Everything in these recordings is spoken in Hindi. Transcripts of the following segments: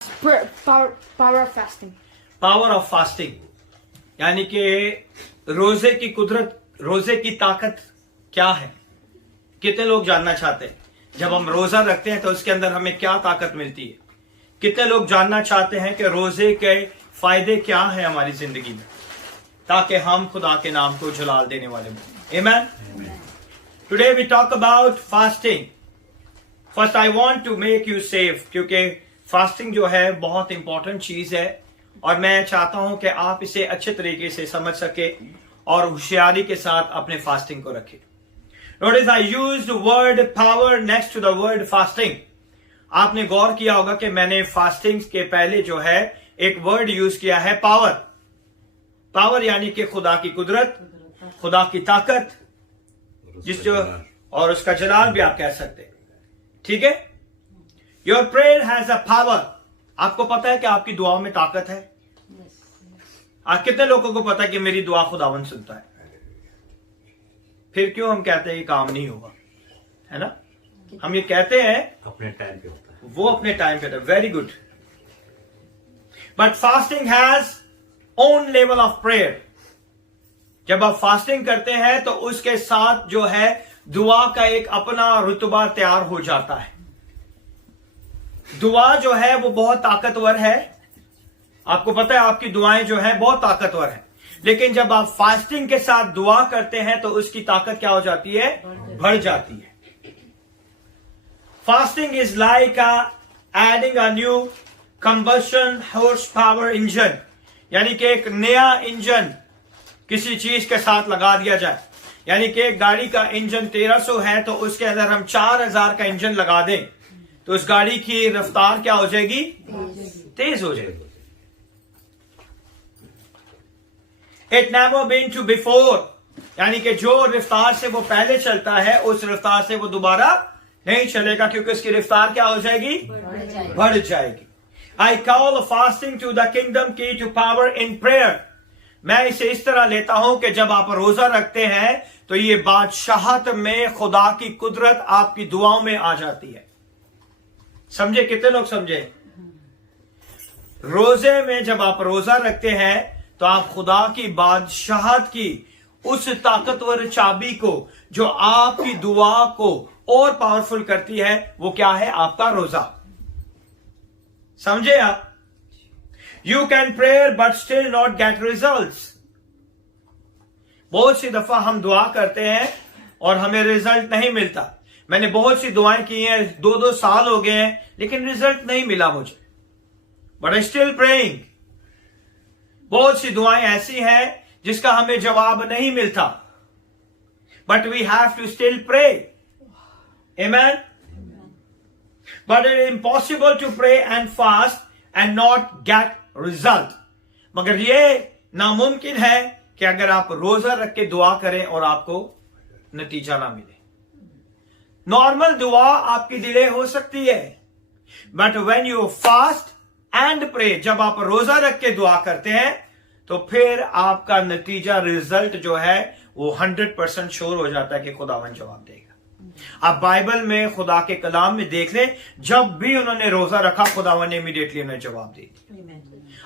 Power of fasting. Power of fasting यानी कि रोजे की कुदरत, रोजे की ताकत क्या है। कितने लोग जानना चाहते हैं जब हम रोजा रखते हैं तो उसके अंदर हमें क्या ताकत मिलती है। कितने लोग जानना चाहते हैं कि रोजे के फायदे क्या है हमारी जिंदगी में, ताकि हम खुदा के नाम को जलाल देने वाले बने। आमीन। Today we talk about fasting. First I want to make you safe, क्योंकि फास्टिंग जो है बहुत इंपॉर्टेंट चीज है और मैं चाहता हूं कि आप इसे अच्छे तरीके से समझ सके और होशियारी के साथ अपने फास्टिंग को रखें। Notice I used word power next to the word fasting. आपने गौर किया होगा कि मैंने फास्टिंग के पहले जो है एक वर्ड यूज किया है पावर। पावर यानी कि खुदा की कुदरत, खुदा की ताकत, जिस जो और उसका जलाल भी आप कह सकते हैं। ठीक है। Your prayer has a power. आपको पता है कि आपकी दुआओं में ताकत है। आज कितने लोगों को पता है कि मेरी दुआ खुदावन सुनता है, फिर क्यों हम कहते हैं ये काम नहीं होगा, है ना। हम ये कहते हैं अपने टाइम पे होता है, वो अपने टाइम पे होता है। Very good. But fasting has own level of prayer. जब आप फास्टिंग करते हैं तो उसके साथ जो है दुआ का एक अपना रुतबा तैयार हो जाता है। दुआ जो है वो बहुत ताकतवर है। आपको पता है आपकी दुआएं जो है बहुत ताकतवर है, लेकिन जब आप फास्टिंग के साथ दुआ करते हैं तो उसकी ताकत क्या हो जाती है, बढ़ जाती है। Fasting is like adding a new combustion horse power engine, यानी कि एक नया इंजन किसी चीज के साथ लगा दिया जाए। यानी कि एक गाड़ी का इंजन 1300 है तो उसके अंदर हम 4000 का इंजन लगा दें तो उस गाड़ी की रफ्तार क्या हो जाएगी, तेज हो जाएगी। It never been to before, यानी कि जो रफ्तार से वो पहले चलता है उस रफ्तार से वो दोबारा नहीं चलेगा, क्योंकि उसकी रफ्तार क्या हो जाएगी, बढ़ जाएगी। I call fasting to the kingdom key to power in prayer. मैं इसे इस तरह लेता हूं कि जब आप रोजा रखते हैं तो ये बादशाहत में खुदा की कुदरत आपकी दुआओं में आ जाती है। समझे? कितने लोग समझे? रोजे में जब आप रोजा रखते हैं तो आप खुदा की बादशाहत की उस ताकतवर चाबी को जो आपकी दुआ को और पावरफुल करती है, वो क्या है, आपका रोजा। समझे आप? You can prayer but still not gate results. बहुत सी दफा हम दुआ करते हैं और हमें रिजल्ट नहीं मिलता। मैंने बहुत सी दुआएं की हैं, 2-2 साल हो गए हैं, लेकिन रिजल्ट नहीं मिला मुझे, बट आई स्टिल प्रेइंग। बहुत सी दुआएं ऐसी हैं जिसका हमें जवाब नहीं मिलता, but we have to still pray. आमेन। But it is impossible to pray and fast and not get result. मगर यह नामुमकिन है कि अगर आप रोजा रख के दुआ करें और आपको नतीजा ना मिले। नॉर्मल दुआ आपकी डिले हो सकती है, but when you fast and pray, जब आप रोजा रख के दुआ करते हैं तो फिर आपका नतीजा, रिजल्ट जो है वो 100% श्योर हो जाता है कि खुदावन जवाब देगा। आप बाइबल में खुदा के कलाम में देख लें, जब भी उन्होंने रोजा रखा खुदावन ने इमीडिएटली उन्हें जवाब दे दिया।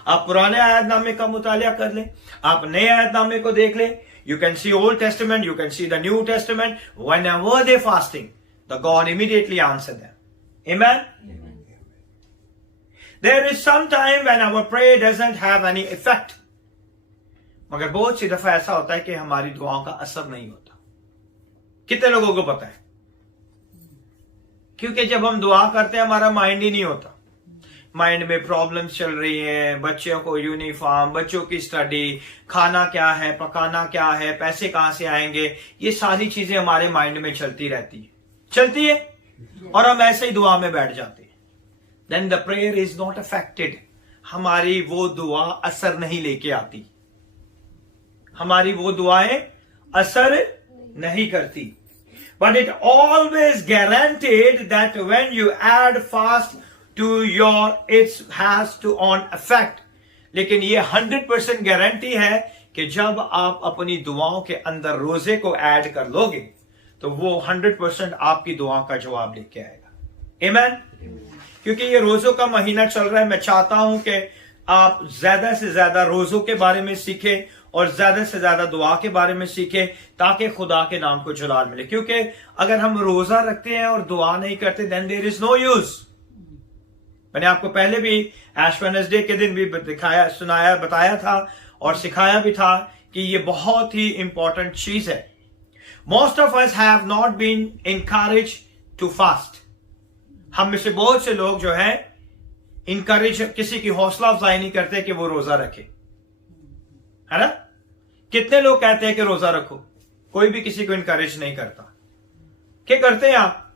आप पुराने आयतनामे का मुतालिया कर लें, आप नए आयतनामे को देख लें। You can see old testament, you can see the new testament. Whenever they fasting, the God immediately answered them. Amen? There is some time when our prayer doesn't have any effect. मगर बहुत सी दफा ऐसा होता है कि हमारी दुआओं का असर नहीं होता। कितने लोगों को पता है? क्योंकि जब हम दुआ करते हैं हमारा माइंड ही नहीं होता। माइंड में प्रॉब्लम्स चल रही हैं, बच्चों को यूनिफॉर्म, बच्चों की स्टडी, खाना क्या है, पकाना क्या है, पैसे कहां से आएंगे, ये सारी चीजें हमारे माइंड में चलती है और हम ऐसे ही दुआ में बैठ जाते हैं। Then the prayer is not affected. हमारी वो दुआ असर नहीं लेके आती, हमारी वो दुआएं असर नहीं करती। But it always guaranteed that when you add fast to your its has to on effect. लेकिन ये 100% गारंटी है कि जब आप अपनी दुआओं के अंदर रोजे को ऐड कर लोगे तो वो 100% आपकी दुआ का जवाब लेके आएगा। आमीन। क्योंकि ये रोजों का महीना चल रहा है, मैं चाहता हूं कि आप ज्यादा से ज्यादा रोजों के बारे में सीखें और ज्यादा से ज्यादा दुआ के बारे में सीखें, ताकि खुदा के नाम को जलाल मिले। क्योंकि अगर हम रोजा रखते हैं और दुआ नहीं करते, then there is no use. मैंने आपको पहले भी ऐश वेडनेसडे के दिन भी बताया था और सिखाया भी था कि ये बहुत ही इंपॉर्टेंट चीज है। Most of us have not been encourage to fast. हम में से बहुत से लोग जो है इनकरेज, किसी की हौसला अफजाई नहीं करते कि वो रोजा रखे, है ना। कितने लोग कहते हैं कि रोजा रखो, कोई भी किसी को इनकरेज नहीं करता। क्या करते हैं आप?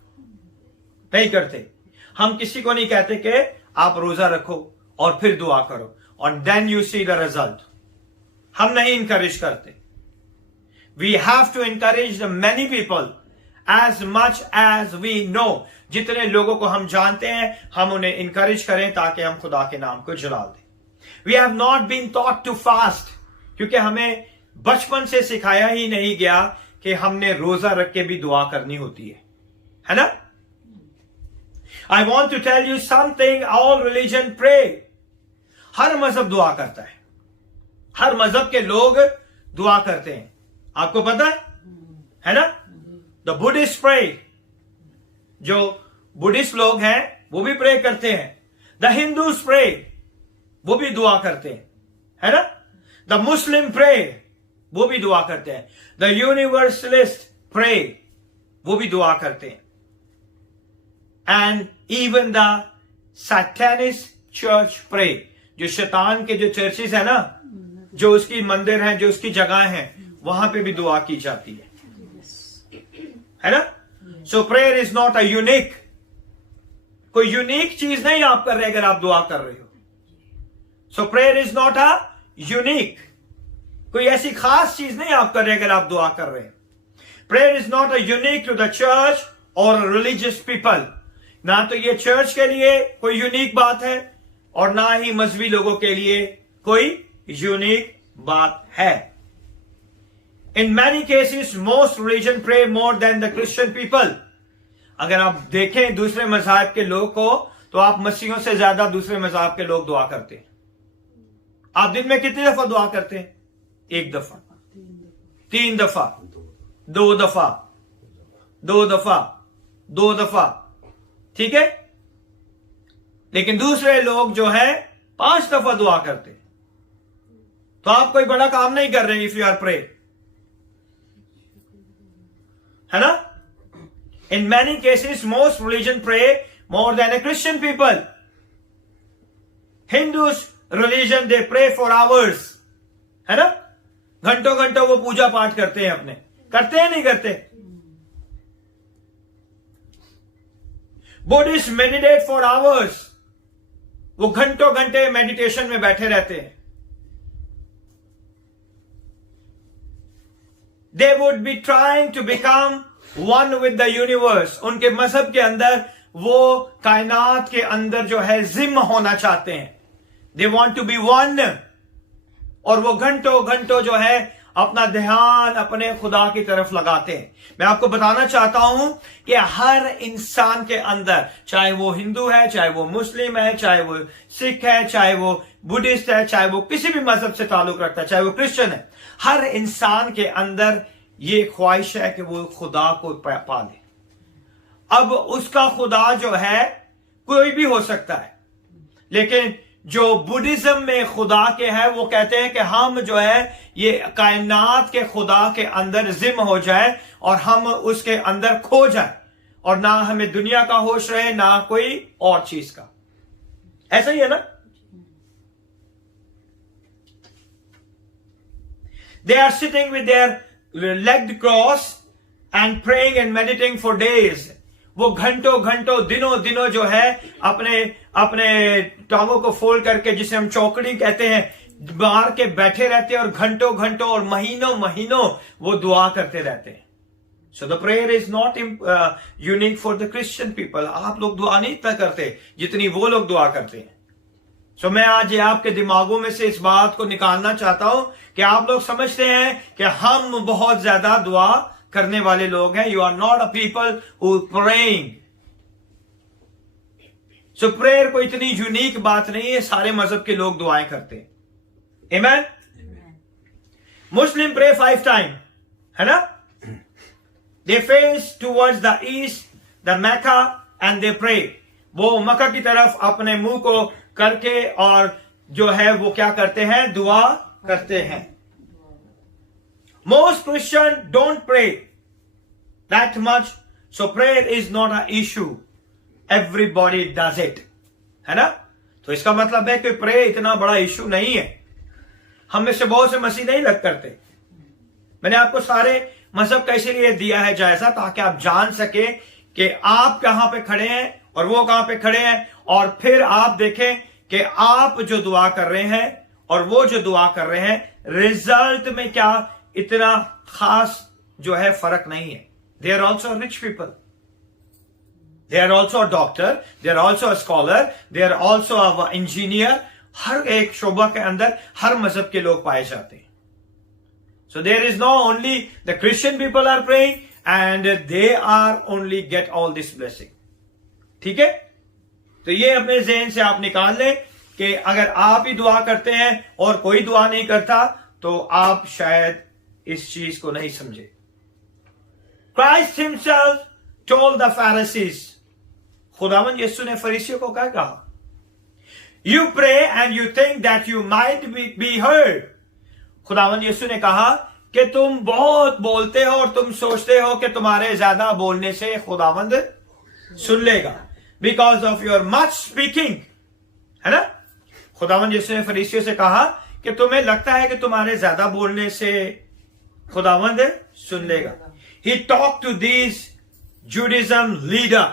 नहीं करते। हम किसी को नहीं कहते कि आप रोजा रखो और फिर दुआ करो और then you see the result. हम नहीं इनकरेज करते। We have to encourage the many people as much as we know. जितने लोगों को हम जानते हैं हम उन्हें इनकरेज करें ताकि हम खुदा के नाम को जलाल दें। We have not been taught to fast, क्योंकि हमें बचपन से सिखाया ही नहीं गया कि हमने रोजा रख के भी दुआ करनी होती है ना। I want to tell you something, all religion pray. हर मजहब दुआ करता है, हर मजहब के लोग दुआ करते हैं, आपको पता है ना। द बुद्धिस्ट प्रे, जो बुद्धिस्ट लोग हैं वो भी प्रे करते हैं। द हिंदूज प्रे, वो भी दुआ करते हैं, है ना। द मुस्लिम प्रे, वो भी दुआ करते हैं। द यूनिवर्सलिस्ट प्रे, वो भी दुआ करते हैं। And even the Satanist church pray, जो शैतान के जो चर्चेस है ना, जो उसकी मंदिर हैं, जो उसकी जगह हैं, वहां पे भी दुआ की जाती है ना। So prayer is not a unique, कोई यूनिक चीज नहीं आप कर रहे अगर आप दुआ कर रहे हो। So prayer is not a unique, कोई ऐसी खास चीज नहीं आप कर रहे अगर आप दुआ कर रहे हैं। Prayer is not a unique to the church और रिलीजियस पीपल। ना तो ये चर्च के लिए कोई यूनिक बात है और ना ही मजहबी लोगों के लिए कोई यूनिक बात है। In many cases, most religion pray more than the Christian people. अगर आप देखें दूसरे मज़हब के लोग को, तो आप मसीहों से ज्यादा दूसरे मज़हब के लोग दुआ करते हैं। आप दिन में कितनी दफा दुआ करते हैं? 1 दफा, 3 दफा, 2 दफा, 2 दफा, 2 दफा, ठीक है। लेकिन दूसरे लोग जो है 5 दफा दुआ करते हैं। तो आप कोई बड़ा काम नहीं कर रहे इफ यू आर प्रे, है ना। In many cases most religion pray more than a Christian people. Hindus religion they pray for hours, है ना। घंटों घंटों वो पूजा पाठ करते हैं अपने, करते हैं नहीं करते। बुद्धिस्ट मेडिटेट फॉर आवर्स, वो घंटों घंटे मेडिटेशन में बैठे रहते हैं। They would be trying to become one with the universe. उनके मजहब के अंदर वो कायनात के अंदर जो है जिम होना चाहते हैं। They want to be one. और वो घंटों घंटों जो है अपना ध्यान अपने खुदा की तरफ लगाते हैं। मैं आपको बताना चाहता हूं कि हर इंसान के अंदर, चाहे वो हिंदू है, चाहे वो मुस्लिम है, चाहे वो सिख है, चाहे वो बुद्धिस्ट है, चाहे वो किसी भी मजहब से ताल्लुक रखता है, चाहे वो क्रिश्चियन है, हर इंसान के अंदर ये ख्वाहिश है कि वो खुदा को पाले। अब उसका खुदा जो है कोई भी हो सकता है, लेकिन जो बुद्धिज्म में खुदा के है वो कहते हैं कि हम जो है ये कायनात के खुदा के अंदर जिम हो जाए और हम उसके अंदर खो जाए और ना हमें दुनिया का होश रहे ना कोई और चीज का। ऐसा ही है ना। They are sitting with their legged cross and praying and meditating for days. वो घंटों घंटों दिनों दिनों जो है अपने अपने टांगों को फोल्ड करके, जिसे हम चौकड़ी कहते हैं, मार के बैठे रहते हैं और घंटों घंटों और महीनों महीनों वो दुआ करते रहते हैं। So the prayer is not unique for the Christian people. आप लोग दुआ नहीं इतना करते जितनी वो लोग दुआ करते हैं। सो मैं आज ये आपके दिमागों में से इस बात को निकालना चाहता हूं कि आप लोग समझते हैं कि हम बहुत ज्यादा दुआ करने वाले लोग हैं। You are not a people who praying. So prayer कोई इतनी यूनिक बात नहीं है, सारे मजहब के लोग दुआएं करते हैं। आमेन। मुस्लिम प्रे 5 टाइम, है ना? They face towards the east, the Mecca and they pray. वो मक्का की तरफ अपने मुंह को करके और जो है वो क्या करते हैं? दुआ करते हैं। Most Christian don't pray that much, so prayer is not a issue, everybody does it, है ना? तो इसका मतलब है कि प्रे इतना बड़ा इशू नहीं है। हम में से बहुत से मसीह नहीं लग करते। मैंने आपको सारे मजहब का इसीलिए दिया है जायजा, ताकि आप जान सके कि आप कहां पे खड़े हैं और वो कहां पे खड़े हैं, और फिर आप देखें कि आप जो दुआ कर रहे हैं और वो जो दुआ कर रहे हैं, रिजल्ट में क्या इतना खास जो है फर्क नहीं है। They are also rich people, they are also a doctor, they are also a scholar, they are also a engineer. हर एक शोबा के अंदर हर मजहब के लोग पाए जाते हैं। So there is no only the Christian people are praying and they are only get all this blessing. ठीक है? तो ये अपने ज़हन से आप निकाल लें कि अगर आप ही दुआ करते हैं और कोई दुआ नहीं करता तो आप शायद इस चीज को नहीं समझे। Christ himself told the Pharisees, खुदावंद यीशु ने फरीसियों को क्या कहा? You pray and you think that you might be heard. खुदावंद यीशु ने कहा कि तुम बहुत बोलते हो और तुम सोचते हो कि तुम्हारे ज्यादा बोलने से खुदावंद सुन लेगा, because of your much speaking, है ना? खुदावंद यीशु ने फरीसियों से कहा कि तुम्हें लगता है कि तुम्हारे ज्यादा बोलने से खुदावंद सुन लेगा। He talk to this Judaism leader.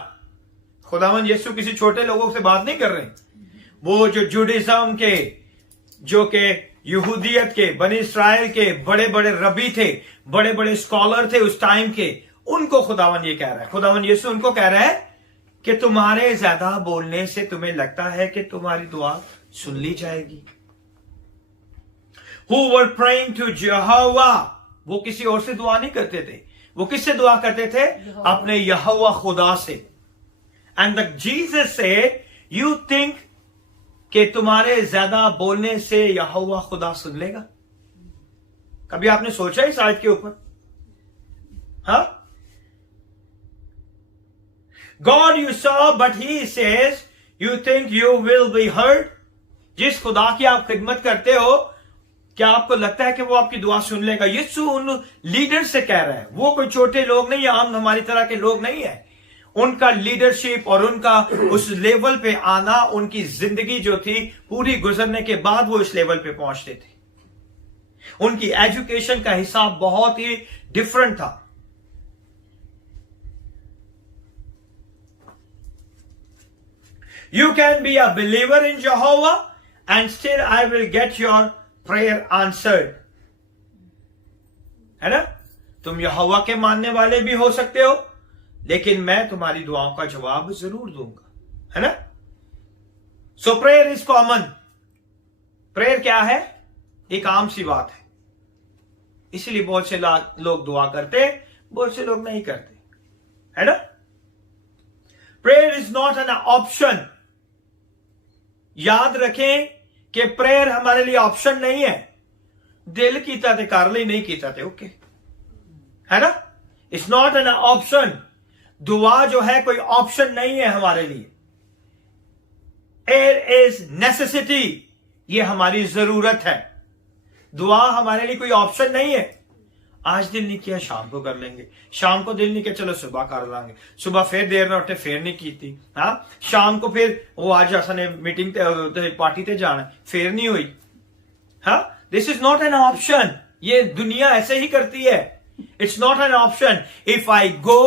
खुदावंद यीशु किसी छोटे लोगों से बात नहीं कर रहे, वो जो जुडिज्म के, जो के यहूदियत के, बनी इस्राइल के बड़े बड़े रबी थे, बड़े बड़े स्कॉलर थे उस टाइम के, उनको खुदावंद ये कह रहा है। खुदावंद यीशु उनको कह रहा है कि तुम्हारे ज्यादा बोलने से तुम्हें लगता है कि तुम्हारी दुआ सुन ली जाएगी। Who were praying to Jehovah, वो किसी और से दुआ नहीं करते थे, वो किससे दुआ करते थे? अपने यहोवा खुदा से। And the Jesus said, you think कि तुम्हारे ज्यादा बोलने से यहोवा खुदा सुन लेगा? कभी आपने सोचा इस आयत के ऊपर? हाँ? God you saw, but he says, you think you will be heard? जिस खुदा की आप खिदमत करते हो, क्या आपको लगता है कि वो आपकी दुआ सुन लेगा? यीशु उन लीडर से कह रहा है, वो कोई छोटे लोग नहीं, आम हमारी तरह के लोग नहीं है। उनका लीडरशिप और उनका उस लेवल पे आना, उनकी जिंदगी जो थी पूरी गुजरने के बाद वो इस लेवल पे पहुंचते थे। उनकी एजुकेशन का हिसाब बहुत ही डिफरेंट था। You can be a believer in Jehovah and still I will get your prayer answered. है ना? तुम यहोवा के मानने वाले भी हो सकते हो, लेकिन मैं तुम्हारी दुआओं का जवाब जरूर दूंगा, है ना? So prayer is common. Prayer क्या है? एक आम सी बात है, इसलिए बहुत से लोग दुआ करते, बहुत से लोग नहीं करते, है ना? Prayer is not an option. याद रखें कि प्रेयर हमारे लिए ऑप्शन नहीं है। दिल कीता ते कर ली, नहीं कीता ते ओके, है ना? It's not an option. दुआ जो है कोई ऑप्शन नहीं है हमारे लिए। इट इज नेसेसिटी, ये हमारी जरूरत है। दुआ हमारे लिए कोई ऑप्शन नहीं है। आज दिल नहीं किया शाम को कर लेंगे, शाम को दिल नहीं किया चलो सुबह कर लेंगे, सुबह फिर देर ना उठे फिर नहीं की थी, हाँ शाम को फिर वो आज असने मीटिंग ते पार्टी ते जाना फिर नहीं हुई। हाँ, this is not an option. ये दुनिया ऐसे ही करती है। It's not an option. If I go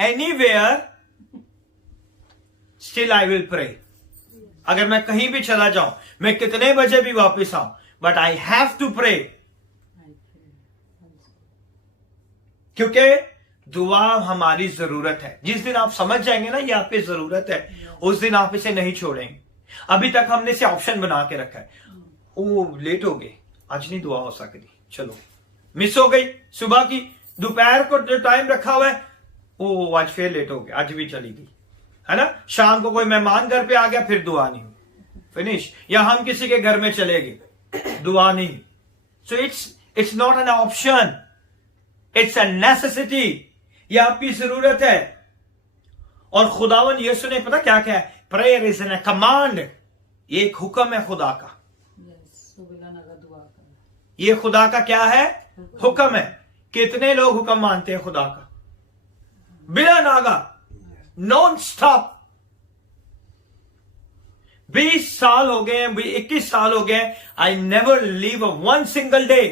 anywhere still I will pray. अगर मैं कहीं भी चला जाऊं, मैं कितने बजे भी वापस आऊं, but I have to pray, क्योंकि दुआ हमारी जरूरत है। जिस दिन आप समझ जाएंगे ना ये आपकी जरूरत है, उस दिन आप इसे नहीं छोड़ेंगे। अभी तक हमने इसे ऑप्शन बना के रखा है। ओ लेट हो गए, आज नहीं दुआ हो सकती, चलो मिस हो गई सुबह की, दोपहर को जो टाइम रखा हुआ है, ओ आज फिर लेट हो गया, आज भी चली गई। है ना, शाम को कोई मेहमान घर पे आ गया फिर दुआ नहीं, फिनिश। या हम किसी के घर में चले गए, दुआ नहीं। So it's not an option, it's a necessity. यह आपकी जरूरत है। और खुदावन यीशु ने पता क्या क्या है, प्रेयर इज एन कमांड, ये एक हुक्म है खुदा का। ये खुदा का क्या है, हुक्म है। कितने लोग हुक्म मानते हैं खुदा का, बिना नागा, नॉन स्टॉप। 20 साल हो गए, 21 साल हो गए, I never leave one single day.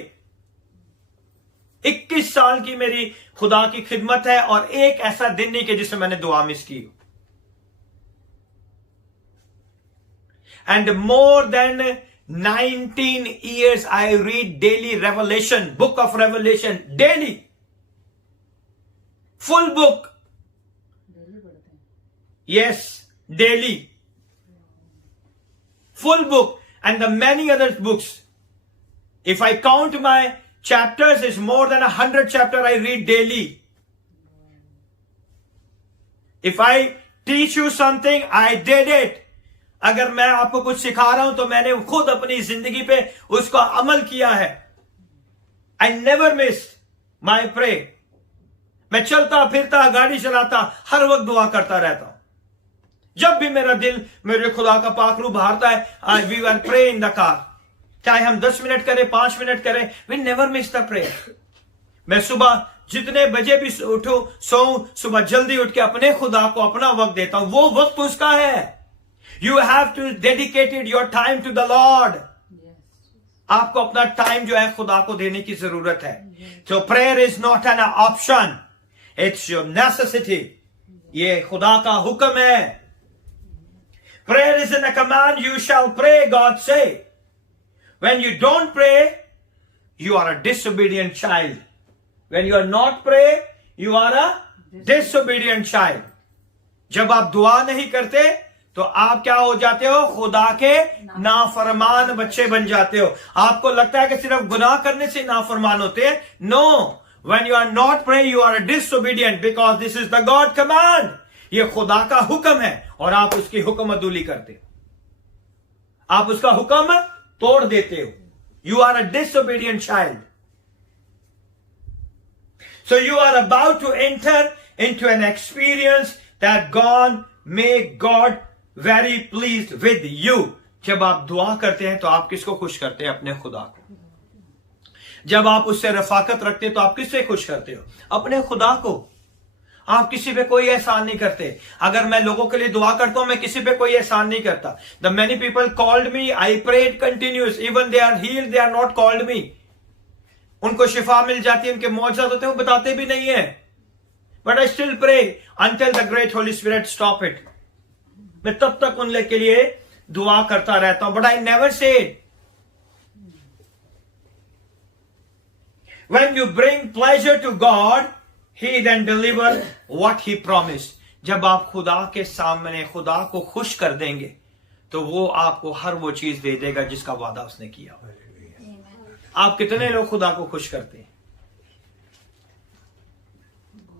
21 साल की मेरी खुदा की खिदमत है और एक ऐसा दिन नहीं कि जिसमें मैंने दुआ मिस की। And more than 19 years I read daily Revelation, book of Revelation, daily, full book. Yes, daily, full book, and the many other books. If I count my chapters, it's more than 100 chapters I read daily. If I teach you something, I did it. अगर मैं आपको कुछ सिखा रहा हूं तो मैंने खुद अपनी जिंदगी पे उसका अमल किया है। I never miss my pray. मैं चलता फिरता, गाड़ी चलाता, हर वक्त दुआ करता रहता हूं। जब भी मेरा दिल मेरे खुदा का पाक रूह बहारता है, आज we are pray in the car, चाहे हम 10 मिनट करें, 5 मिनट करें, we never miss the prayer. मैं सुबह जितने बजे भी उठूं, सोऊं, सुबह जल्दी उठ के अपने खुदा को अपना वक्त देता हूं। वो वक्त उसका है। You have to dedicate your time to the Lord. आपको अपना टाइम जो है खुदा को देने की जरूरत है। So prayer is not an option, it's your necessity. ये खुदा का हुक्म है। Prayer is a command, you shall pray, God say. When you don't pray, you are a disobedient child. When you are not pray, you are a disobedient child. जब आप दुआ नहीं करते तो आप क्या हो जाते हो, खुदा के नाफरमान बच्चे बन जाते हो। आपको लगता है कि सिर्फ गुनाह करने से नाफरमान होते हैं। No, when you are not pray you are disobedient, because this is the God command. ये खुदा का हुक्म है और आप उसकी हुक्म अदूली करते हो, आप उसका हुक्म तोड़ देते हो। You are a disobedient child. So you are about to enter into an experience that God make God very pleased with you. जब आप दुआ करते हैं तो आप किसको खुश करते हैं, अपने खुदा को। जब आप उससे रफाकत रखते हैं तो आप किससे खुश करते हो, अपने खुदा को। आप किसी पे कोई एहसान नहीं करते। अगर मैं लोगों के लिए दुआ करता हूं, मैं किसी पे कोई एहसान नहीं करता। The many people called me, I prayed continuous, even they are healed, they are not called me. उनको शिफा मिल जाती है, उनके मौजूद होते हैं, वो बताते भी नहीं है। But I still pray until the great Holy Spirit stop it. मैं तब तक उन के लिए दुआ करता रहता हूं। But I never said when you bring pleasure to God he then deliver what he promise. जब आप खुदा के सामने खुदा को खुश कर देंगे तो वो आपको हर वो चीज दे देगा जिसका वादा उसने किया। आप कितने लोग खुदा को खुश करते हैं,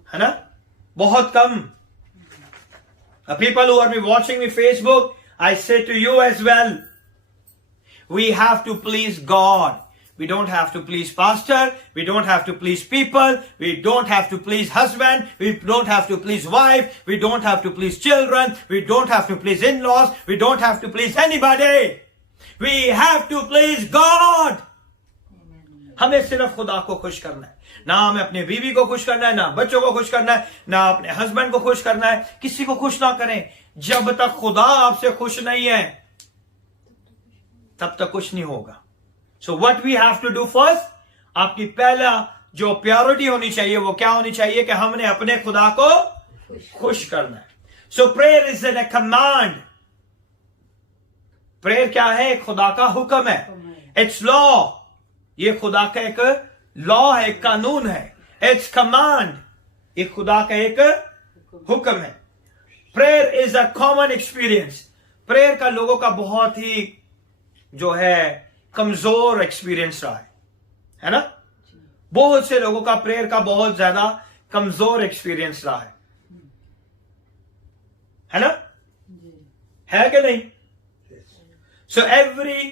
है ना? बहुत कम। People who are watching me Facebook, I say to you as well, we have to please God. We don't have to please pastor. We don't have to please people. We don't have to please husband. We don't have to please wife. We don't have to please children. We don't have to please in-laws. We don't have to please anybody. We have to please God. हमें सिर्फ खुदा को खुश करना है। ना हमें अपने बीवी को खुश करना है, ना बच्चों को खुश करना है, ना अपने हस्बैंड को खुश करना है। किसी को खुश ना करें। जब तक खुदा आपसे खुश नहीं है तब तक कुछ नहीं होगा। So what we have to do first, आपकी पहला जो प्रायोरिटी होनी चाहिए वो क्या होनी चाहिए कि हमने अपने खुदा को खुश करना है। So prayer is an command. Prayer क्या है? खुदा का हुक्म है। It's law. ये खुदा का एक लॉ है, एक कानून है। It's command. ये खुदा का एक हुक्म है। Prayer is a common experience. Prayer का लोगों का बहुत ही जो है कमजोर एक्सपीरियंस रहा है ना? बहुत से लोगों का प्रेयर का बहुत ज्यादा कमजोर एक्सपीरियंस रहा है। है ना, है कि नहीं? So every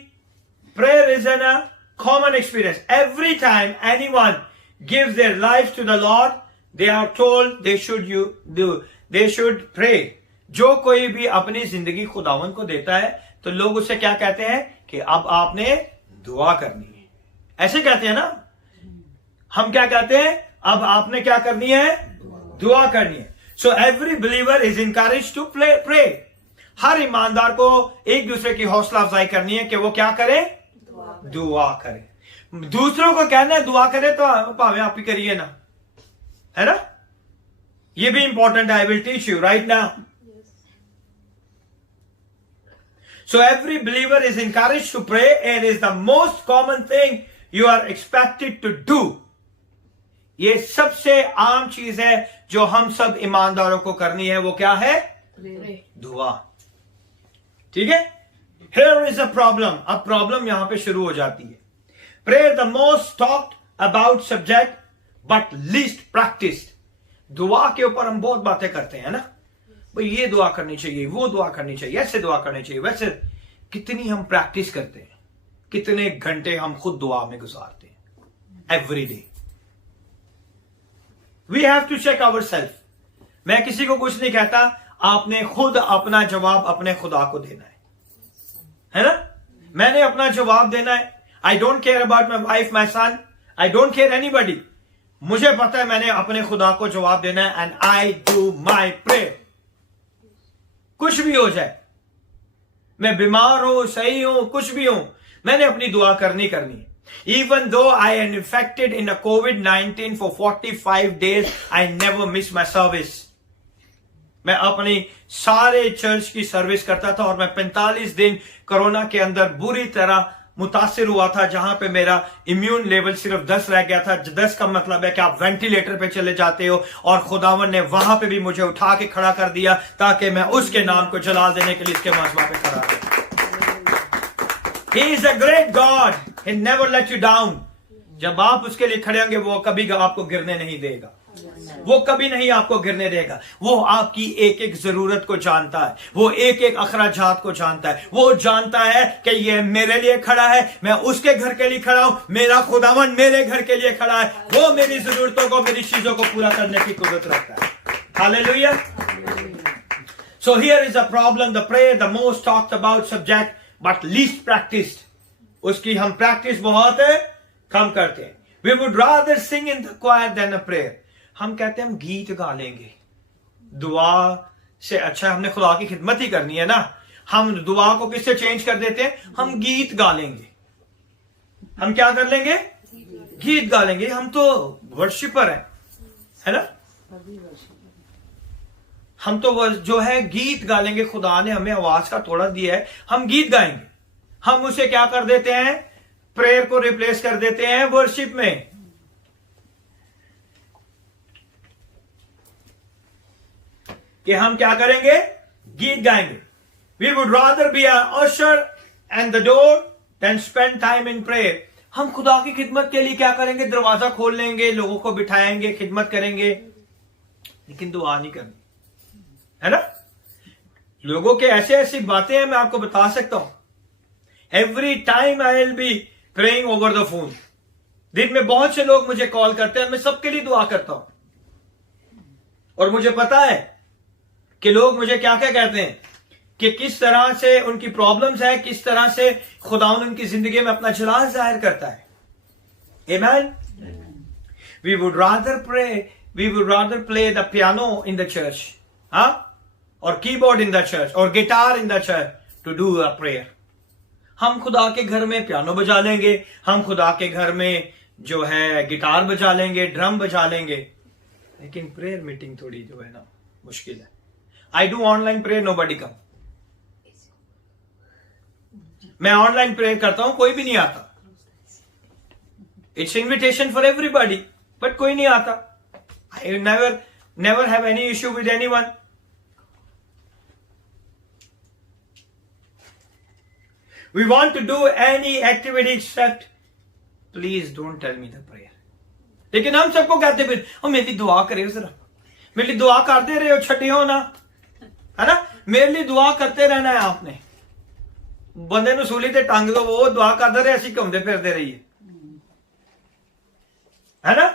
prayer is a common experience. Every time anyone gives their life to the Lord, they are told they should pray. जो कोई भी अपनी जिंदगी खुदावन को देता है तो लोग उससे क्या कहते हैं कि अब आपने दुआ करनी है, ऐसे कहते हैं ना। हम क्या कहते हैं? अब आपने क्या करनी है? दुआ करनी है। So every believer is encouraged to pray. हर ईमानदार को एक दूसरे की हौसला अफजाई करनी है कि वो क्या करे? दुआ करे। दूसरों को कहना है दुआ करे तो भावे आप ही करिए ना, है ना। ये भी इंपॉर्टेंट है। I will teach you right now. So every believer is encouraged to pray and is the most common thing you are expected to do. ये सबसे आम चीज है जो हम सब ईमानदारों को करनी है। वो क्या है? दुआ। ठीक है। Here is a problem. अब प्रॉब्लम यहां पे शुरू हो जाती है। Prayer the most talked about subject but least practiced. दुआ के ऊपर हम बहुत बातें करते हैं ना, भाई ये दुआ करनी चाहिए, वो दुआ करनी चाहिए, ऐसे दुआ करनी चाहिए, वैसे। कितनी हम प्रैक्टिस करते हैं, कितने घंटे हम खुद दुआ में गुजारते हैं every day. We have to check our self. मैं किसी को कुछ नहीं कहता, आपने खुद अपना जवाब अपने खुदा को देना है ना। मैंने अपना जवाब देना है। I don't care about my wife, my son, I don't care anybody. मुझे पता है मैंने अपने खुदा को जवाब देना है। And I do my prayer. कुछ भी हो जाए, मैं बीमार हूं, सही हूं, कुछ भी हूं, मैंने अपनी दुआ करनी है। Even though I am infected in a COVID-19 for 45 days, I never miss my service. मैं अपनी सारे चर्च की सर्विस करता था और मैं 45 दिन कोरोना के अंदर बुरी तरह मुतासिर हुआ था, जहां पे मेरा इम्यून लेवल सिर्फ 10 रह गया था। 10 का मतलब है कि आप वेंटिलेटर पे चले जाते हो, और खुदावन ने वहां पे भी मुझे उठा के खड़ा कर दिया ताकि मैं उसके नाम को जलाल देने के लिए इसके मजबा पे खड़ा रहा। He is a great God. He never let you down. जब आप उसके लिए खड़े होंगे वो कभी आपको गिरने नहीं देगा। वो कभी नहीं आपको गिरने देगा। वो आपकी एक एक जरूरत को जानता है, वो एक एक अखराजात को जानता है। वो जानता है कि ये मेरे लिए खड़ा है, मैं उसके घर के लिए खड़ा हूं, मेरा खुदावन मेरे घर के लिए खड़ा है। वो मेरी जरूरतों को, मेरी चीजों को पूरा करने की कुदरत रखता है। Hallelujah. So here is a problem. The prayer the most talked about subject but least practiced. उसकी हम प्रैक्टिस बहुत कम करते हैं। We would rather sing in the choir than a prayer. हम कहते हैं हम गीत गा लेंगे, दुआ से अच्छा हमने खुदा की खिदमत ही करनी है ना। हम दुआ को किससे चेंज कर देते हैं? हम गीत गा लेंगे। हम क्या कर लेंगे? गीत गा लेंगे। हम तो वर्शिपर है ना। हम तो जो है गीत गा लेंगे। खुदा ने हमें आवाज का तोड़ा दिया है, हम गीत गाएंगे। हम उसे क्या कर देते हैं? प्रेयर को रिप्लेस कर देते हैं वर्शिप में। कि हम क्या करेंगे? गीत गाएंगे। We would rather be a usher and the door then spend time in prayer. हम खुदा की खिदमत के लिए क्या करेंगे? दरवाजा खोल लेंगे, लोगों को बिठाएंगे, खिदमत करेंगे, लेकिन दुआ नहीं करनी, है ना। लोगों के ऐसे ऐसी बातें हैं, मैं आपको बता सकता हूं। Every time I will be praying over the phone. दिन में बहुत से लोग मुझे कॉल करते हैं, मैं सबके लिए दुआ करता हूं। और मुझे पता है कि लोग मुझे क्या क्या कहते हैं, कि किस तरह से उनकी प्रॉब्लम्स है, किस तरह से खुदावन उनकी जिंदगी में अपना जलाल जाहिर करता है। Amen? We would rather pray, we would rather play the piano in the church, or keyboard in the church, or guitar in the church to do a prayer. हम खुदा के घर में पियानो बजा लेंगे, हम खुदा के घर में जो है गिटार बजा लेंगे, ड्रम बजा लेंगे, लेकिन प्रेयर मीटिंग थोड़ी जो है ना मुश्किल है। I do online prayer, nobody come. मैं ऑनलाइन प्रेयर करता हूं, कोई भी नहीं आता। It's invitation for everybody, but कोई नहीं आता। I never have any issue with anyone. We want to do any activity except please don't tell me the prayer. लेकिन हम सबको कहते फिर, मेरी दुआ करे जरा, मेरी दुआ कर दे रहे हो, छठे हो ना, है ना। मेरे लिए दुआ करते रहना है आपने। बंदे नु सूली ते टंग दो, वो दुआ करते रहे, ऐसी घूमते फिरते रहिए, है ना।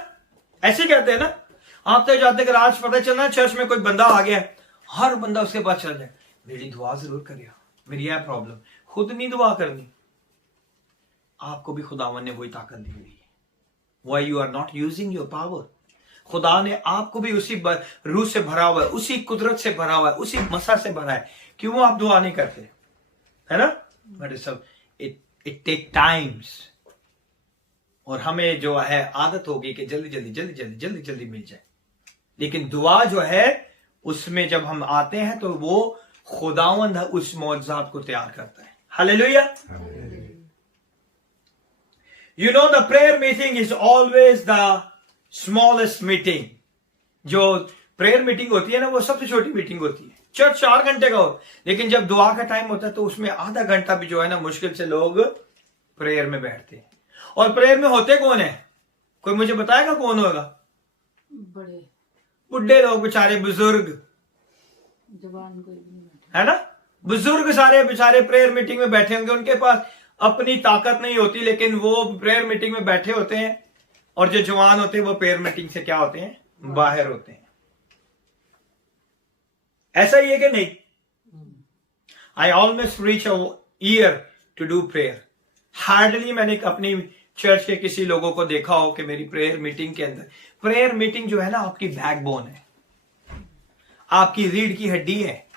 ऐसे कहते हैं ना, आते जाते अगर आज पता चलना चर्च में कोई बंदा आ गया, हर बंदा उसके पास चल जाए, मेरी दुआ जरूर करिए, मेरी यह प्रॉब्लम। खुद नहीं दुआ करनी, आपको भी खुदावन ने वही ताकत दी हुई है। Why you are not using your power? खुदा ने आपको भी उसी रूह से भरा हुआ है, उसी कुदरत से भरा हुआ है, उसी मसा से भरा है। क्यों आप दुआ नहीं करते, है ना। बट इट टेक टाइम्स, और हमें जो है आदत होगी कि जल्दी जल्दी जल्दी जल्दी जल्दी जल्दी मिल जाए। लेकिन दुआ जो है उसमें जब हम आते हैं तो वो खुदावंद उस मौजज़ात को तैयार करता है। Hallelujah. You know the prayer meeting is always the smallest meeting. जो प्रेयर मीटिंग होती है ना, वो सबसे छोटी मीटिंग होती है। चर्च 4 घंटे का हो, लेकिन जब दुआ का टाइम होता है तो उसमें आधा घंटा भी जो है ना, मुश्किल से लोग प्रेयर में बैठते हैं। और प्रेयर में होते कौन है? कोई मुझे बताएगा कौन होगा? बड़े बुढ़े लोग, बेचारे बुजुर्ग, जवान कोई भी नहीं, है ना। बुजुर्ग सारे बेचारे प्रेयर मीटिंग में बैठे होंगे, उनके पास अपनी ताकत नहीं होती, लेकिन वो प्रेयर मीटिंग में बैठे होते हैं। और जो जवान होते हैं वो प्रेयर मीटिंग से क्या होते हैं? बाहर होते हैं। ऐसा ही है कि नहीं? I almost reach a year to do prayer. Hardly मैंने अपनी चर्च के किसी लोगों को देखा हो कि मेरी प्रेयर मीटिंग के अंदर। प्रेयर मीटिंग जो है ना, आपकी बैकबोन है, आपकी रीढ़ की हड्डी है।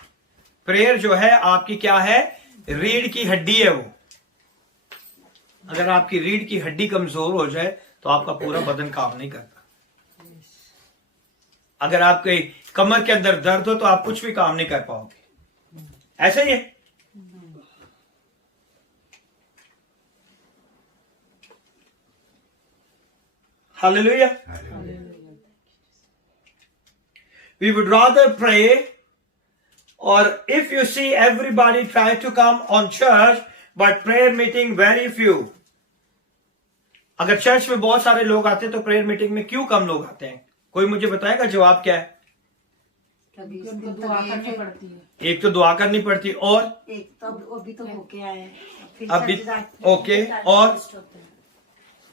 प्रेयर जो है आपकी क्या है? रीढ़ की हड्डी है वो। अगर आपकी रीढ़ की हड्डी कमजोर हो जाए तो आपका पूरा बदन काम नहीं करता। अगर आपके कमर के अंदर दर्द हो तो आप कुछ भी काम नहीं कर पाओगे। ऐसा ही है। Hallelujah. We would rather pray, or if you see everybody try to come on church, but prayer meeting very few. अगर चर्च में बहुत सारे लोग आते हैं तो प्रेयर मीटिंग में क्यों कम लोग आते हैं? कोई मुझे बताएगा जवाब क्या है? क्योंकि उनको दुआ करनी पड़ती है। एक तो दुआ करनी पड़ती, और एक तो अभी तो होके आए, फिर अभी चर्च जाते- ओके, और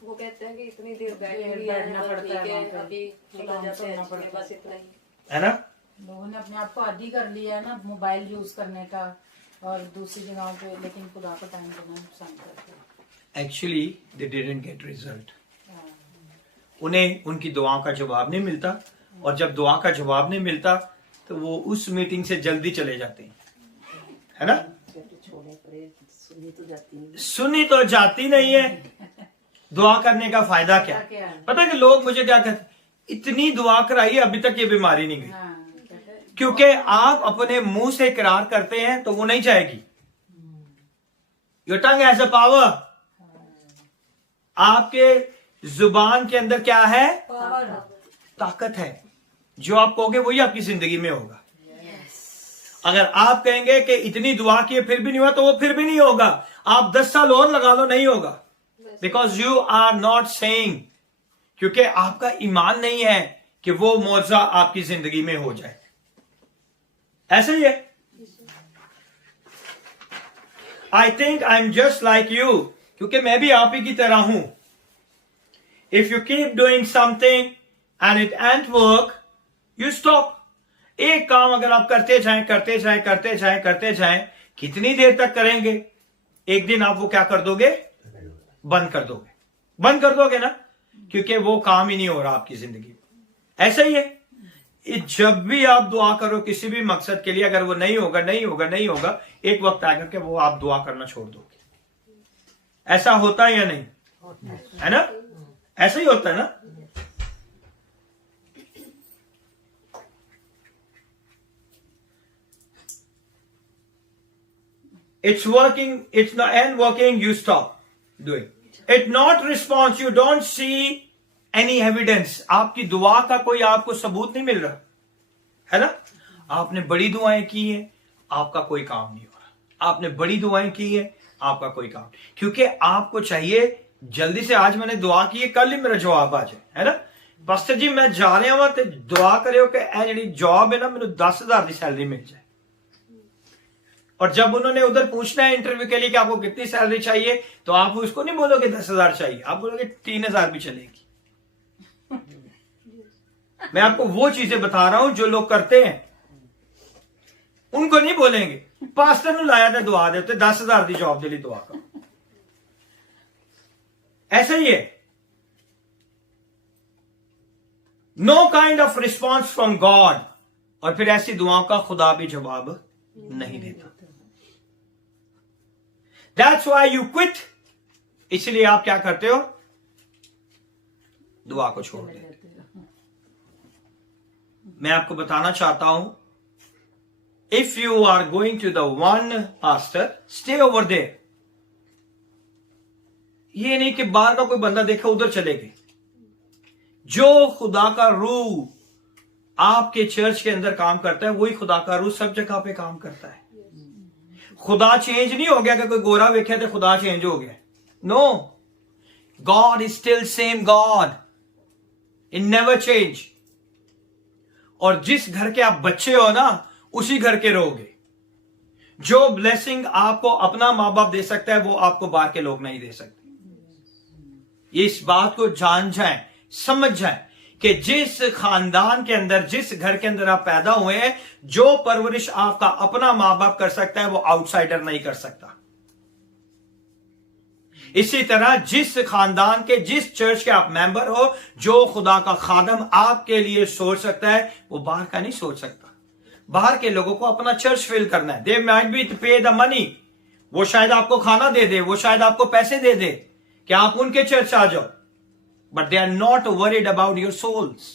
वो कहते हैं कि इतनी देर बैठना पड़ता है, अभी निकल जाते हैं, बस इतना ही है ना। लोगों ने अपने आप को आदी कर लिया है ना मोबाइल यूज करने का और दूसरी जगहों पे, लेकिन खुदा को टाइम देना नुकसान करता है। Actually they didn't get result. उन्हें उनकी दुआओं का जवाब नहीं मिलता, और जब दुआ का जवाब नहीं मिलता तो वो उस मीटिंग से जल्दी चले जाते हैं, है ना। सुनी तो जाती नहीं है। दुआ करने का फायदा क्या है? पता है कि लोग मुझे क्या कहते, इतनी दुआ कराई अभी तक ये बीमारी नहीं गई। क्योंकि आप अपने मुंह से इकरार करते हैं तो वो नहीं जाएगी। Your tongue has a power. आपके जुबान के अंदर क्या है? ताकत है। जो आप कहोगे वही आपकी जिंदगी में होगा। अगर आप कहेंगे कि इतनी दुआ की फिर भी नहीं हुआ, तो वो फिर भी नहीं होगा। आप 10 साल और लगा लो, नहीं होगा। Because you are not saying, क्योंकि आपका ईमान नहीं है कि वो मौजा आपकी जिंदगी में हो जाए। ऐसे ही है। I think I am just like you, क्योंकि मैं भी आप ही की तरह हूं। If you keep doing something and it and work, you stop. एक काम अगर आप करते जाएं करते जाएं करते जाएं करते जाएं, कितनी देर तक करेंगे? एक दिन आप वो क्या कर दोगे? बंद कर दोगे। बंद कर दोगे ना, क्योंकि वो काम ही नहीं हो रहा आपकी जिंदगी में। ऐसा ही है। जब भी आप दुआ करो किसी भी मकसद के लिए, अगर वो नहीं होगा नहीं होगा नहीं होगा, एक वक्त आएगा कि वो आप दुआ करना छोड़ दोगे। ऐसा होता है या नहीं? है ना। ऐसा ही होता है ना। It's working, it's not and working, you stop doing. It not response, you don't see any evidence. आपकी दुआ का कोई आपको सबूत नहीं मिल रहा, है ना। आपने बड़ी दुआएं की हैं, आपका कोई काम नहीं हो रहा। आपने बड़ी दुआएं की हैं, आपका कोई काम, क्योंकि आपको चाहिए जल्दी से, आज मैंने दुआ की है, कल ही मेरा जवाब आ जाए, है ना। पास्टर जी मैं जा रहा हूं तो दुआ करो कि ए जी जॉब है ना, मैंने 10,000 की सैलरी मिल जाए। और जब उन्होंने उधर पूछना है इंटरव्यू के लिए कि आपको कितनी सैलरी चाहिए, तो आप उसको नहीं बोलोगे 10,000 चाहिए, आप बोलोगे 3,000 भी चलेगी। मैं आपको वो चीजें बता रहा हूं जो लोग करते हैं, उनको नहीं बोलेंगे पास्टर ने लाया था दुआ देते 10,000 की जॉब के लिए दुआ करो। ऐसा ही है। Know kind of response from God, और फिर ऐसी दुआओं का खुदा भी जवाब नहीं देता। दैट्स वाई यू क्विट, इसलिए आप क्या करते हो, दुआ को छोड़ देते। मैं आपको बताना चाहता हूं, if you are going to the one pastor, stay over there. ये नहीं कि बाहर का कोई बंदा देखा उधर चले गए। जो खुदा का रूह आपके चर्च के अंदर काम करता है, वही खुदा का रूह सब जगह पे काम करता है। खुदा चेंज नहीं हो गया कि कोई गोरा वेखे तो खुदा चेंज हो गया। No, God is still same God, in never change. और जिस घर के आप बच्चे हो ना, उसी घर के रहोगे। जो ब्लेसिंग आपको अपना मां बाप दे सकता है, वो आपको बाहर के लोग नहीं दे सकते। इस बात को जान जाएं, समझ जाएं कि जिस खानदान के अंदर, जिस घर के अंदर आप पैदा हुए हैं, जो परवरिश आपका अपना मां बाप कर सकता है, वो आउटसाइडर नहीं कर सकता। इसी तरह जिस खानदान के, जिस चर्च के आप मेंबर हो, जो खुदा का खादम आपके लिए सोच सकता है, वो बाहर का नहीं सोच सकता। बाहर के लोगों को अपना चर्च फिल करना है। दे माइट बी टू पे द मनी, वो शायद आपको खाना दे दे, वो शायद आपको पैसे दे दे कि आप उनके चर्च आ जाओ, but they are not worried about your souls.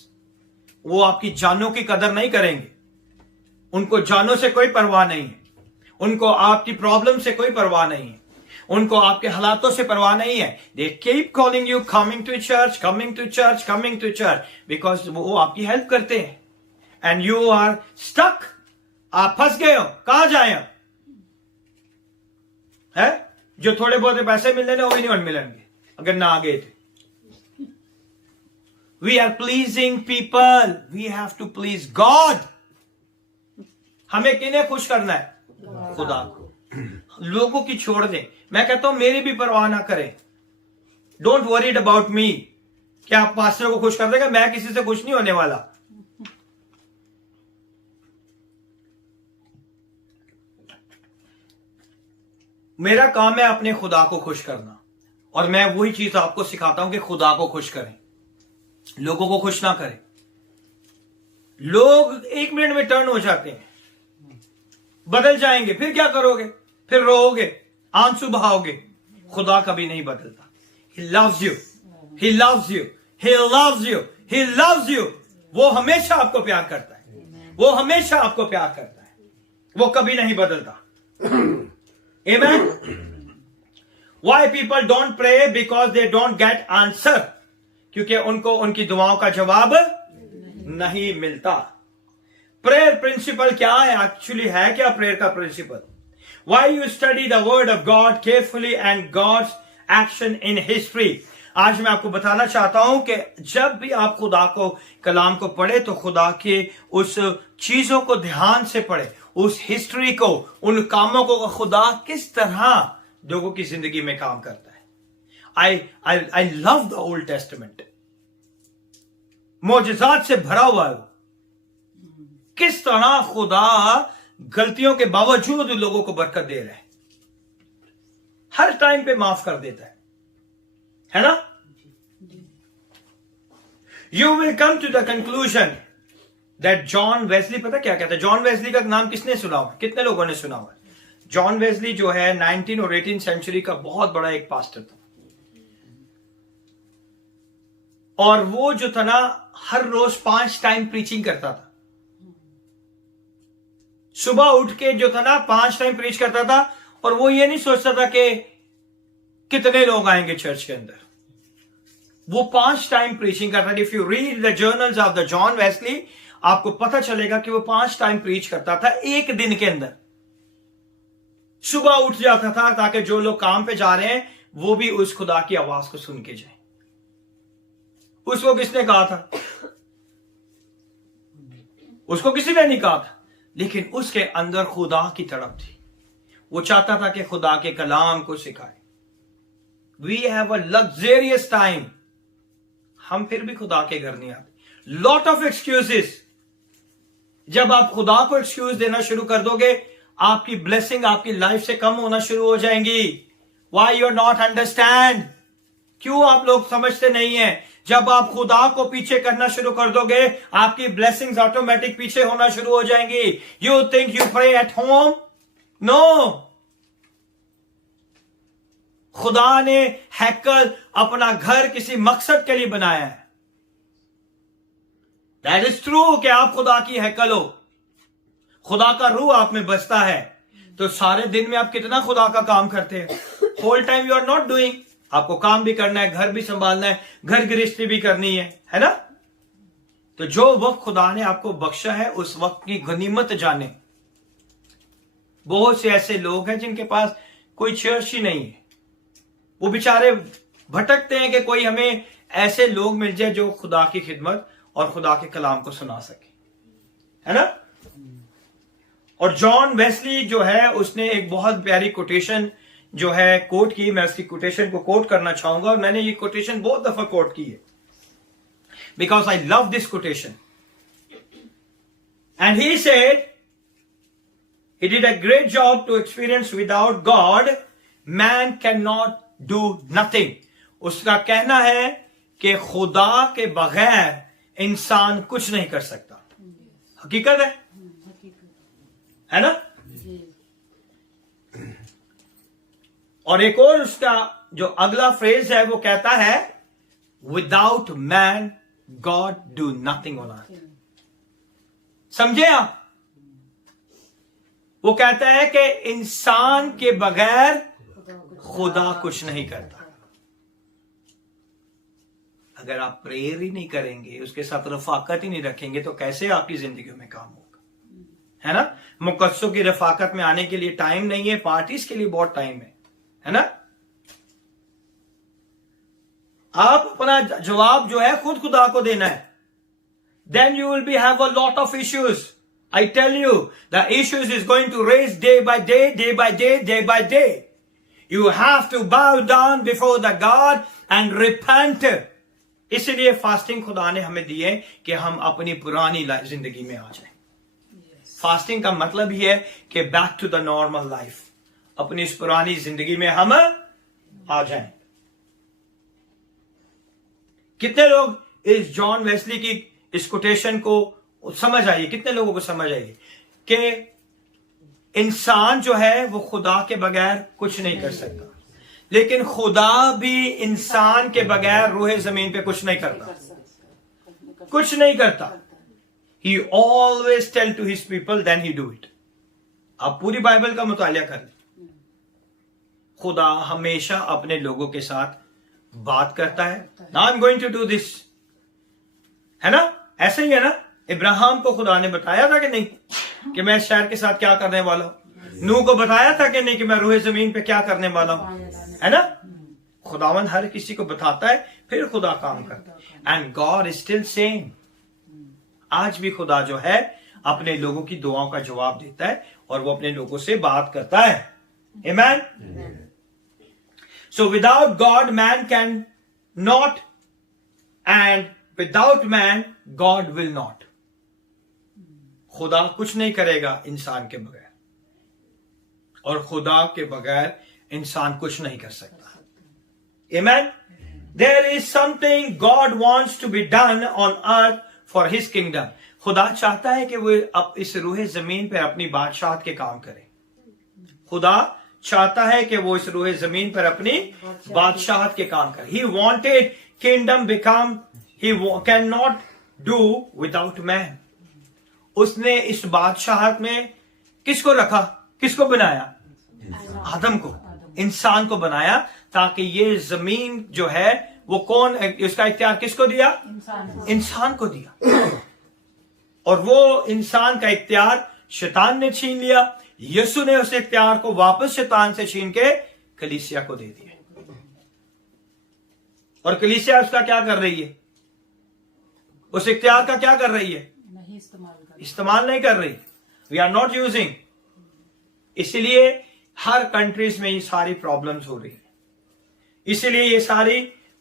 वो आपकी जानों की कदर नहीं करेंगे। उनको जानों से कोई परवाह नहीं है, उनको आपकी प्रॉब्लम से कोई परवाह नहीं है, उनको आपके हालातों से परवाह नहीं है। They keep calling you coming to church, coming to church, coming to church, because वो आपकी हेल्प करते हैं। एंड यू आर स्टक, आप फंस गए हो, कहां जाए है? जो थोड़े बहुत पैसे मिलने वो भी नहीं मिलेंगे अगर ना आ गए थे। We are pleasing people, we have to please God. हमें किन्हें खुश करना है? खुदा को। लोगों की छोड़ दें। मैं कहता हूं मेरी भी परवाह ना करें। Don't worried about me. क्या आप पास्टर को खुश कर देगा? मैं किसी से खुश नहीं होने वाला। मेरा काम है अपने खुदा को खुश करना, और मैं वही चीज आपको सिखाता हूं कि खुदा को खुश करें, लोगों को खुश ना करें। लोग 1 मिनट में टर्न हो जाते हैं, बदल जाएंगे, फिर क्या करोगे? फिर रोओगे, आंसू बहाओगे। खुदा कभी नहीं बदलता। He loves you, He loves you, He loves you, He loves you। वो हमेशा आपको प्यार करता है, वो हमेशा आपको प्यार करता है, वो कभी नहीं बदलता। Amen? Why people don't pray? Because they don't get answer। क्योंकि उनको उनकी दुआओं का जवाब नहीं मिलता। प्रेयर प्रिंसिपल क्या है? एक्चुअली है क्या प्रेयर का principal? Why you study the word of God carefully and God's action in history। आज मैं आपको बताना चाहता हूं कि जब भी आप खुदा को, कलाम को पढ़े, तो खुदा के उस चीजों को ध्यान से पढ़े, उस हिस्ट्री को, उन कामों को, खुदा किस तरह लोगों की जिंदगी में काम करता है। I love the Old Testament. मोजज़ात से भरा हुआ है। किस तरह खुदा गलतियों के बावजूद लोगों को बरकत दे रहा है, हर टाइम पे माफ कर देता है ना? You will come to the conclusion that John Wesley, पता क्या कहता है? जॉन वेस्ली का नाम किसने सुना हुआ? कितने लोगों ने सुना हुआ? जॉन वेस्ली जो है 19 और 18 सेंचुरी का बहुत बड़ा एक पास्टर था, और वो जो था ना, हर रोज 5 टाइम प्रीचिंग करता था। सुबह उठ के जो था ना 5 टाइम प्रीच करता था, और वो ये नहीं सोचता था कि कितने लोग आएंगे चर्च के अंदर। वो 5 टाइम प्रीचिंग करता था। If you read the journals of the John Wesley, आपको पता चलेगा कि वो 5 टाइम प्रीच करता था एक दिन के अंदर। सुबह उठ जाता था ताकि जो लोग काम पे जा रहे हैं वो भी उस खुदा की आवाज को सुन के जाए। उसको किसने कहा था? उसको किसी ने नहीं कहा था, लेकिन उसके अंदर खुदा की तड़प थी। वो चाहता था कि खुदा के कलाम को सिखाए। We have a luxurious time, हम फिर भी खुदा के घर नहीं आते। Lot of excuses. जब आप खुदा को एक्सक्यूज देना शुरू कर दोगे, आपकी ब्लेसिंग आपकी लाइफ से कम होना शुरू हो जाएंगी। Why you not understand? क्यों आप लोग समझते नहीं है? जब आप खुदा को पीछे करना शुरू कर दोगे, आपकी ब्लेसिंग्स ऑटोमेटिक पीछे होना शुरू हो जाएंगी। You think you pray at home? No. खुदा ने हैकल, अपना घर, किसी मकसद के लिए बनाया है। दैट इज ट्रू कि आप खुदा की हैकल हो, खुदा का रूह आप में बसता है। तो सारे दिन में आप कितना खुदा का काम करते हैं? Whole time you are not doing. आपको काम भी करना है, घर भी संभालना है, घर गृहस्थी भी करनी है ना? तो जो वक्त खुदा ने आपको बख्शा है, उस वक्त की गनीमत जाने। बहुत से ऐसे लोग हैं जिनके पास कोई चर्च ही नहीं है, वो बेचारे भटकते हैं कि कोई हमें ऐसे लोग मिल जाए जो खुदा की खिदमत और खुदा के कलाम को सुना सके, है ना? और जॉन वेस्ली जो है, उसने एक बहुत प्यारी कोटेशन जो है कोट की। मैं उसकी कोटेशन को कोट करना चाहूंगा, और मैंने ये कोटेशन बहुत दफा कोट की है because I love this quotation. And he said, he did a great job to experience without God man cannot do nothing। उसका कहना है कि खुदा के बगैर इंसान कुछ नहीं कर सकता। हकीकत है ना? और एक और उसका जो अगला फ्रेज है वो कहता है, without man God do nothing on earth. समझे आप? वो कहता है कि इंसान के बगैर खुदा कुछ नहीं करता। अगर आप प्रेयर ही नहीं करेंगे, उसके साथ रफाकत ही नहीं रखेंगे, तो कैसे आपकी जिंदगी में काम होगा? है ना? मुकद्दसों की रफाकत में आने के लिए टाइम नहीं है, पार्टीज के लिए बहुत टाइम है ना? आप अपना जवाब जो है खुद खुदा को देना है। Then you will be have a lot of issues. I tell you, the issues is going to raise day by day, day by day, day by day. You have to bow down before the God and repent. इसलिए फास्टिंग खुदा ने हमें दी है कि हम अपनी पुरानी जिंदगी में आ जाएं। फास्टिंग का मतलब ही है कि back to the normal life, अपनी इस पुरानी जिंदगी में हम आ जाएं। कितने लोग इस जॉन वेस्ली की इस कोटेशन को समझ आइए? कितने लोगों को समझ आइए कि इंसान जो है वो खुदा के बगैर कुछ नहीं कर सकता, लेकिन खुदा भी इंसान के बगैर रूहे जमीन पे कुछ नहीं करता, कुछ नहीं करता। He always tell to his people, then he do it। आप पूरी बाइबल का मुतालिया कर लें, खुदा हमेशा अपने लोगों के साथ बात करता है। Now I'm going to do this, है ना? ऐसे ही है ना? इब्राहिम को खुदा ने बताया था कि नहीं कि मैं इस शहर के साथ क्या करने वाला हूं? नूह को बताया था कि नहीं कि मैं रूहे जमीन पे क्या करने वाला हूं? है ना? खुदावन हर किसी को बताता है, फिर खुदा काम करता है। And God is still same. आज भी खुदा जो है अपने लोगों की दुआओं का जवाब देता है और वो अपने लोगों से बात करता है। आमीन। So without God man can not, and without man God will not. खुदा कुछ नहीं करेगा इंसान के बगैर, और खुदा के बगैर इंसान कुछ नहीं कर सकता। Amen? There is something God wants to be done on earth for His kingdom। खुदा चाहता है कि वो अब इस रूहे जमीन पे अपनी बादशाहत के काम करे। खुदा चाहता है कि वो इस रूहे जमीन पर अपनी बादशाहत के काम करे। He wanted kingdom become, He cannot do without man। उसने इस बादशाहत में किसको रखा? किसको बनाया? आदम को, इंसान को बनाया, ताकि ये जमीन जो है वो कौन, इसका इख्तियार किसको दिया? इंसान को दिया। और वो इंसान का इख्तियार शैतान ने छीन लिया। यीशु ने उस इख्तियार को वापस शैतान से छीन के कलीसिया को दे दिया। और कलीसिया उसका क्या कर रही है? उस इख्तियार का क्या कर रही है? इस्तेमाल नहीं कर रही। We are not using. इसलिए हर कंट्रीज में ये सारी प्रॉब्लम्स हो रही है, इसीलिए ये सारी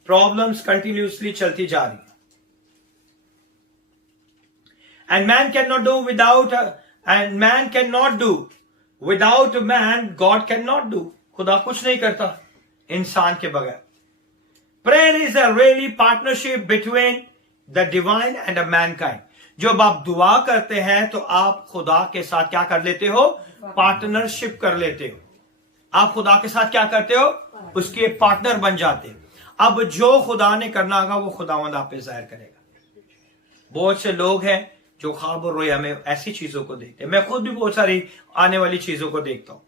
प्रॉब्लम्स कंटिन्यूसली चलती जा रही है. And man can not do without man, God can not do. खुदा कुछ नहीं करता इंसान के बगैर. Prayer is a really partnership between the divine and a Mankind. जब आप दुआ करते हैं तो आप खुदा के साथ क्या कर लेते हो? पार्टनरशिप कर लेते हो. आप खुदा के साथ क्या करते हो? उसके पार्टनर बन जाते हो. अब जो खुदा ने करना होगा वो खुदावंद आप पे जाहिर करेगा. बहुत से लोग हैं जो ख्वाब और रोया में ऐसी चीजों को देखते हैं. मैं खुद भी बहुत सारी आने वाली चीजों को देखता हूं.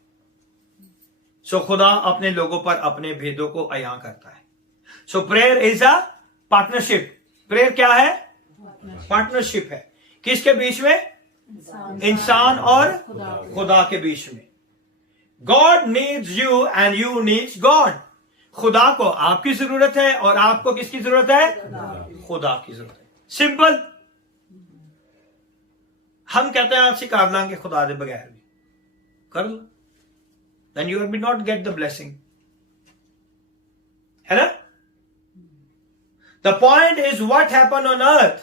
सो खुदा अपने लोगों पर अपने भेदों को अयां करता है. So prayer is a partnership. Prayer क्या है? पार्टनरशिप है. किसके बीच में? इंसान और खुदा के बीच में. God needs you and you needs God. खुदा को आपकी जरूरत है और आपको किसकी जरूरत है? खुदा की जरूरत है. सिंपल. हम कहते हैं आपसे कर लांगे खुदा के बगैर भी कर लो, then you will not get the blessing. है ना? The point is what happened on earth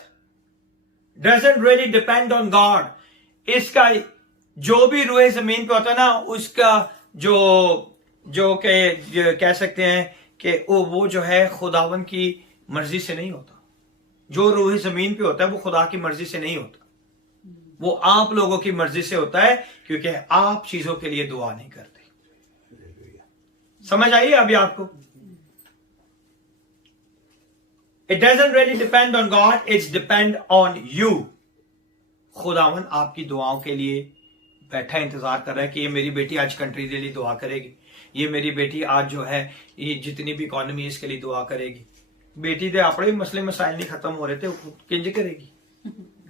doesn't really depend on God. इसका जो भी रुए जमीन पे होता है ना, उसका जो कह सकते हैं कि वो जो है खुदावन की मर्जी से नहीं होता. जो रुए जमीन पे होता है वो खुदा की मर्जी से नहीं होता. वो आप लोगों की मर्जी से होता है, क्योंकि आप चीजों के लिए दुआ नहीं करते. समझ आइए अभी आपको? It doesn't really depend on God, it's depend on you. खुदावन आपकी दुआओं के लिए बैठा इंतजार कर रहा है कि ये मेरी बेटी आज कंट्री के लिए दुआ करेगी, ये मेरी बेटी आज जो है ये जितनी भी इकोनॉमी इसके लिए दुआ करेगी. बेटी दे अपने मसले मसाइल नहीं खत्म हो रहे थे, किंज करेगी,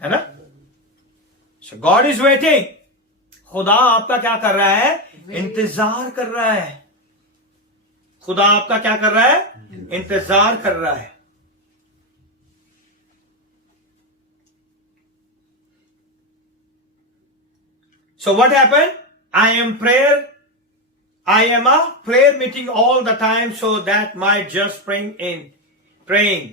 है ना? सो गॉड इज वेटिंग. खुदा आपका क्या कर रहा है? इंतजार कर रहा है. खुदा आपका क्या कर रहा है? इंतजार कर रहा है. So what happened? I am a prayer meeting all the time so that might just praying.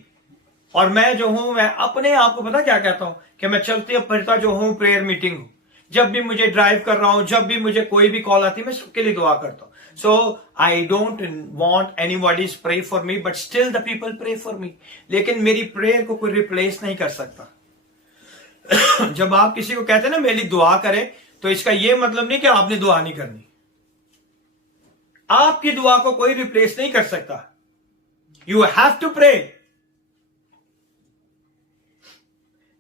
और मैं जो हूं, मैं अपने आप को पता क्या कहता हूं कि मैं चलते फिरता जो हूं प्रेयर मीटिंग हूं. जब भी मुझे ड्राइव कर रहा हूं, जब भी मुझे कोई भी कॉल आती है, मैं सबके लिए दुआ करता हूं. So I don't want anybody's pray for me, but still the people pray for me. लेकिन मेरी प्रेयर को कोई रिप्लेस नहीं कर सकता. जब आप किसी को कहते हैं ना मेरे लिए दुआ करें, तो इसका यह मतलब नहीं कि आपने दुआ नहीं करनी. आपकी दुआ को कोई रिप्लेस नहीं कर सकता. You have to pray.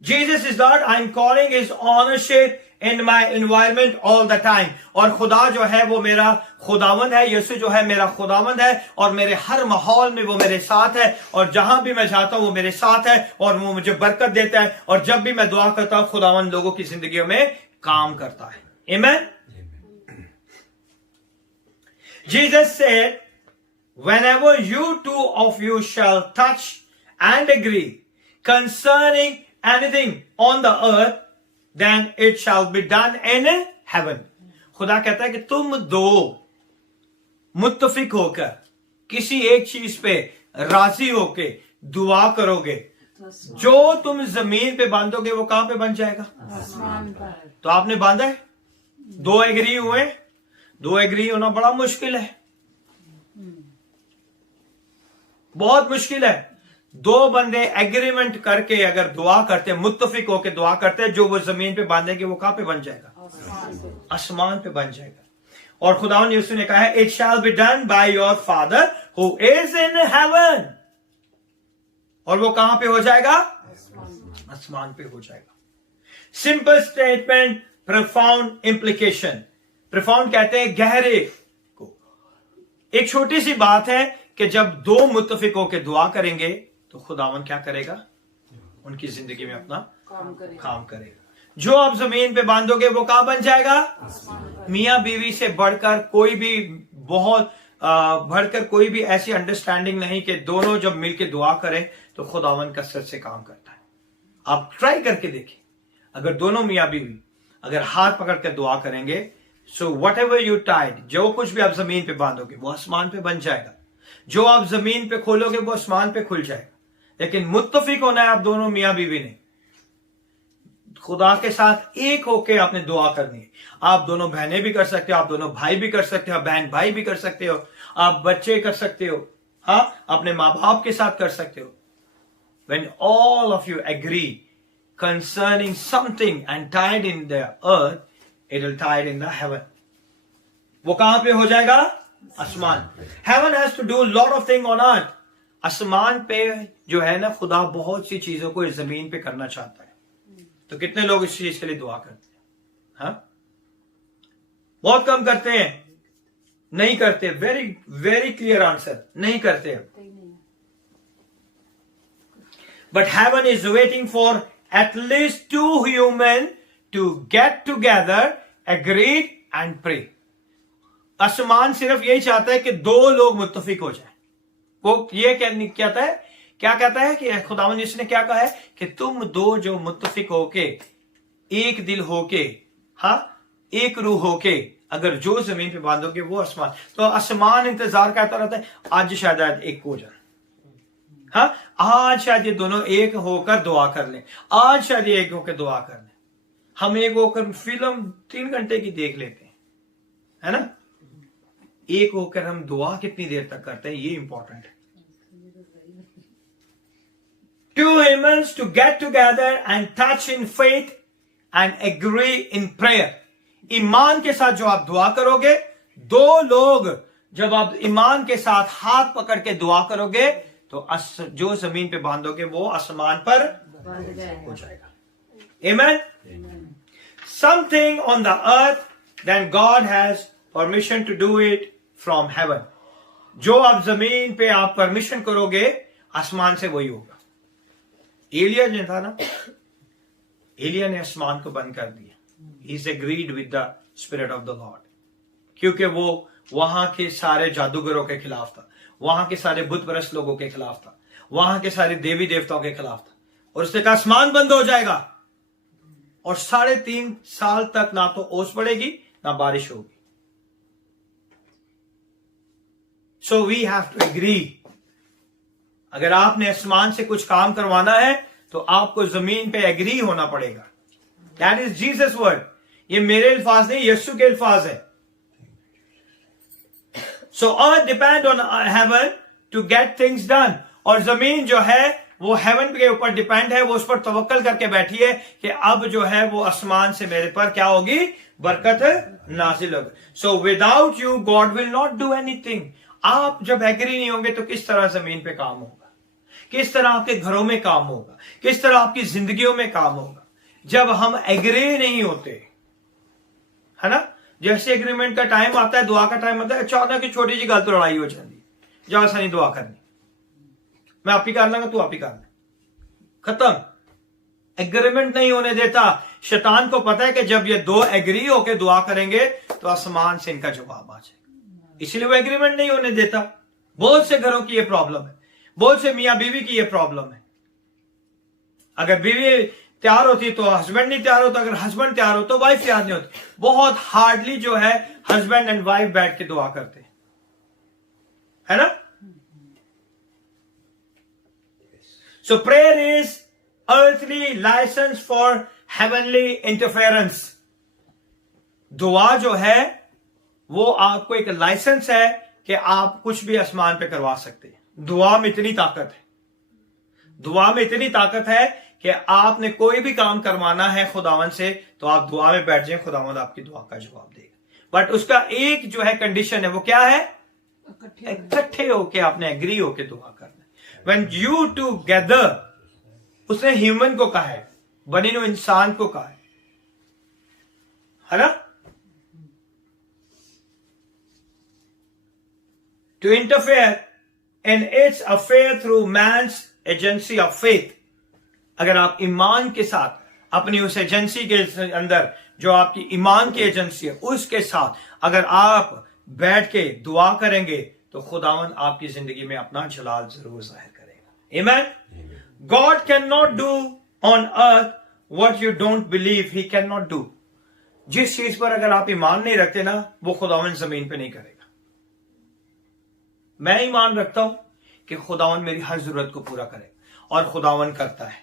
Jesus is Lord. I'm calling his ownership in my environment all the time. और खुदा जो है वो मेरा खुदावंद है. यीशु जो है मेरा खुदावंद है और मेरे हर माहौल में वो मेरे साथ है. और जहां भी मैं जाता हूं वो मेरे साथ है और वो मुझे बरकत देता है. और जब भी मैं दुआ करता हूं खुदावंद लोगों की जिंदगियों में काम करता है. Amen? Jesus said, whenever you two of you shall touch and agree concerning anything on the earth, then it shall be done in heaven. खुदा कहता है कि तुम दो मुत्तफिक होकर किसी एक चीज पे राजी होके दुआ करोगे, जो तुम जमीन पे बांधोगे वो कहां पे बन जाएगा? आसमान पर. तो आपने बांधा है, दो एग्री हुए. दो एग्री होना बड़ा मुश्किल है, बहुत मुश्किल है. दो बंदे एग्रीमेंट करके अगर दुआ करते, मुत्तफिक होकर दुआ करते, जो वो जमीन पे बांधेंगे वो कहां पे बन जाएगा? आसमान पे बन जाएगा. और खुदावंद यीशु ने कहा है, it shall be done by your father who is in heaven. और वो कहां पे हो जाएगा? आसमान पे हो जाएगा. Simple statement, profound implication. Profound कहते हैं गहरे को. एक छोटी सी बात है कि जब दो मुत्तफिक होकर दुआ करेंगे तो खुदावन क्या करेगा? उनकी जिंदगी में अपना काम करेगा. जो आप जमीन पे बांधोगे वो कहां बन जाएगा? मियां बीवी से बढ़कर कोई भी बहुत बढ़कर कोई भी ऐसी अंडरस्टैंडिंग नहीं कि दोनों जब मिलकर दुआ करें तो खुदावन कसरत से काम करता है. आप ट्राई करके देखिए, अगर दोनों मियां बीवी अगर हाथ पकड़ कर दुआ करेंगे, so whatever you tied, जो कुछ भी आप जमीन पे बांधोगे वो आसमान पे बन जाएगा, जो आप जमीन पे खोलोगे वो आसमान पे खुल जाएगा। लेकिन मुत्तफिक होना है आप दोनों मियां बीवी ने, खुदा के साथ एक होके आपने दुआ करनी है। आप दोनों बहनें भी कर सकते हो, आप दोनों भाई भी कर सकते हो, बहन भाई भी कर सकते हो, आप बच्चे कर सकते हो, हाँ अपने माँ बाप के साथ कर सकते हो। When all of you agree concerning something and tied in the earth, it will tied in the heaven. वो कहां पे हो जाएगा? आसमान। Heaven has to do lot of thing on earth. आसमान पे जो है ना, खुदा बहुत सी चीजों को इस जमीन पे करना चाहता है। तो कितने लोग इस चीज के लिए दुआ करते हैं? हाँ, बहुत कम करते हैं, नहीं करते। वेरी वेरी क्लियर आंसर, नहीं करते हैं। But heaven is waiting for at least 2 humans to get together, agree and pray. आसमान सिर्फ यही चाहता है कि 2 लोग मुत्तफिक हो जाए। वो ये कहता है, क्या कहता है कि खुदावंद यीशु ने क्या कहा है कि तुम 2 जो मुत्तफिक होके, एक दिल होके, हाँ एक रूह होके, अगर जो जमीन पे बांधोगे वो आसमान। तो आसमान इंतजार करता रहता है, आज शायद एक हो जाए, हाँ आज शायद ये दोनों एक होकर दुआ कर लें, आज शायद ये एक होकर दुआ कर लें। हम एक होकर फिल्म 3 घंटे की देख लेते हैं, है ना? एक होकर हम दुआ कितनी देर तक करते हैं, ये इंपॉर्टेंट है। 2 humans to get together and touch in faith and agree in prayer. ईमान के साथ जो आप दुआ करोगे, 2 लोग जब आप ईमान के साथ हाथ पकड़ के दुआ करोगे, तो जो जमीन पे बांधोगे वो आसमान पर हो जाएगा। Amen? Something on the earth, then God has permission to do it from heaven. जो आप जमीन पे आप परमिशन करोगे, आसमान से वही होगा। एलिया ने था ना, एलिया ने आसमान को बंद कर दिया। He's agreed with the spirit of the Lord, क्योंकि वो वहां के सारे जादूगरों के खिलाफ था, वहां के सारे बुत परस्त लोगों के खिलाफ था, वहां के सारे देवी देवताओं के खिलाफ था। और उसने कहा आसमान बंद हो जाएगा, और 3.5 साल तक ना तो ओस पड़ेगी ना बारिश होगी। So we have to agree. अगर आपने आसमान से कुछ काम करवाना है तो आपको जमीन पे एग्री होना पड़ेगा। That is Jesus word. ये मेरे अल्फाज नहीं, यीशु के अल्फाज है। So earth depend on heaven to get things done. और जमीन जो है वो हेवन के ऊपर डिपेंड है, वो उस पर तवक्कल करके बैठी है कि अब जो है वो आसमान से मेरे पर क्या होगी, बरकत नाजिल होगी। So without you God will not do anything. आप जब एग्री नहीं होंगे तो किस तरह जमीन पे काम होगा, किस तरह आपके घरों में काम होगा, किस तरह आपकी जिंदगियों में काम होगा। जब हम एग्री नहीं होते, है ना, जैसे एग्रीमेंट का टाइम आता है, दुआ का टाइम आता है, अचानक की छोटी सी गल तो लड़ाई हो जाती है, जब ऐसा नहीं दुआ करनी, मैं आप ही कर लूंगा, तू आप ही कर ले, खत्म। एग्रीमेंट नहीं होने देता। शैतान को पता है कि जब ये 2 एग्री होकर दुआ करेंगे तो आसमान से इनका जवाब आ जाएगा, इसलिए वो एग्रीमेंट नहीं होने देता। बहुत से घरों की ये प्रॉब्लम है, बहुत से मियां बीवी की ये प्रॉब्लम है। अगर बीवी तैयार होती तो हस्बैंड नहीं तैयार होता, अगर हस्बैंड तैयार हो तो वाइफ तैयार नहीं होती। बहुत हार्डली जो है हस्बैंड एंड वाइफ बैठ के दुआ करते है ना। So prayer is earthly license for heavenly interference. दुआ जो है वो आपको एक लाइसेंस है कि आप कुछ भी आसमान पे करवा सकते हैं। दुआ में इतनी ताकत है, दुआ में इतनी ताकत है कि आपने कोई भी काम करवाना है खुदावन से तो आप दुआ में बैठ जाएं, खुदावन आपकी दुआ का जवाब देगा। बट उसका एक जो है कंडीशन है, वो क्या है, इकट्ठे होके आपने एग्री होके दुआ करना है। व्हेन यू टुगेदर, उसने ह्यूमन को कहा है, बनी नो इंसान को कहा है ना, to interfere in its affair through man's agency of faith. अगर आप ईमान के साथ अपनी उस एजेंसी के अंदर जो आपकी ईमान की एजेंसी है उसके साथ अगर आप बैठ के दुआ करेंगे तो खुदावन आपकी जिंदगी में अपना जलाल जरूर जाहिर करेगा। आमीन। God cannot do on earth what you don't believe he cannot do. जिस चीज पर अगर आप ईमान नहीं रखते ना, वो खुदावन जमीन पे नहीं करेगा। मैं ईमान रखता हूं कि खुदावन मेरी हर जरूरत को पूरा करे, और खुदावन करता है।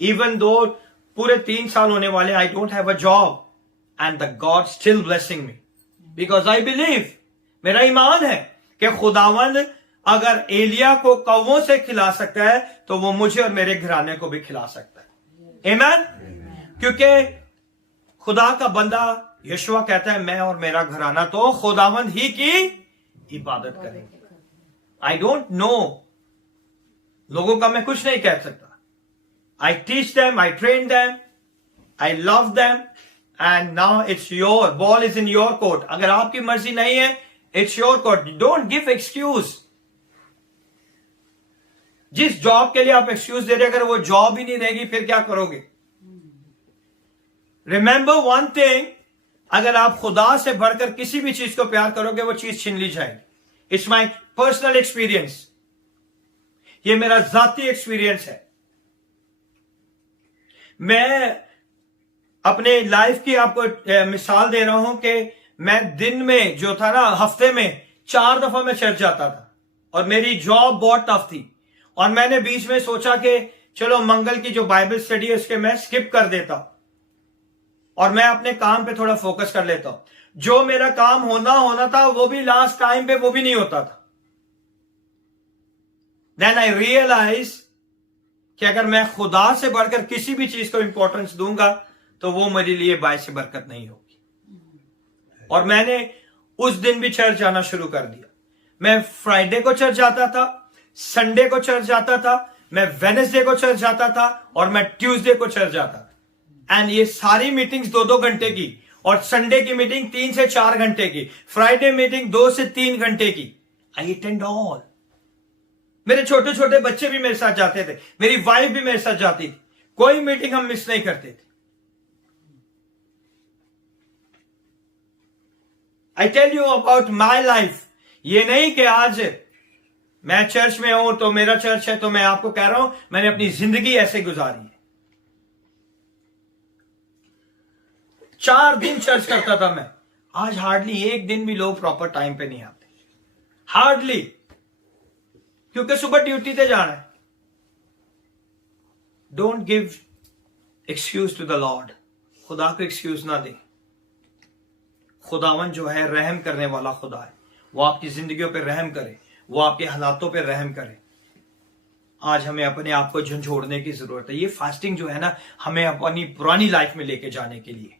इवन दो पूरे 3 साल होने वाले, I don't have a job and the God still blessing me because I believe, मेरा ईमान है कि खुदावन अगर एलिया को कौवों से खिला सकता है तो वो मुझे और मेरे घराने को भी खिला सकता है। आमीन। क्योंकि खुदा का बंदा यीशुआ कहता है, मैं और मेरा घराना तो खुदावंद ही की इबादत करेंगे। आई डोंट नो, लोगों का मैं कुछ नहीं कह सकता। I teach them, I train them, I love them, and now it's your ball is in your court. अगर आपकी मर्जी नहीं है, it's your court. Don't give excuse. जिस जॉब के लिए आप एक्सक्यूज दे रहे, अगर वो जॉब ही नहीं रहेगी फिर क्या करोगे? रिमेंबर वन थिंग, अगर आप खुदा से बढ़कर किसी भी चीज को प्यार करोगे, वो चीज छीन ली जाएगी। इट्स माई पर्सनल एक्सपीरियंस, ये मेरा जाती एक्सपीरियंस है। मैं अपने लाइफ की आपको मिसाल दे रहा हूं कि मैं दिन में जो था ना, हफ्ते में 4 दफा मैं चर्च जाता था, और मेरी जॉब बहुत टफ थी, और मैंने बीच में सोचा कि चलो मंगल की जो बाइबल स्टडी है उसके मैं स्किप कर देता हूं और मैं अपने काम पे थोड़ा फोकस कर लेता हूं। जो मेरा काम होना था वो भी लास्ट टाइम पे वो भी नहीं होता था। देन आई रियलाइज कि अगर मैं खुदा से बढ़कर किसी भी चीज को इंपॉर्टेंस दूंगा तो वो मेरे लिए बायस बरकत नहीं होगी। और मैंने उस दिन भी चर्च जाना शुरू कर दिया। मैं फ्राइडे को चर्च जाता था, संडे को चर्च जाता था, मैं वेडनेसडे को चर्च जाता था, और मैं ट्यूसडे को चर्च जाता था। एंड ये सारी मीटिंग्स 2-2 घंटे की, और संडे की मीटिंग 3 से 4 घंटे की, फ्राइडे मीटिंग 2 से 3 घंटे की। I attend all. मेरे छोटे छोटे बच्चे भी मेरे साथ जाते थे, मेरी वाइफ भी मेरे साथ जाती थी, कोई मीटिंग हम मिस नहीं करते थे। I tell you about my life. ये नहीं कि आज मैं चर्च में हूं तो मेरा चर्च है तो मैं आपको कह रहा हूं, मैंने अपनी जिंदगी ऐसे गुजारी है। 4 दिन चर्च करता था मैं। आज हार्डली एक दिन भी लोग प्रॉपर टाइम पे नहीं आते, हार्डली, क्योंकि सुबह ड्यूटी पे जाना है। Don't give excuse to the Lord. खुदा को एक्सक्यूज ना दे। खुदावन जो है रहम करने वाला खुदा है, वो आपकी जिंदगियों पे रहम करे, वो आपके हालातों पे रहम करे। आज हमें अपने आप को झंझोड़ने की जरूरत है। ये फास्टिंग जो है ना, हमें अपनी पुरानी लाइफ में लेके जाने के लिए,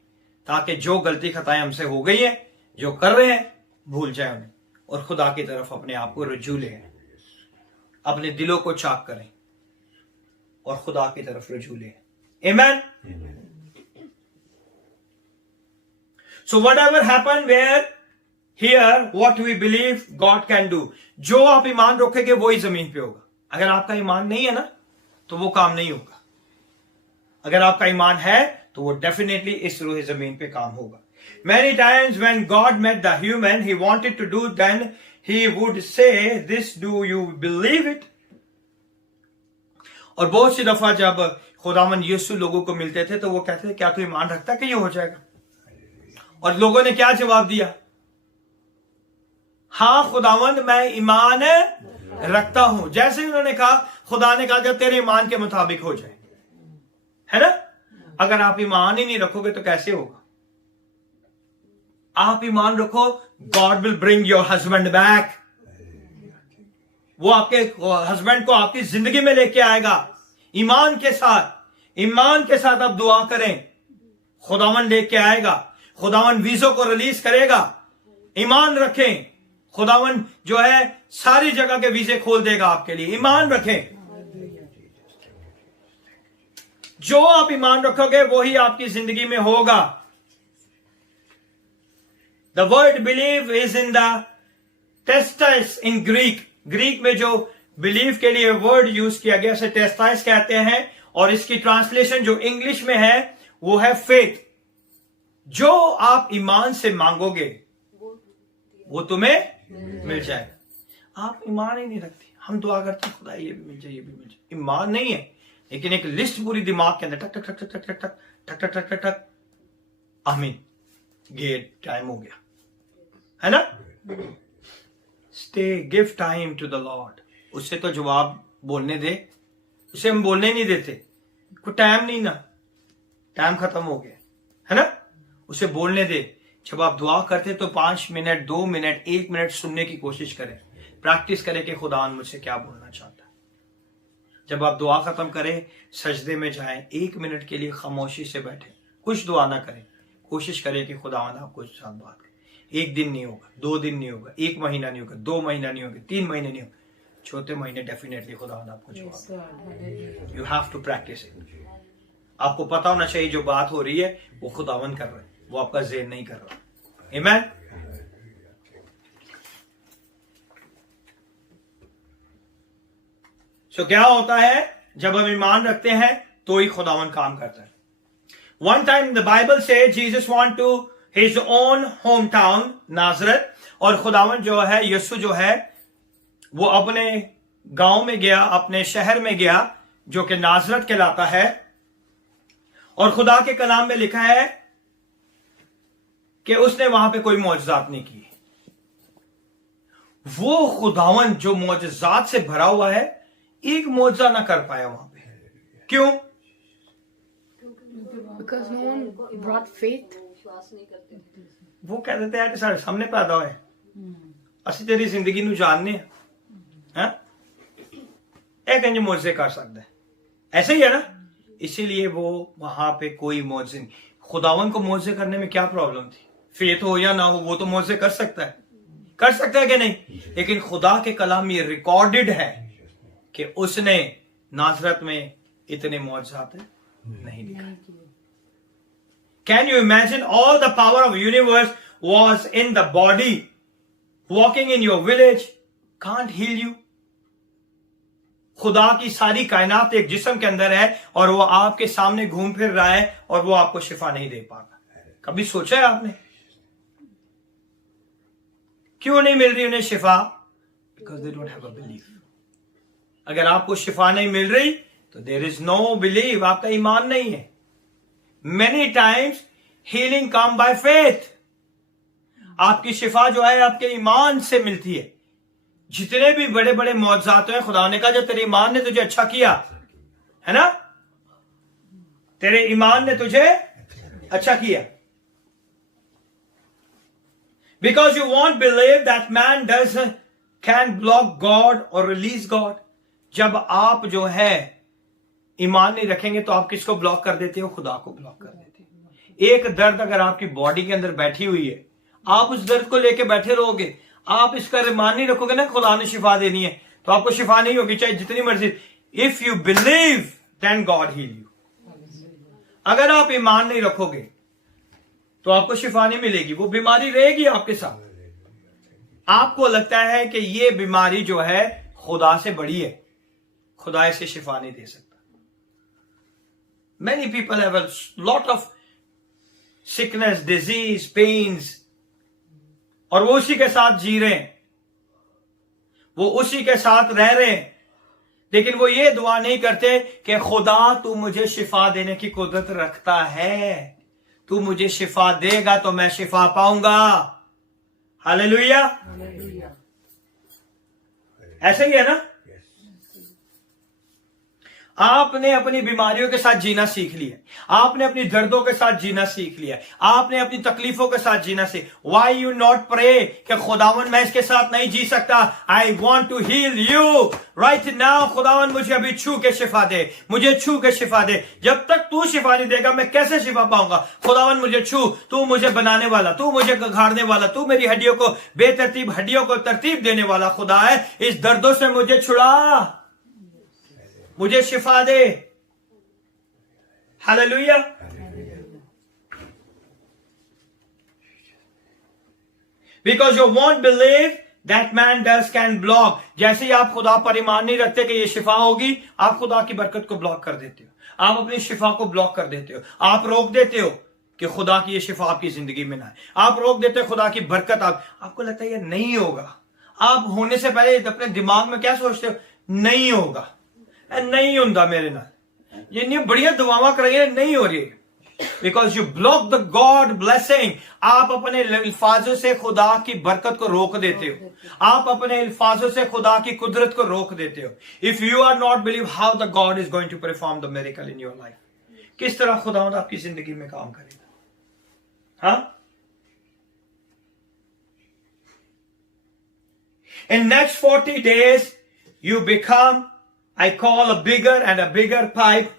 ताकि जो गलती खताएं हमसे हो गई है, जो कर रहे हैं, भूल जाए उन्हें, और खुदा की तरफ अपने आप को रुजू लें, अपने दिलों को चाक करें और खुदा की तरफ रुजू लें। आमीन। So whatever happen where here what we believe God can do, जो आप ईमान रखोगे वो ही जमीन पे होगा। अगर आपका ईमान नहीं है ना तो वो काम नहीं होगा। अगर आपका ईमान है तो वो डेफिनेटली इस रूह जमीन पे काम होगा। Many times when God met the human, he wanted to do, then he would say, this do you believe it? और बहुत सी दफा जब खुदावन यीशु लोगों को मिलते थे तो वो कहते थे, क्या तू ईमान रखता है कि ये हो जाएगा? और लोगों ने क्या जवाब दिया? हाँ खुदावंद, मैं ईमान रखता हूं। जैसे ही उन्होंने कहा, खुदा ने कहा जब तेरे ईमान के मुताबिक हो जाए, है ना? अगर आप ईमान ही नहीं रखोगे तो कैसे होगा? आप ईमान रखो, God will bring your husband back. वो आपके हस्बैंड को आपकी जिंदगी में लेके आएगा। ईमान के साथ आप दुआ करें, खुदावन लेके आएगा। खुदावन वीजों को रिलीज करेगा। ईमान रखें, खुदावन जो है सारी जगह के वीजे खोल देगा आपके लिए। ईमान रखें। जो आप ईमान रखोगे वही आपकी जिंदगी में होगा। The word believe is in the टेस्टाइस इन ग्रीक में जो बिलीव के लिए वर्ड यूज किया गया उसे टेस्टाइस कहते हैं, और इसकी ट्रांसलेशन जो इंग्लिश में है वो है फेथ। जो आप ईमान से मांगोगे वो तुम्हें मिल जाएगा। आप ईमान ही नहीं रखते। हम दुआ करते खुदा ये भी मिल जाए, ये भी मिल जाए। ईमान नहीं है, लेकिन एक लिस्ट पूरी दिमाग के अंदर टक टक टक टक टक टक टक टक टक टक टक। आमीन, ये टाइम हो गया है ना। Stay, give time to the Lord. उससे तो जवाब बोलने दे, उसे हम बोलने नहीं देते, कोई टाइम नहीं ना, टाइम खत्म हो गया है ना। उसे बोलने दे। जब आप दुआ करते तो 5 मिनट, 2 मिनट, 1 मिनट सुनने की कोशिश करें, प्रैक्टिस करें कि खुदा मुझसे क्या बोलना चाहता है। जब आप दुआ खत्म करें, सजदे में जाएं, 1 मिनट के लिए खामोशी से बैठे, कुछ दुआ ना करें, कोशिश करें कि खुदा आपको साथ बात करे। 1 दिन नहीं होगा, 2 दिन नहीं होगा, 1 महीना नहीं होगा, 2 महीना नहीं होगा, 3 महीने नहीं होगा, चौथे महीने डेफिनेटली खुदा आपको जवाब। You have to practise it. आपको पता होना चाहिए जो बात हो रही है वो खुदावन कर रहा है, वो आपका ज़हन नहीं कर रहा। आमीन। सो क्या होता है जब हम ईमान रखते हैं तो ही खुदावन काम करता है। One time the Bible says Jesus went to his own hometown नाजरत, और खुदावन जो है, यीशु जो है, वो अपने गांव में गया, अपने शहर में गया जो कि नाजरत कहलाता है। और खुदा के कलाम में लिखा है कि उसने वहां पे कोई मौजज़ात नहीं किए। वो खुदावन जो मौजज़ात से भरा हुआ है, एक मौजज़ा ना कर पाया वहां पे। क्यों? Because no one brought faith. विश्वास नहीं करते थे। वो कह देते हैं कि साढ़े सामने पैदा होए, असि तेरी जिंदगी नू जानने हैं, एक इंज मौजज़े कर सकता है, ऐसे ही है ना। इसीलिए वो वहां पे कोई मौजज़े नहीं। खुदावन को मौजज़े करने में क्या प्रॉब्लम थी? फेथ हो या ना हो, वो तो मौजज़े कर सकता है कि नहीं। लेकिन खुदा के कलाम में रिकॉर्डेड है कि उसने नाजरत में इतने मौजज़ात नहीं दिखाए। Can you imagine all the power of universe was in the body, walking in your village, can't heal you? खुदा की सारी कायनात एक जिस्म के अंदर है और वो आपके सामने घूम फिर रहा है और वो आपको शिफा नहीं दे पाता। कभी सोचा है आपने क्यों नहीं मिल रही उन्हें शिफा? Because they don't have a belief. अगर आपको शिफा नहीं मिल रही तो there is no belief, आपका ईमान नहीं है। Many times healing come by faith. आपकी शिफा जो है आपके ईमान से मिलती है। जितने भी बड़े बड़े मौजज़ात हैं, खुदा ने कहा जब तेरे ईमान ने तुझे अच्छा किया है ना, तेरे ईमान ने तुझे अच्छा किया। Because you won't believe that man can block God or release God. जब आप जो है ईमान नहीं रखेंगे तो आप किसको ब्लॉक कर देते हो? खुदा को ब्लॉक कर देते हो। एक दर्द अगर आपकी बॉडी के अंदर बैठी हुई है, आप उस दर्द को लेके बैठे रहोगे, आप इसका ईमान नहीं रखोगे ना खुदा ने शिफा देनी है, तो आपको शिफा नहीं होगी चाहे जितनी मर्जी। If you believe then God heal you. अगर आप ईमान नहीं रखोगे तो आपको शिफा नहीं मिलेगी, वो बीमारी रहेगी आपके साथ। आपको लगता है कि ये बीमारी जो है खुदा से बड़ी है, खुदा इसे शिफा नहीं दे सकता। Many people have a lot of sickness, disease, pains, और वो उसी के साथ जी रहे हैं, वो उसी के साथ रह रहे हैं, लेकिन वो ये दुआ नहीं करते कि खुदा तू मुझे शिफा देने की कुदरत रखता है, तू मुझे शिफा देगा तो मैं शिफा पाऊंगा। हालेलुया। ऐसे ही है ना। आपने अपनी बीमारियों के साथ जीना सीख लिया, आपने अपनी दर्दों के साथ जीना सीख लिया, आपने अपनी तकलीफों के साथ जीना सीख। वाई यू नॉट प्रे कि खुदावन मैं इसके साथ नहीं जी सकता, I want to heal you right now. खुदावन मुझे अभी छू के शिफा दे, मुझे छू के शिफा दे। जब तक तू शिफा नहीं देगा मैं कैसे शिफा पाऊंगा? खुदावन मुझे छू, तू मुझे बनाने वाला, तू मुझे घाड़ने वाला, तू मेरी हड्डियों को बेतरतीब हड्डियों को तरतीब देने वाला खुदा है। इस दर्दों से मुझे छुड़ा, मुझे शिफा दे। Hallelujah. Because you want believe that man does can block. जैसे ही आप खुदा पर ईमान नहीं रखते कि ये शिफा होगी, आप खुदा की बरकत को ब्लॉक कर देते हो, आप अपनी शिफा को ब्लॉक कर देते हो, आप रोक देते हो कि खुदा की ये शिफा आपकी जिंदगी में ना है, आप रोक देते हो खुदा की बरकत। आपको लगता है ये नहीं होगा। आप होने से पहले अपने दिमाग में क्या सोचते हो? नहीं होगा, नहीं होता मेरे नाल, जिन्नी बढ़िया दुआवां कराइए नहीं हो रही। Because you block the God blessing. आप अपने अल्फाजों से खुदा की बरकत को रोक देते हो, आप अपने अल्फाजों से खुदा की कुदरत को रोक देते हो। If you are not believe how the God is going to perform the miracle in your life, किस तरह खुदा आपकी जिंदगी में काम करेगा। हाँ, in next 40 days you become, I call, a bigger and a bigger pipe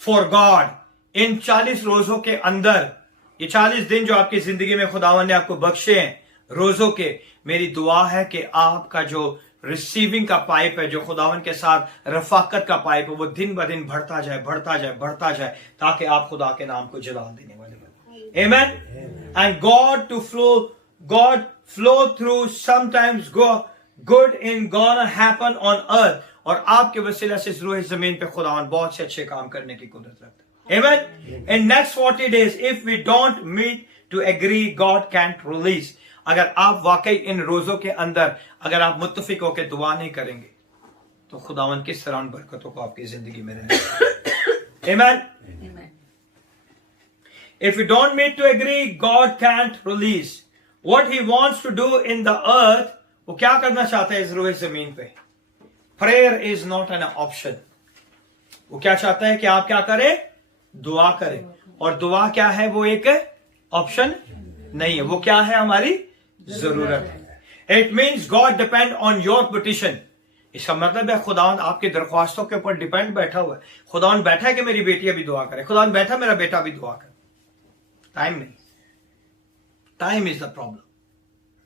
for God। इन 40 रोजों के अंदर, ये 40 दिन जो आपकी जिंदगी में खुदावन ने आपको बख्शे हैं रोजों के, मेरी दुआ है कि आपका जो रिसीविंग का पाइप है, जो खुदावन के साथ रफाकत का पाइप है, वो दिन ब दिन बढ़ता जाए, बढ़ता जाए, बढ़ता जाए, ताकि आप खुदा के नाम को जला देने वाले बने। Amen. And God flow through sometimes good in gonna happen on earth, और आपके वसीला से रूह जमीन पे खुदावन बहुत से अच्छे काम करने की कुदरत रखता है। Amen. In next 40 days, if we don't meet to agree, God can't release। अगर आप वाकई इन रोजों के अंदर अगर आप मुत्तफिक होकर दुआ नहीं करेंगे, तो खुदावन किस तरह उन बरकतों को आपकी जिंदगी में रहने। Amen. If we don't meet to agree, God can't release what He wants to do in the earth। वो क्या करना चाहता है इस रूह जमीन पे? Prayer is not an option। वो क्या चाहता है कि आप क्या करें? दुआ करें। और दुआ क्या है? वो एक ऑप्शन नहीं है, वो क्या है? हमारी जरूरत है। It means God depend on your petition. इसका मतलब है खुदावन आपकी दरख्वास्तों के ऊपर डिपेंड बैठा हुआ है। खुदावन बैठा है कि मेरी बेटी अभी दुआ करे, खुदावन बैठा मेरा बेटा भी दुआ करे। टाइम नहीं, टाइम इज द प्रॉब्लम,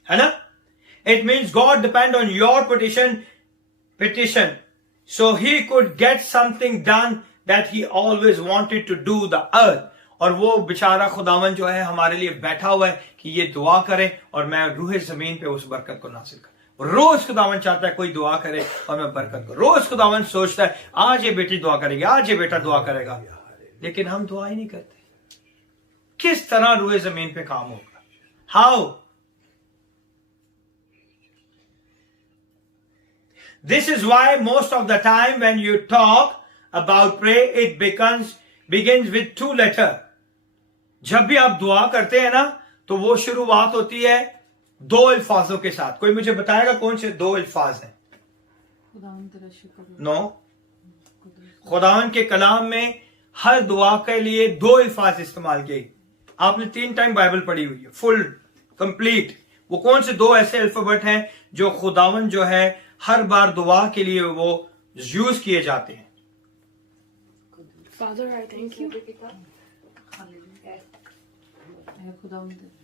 है ना। It means God depend on your petition so he could get something done that he always wanted to do the earth। और वो बेचारा खुदावन जो है हमारे लिए बैठा हुआ है कि ये दुआ करे और मैं रूह जमीन पे उस बरकत को नासिल करूं। रोज खुदावन चाहता है कोई दुआ करे और मैं बरकत करूं। रोज खुदावन सोचता है आज ये बेटी दुआ करेगी, आज ये बेटा दुआ करेगा, लेकिन हम दुआ ही नहीं करते। किस तरह रूह जमीन पे काम होगा? How? This is why most of the time when you talk about pray, it begins with 2 letters। जब भी आप दुआ करते हैं ना, तो वो शुरुआत होती है 2 अल्फाजों के साथ। कोई मुझे बताएगा कौन से 2 अल्फाज हैं? नो, खुदावन के कलाम में हर दुआ के लिए 2 अल्फाज इस्तेमाल किए। आपने 3 टाइम बाइबल पढ़ी हुई है, फुल कंप्लीट। वो कौन से 2 ऐसे अल्फाबेट हैं जो खुदावन जो है हर बार दुआ के लिए वो यूज किए जाते हैं? Father, I thank you.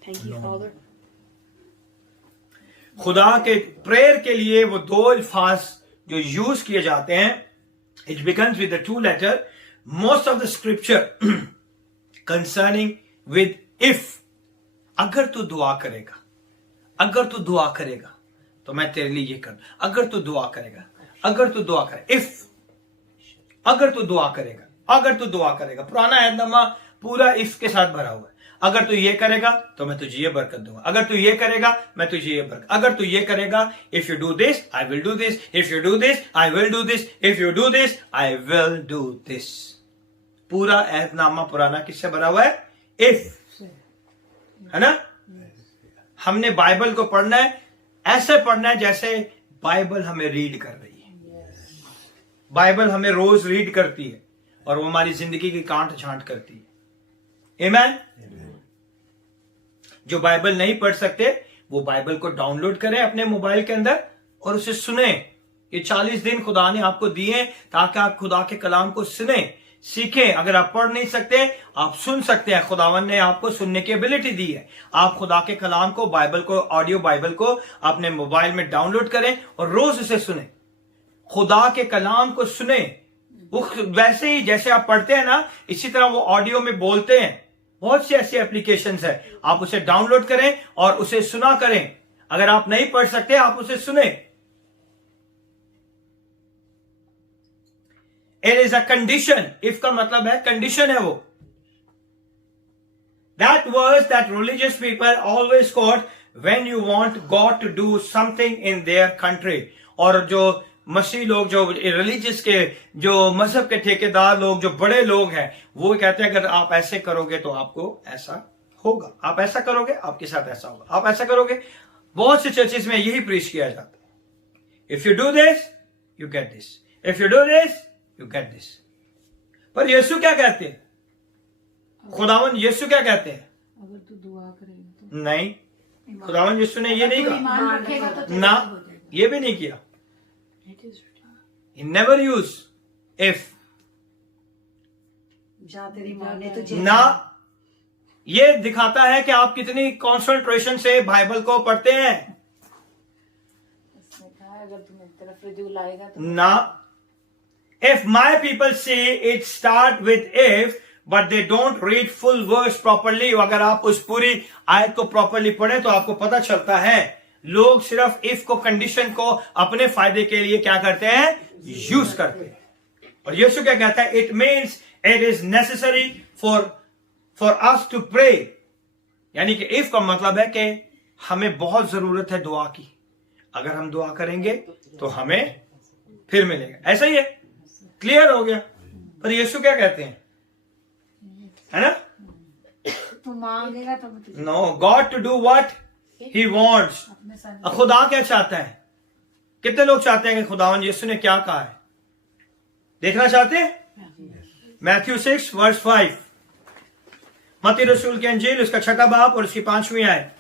Thank you, Father. खुदा के प्रेयर के लिए वो 2 अल्फाज जो यूज किए जाते हैं, it becomes with the 2 letters। Most of the scripture concerning with if. अगर तू दुआ करेगा, अगर तू दुआ करेगा तो मैं तेरे लिए ये कर, अगर तू दुआ करेगा, अगर तू दुआ करे, इफ, अगर तू दुआ करेगा, अगर तू दुआ करेगा। पुराना अहदनामा पूरा इफ के साथ भरा हुआ है। अगर तू ये करेगा तो मैं तुझे ये बरकत दूंगा, अगर तू ये करेगा मैं तुझे ये बरकत, अगर तू ये करेगा, if you do this I will do this, if you do this I will do this, if you do this I will do this. पूरा अहदनामा पुराना किससे भरा हुआ है? इफ, है ना। हमने बाइबल को पढ़ना है, ऐसे पढ़ना है जैसे बाइबल हमें रीड कर रही है। बाइबल हमें रोज रीड करती है और वो हमारी जिंदगी की कांट छांट करती है। आमीन। जो बाइबल नहीं पढ़ सकते वो बाइबल को डाउनलोड करें अपने मोबाइल के अंदर और उसे सुने। ये 40 दिन खुदा ने आपको दिए ताकि आप खुदा के कलाम को सुने, सीखें। अगर आप पढ़ नहीं सकते आप सुन सकते हैं। खुदावन ने आपको सुनने की एबिलिटी दी है। आप खुदा के कलाम को, बाइबल को, ऑडियो बाइबल को अपने मोबाइल में डाउनलोड करें और रोज उसे सुने। खुदा के कलाम को सुने, वो वैसे ही जैसे आप पढ़ते हैं ना, इसी तरह वो ऑडियो में बोलते हैं। बहुत सी ऐसी एप्लीकेशंस है, आप उसे डाउनलोड करें और उसे सुना करें। अगर आप नहीं पढ़ सकते आप उसे सुने। It is a condition. If का मतलब है कंडीशन है वो। That verse that religious people always quote when you want God to do something in their country. और जो मसीह लोग, जो रिलीजियस के, जो मजहब के ठेकेदार लोग, जो बड़े लोग हैं, वो कहते हैं अगर आप ऐसे करोगे तो आपको ऐसा होगा, आप ऐसा करोगे आपके साथ ऐसा होगा, आप ऐसा करोगे। बहुत से चर्चेस में यही प्रीच किया जाता है, if you do this you get this, if you do this you get this. पर यीशु क्या कहते हैं? खुदावन यीशु क्या कहते हैं? अगर तू दुआ करेगा तो नहीं, खुदावन यीशु ने ये नहीं तू कहा ईमान रखेगा तो तेरा ना, हो जाएगा। ये भी नहीं किया। It is written. He never use if, जहाँ तेरी माने तुझे ना। ये दिखाता है कि आप कितनी कंसंट्रेशन से बाइबल को पढ़ते हैं। इसने कहा अगर तू मेरी तरफ रिव्यू लाएगा तो ना, if my people say it start with if but they don't read full verse properly, अगर आप उस पूरी आयत को प्रॉपरली पढ़े तो आपको पता चलता है लोग सिर्फ if को, कंडीशन को अपने फायदे के लिए क्या करते हैं? यूज करते हैं। और यीशु क्या कहता है? It means it is necessary for us to pray, यानी कि इफ का मतलब है कि हमें बहुत जरूरत है दुआ की, अगर हम दुआ करेंगे तो हमें फिर मिलेगा। ऐसा ही है, क्लियर हो गया। पर यीशु क्या कहते हैं, है ना? तू मांगेगा तो मैं तुझे no, God to do what he wants. अपने सन खुदा क्या चाहता है? कितने लोग चाहते हैं कि खुदावन यीशु ने क्या कहा है? देखना चाहते हैं? मैथ्यू 6 वर्स 5, मत्ती रसूल की अंजील उसका 6वां बाब और उसकी 5वीं आयत।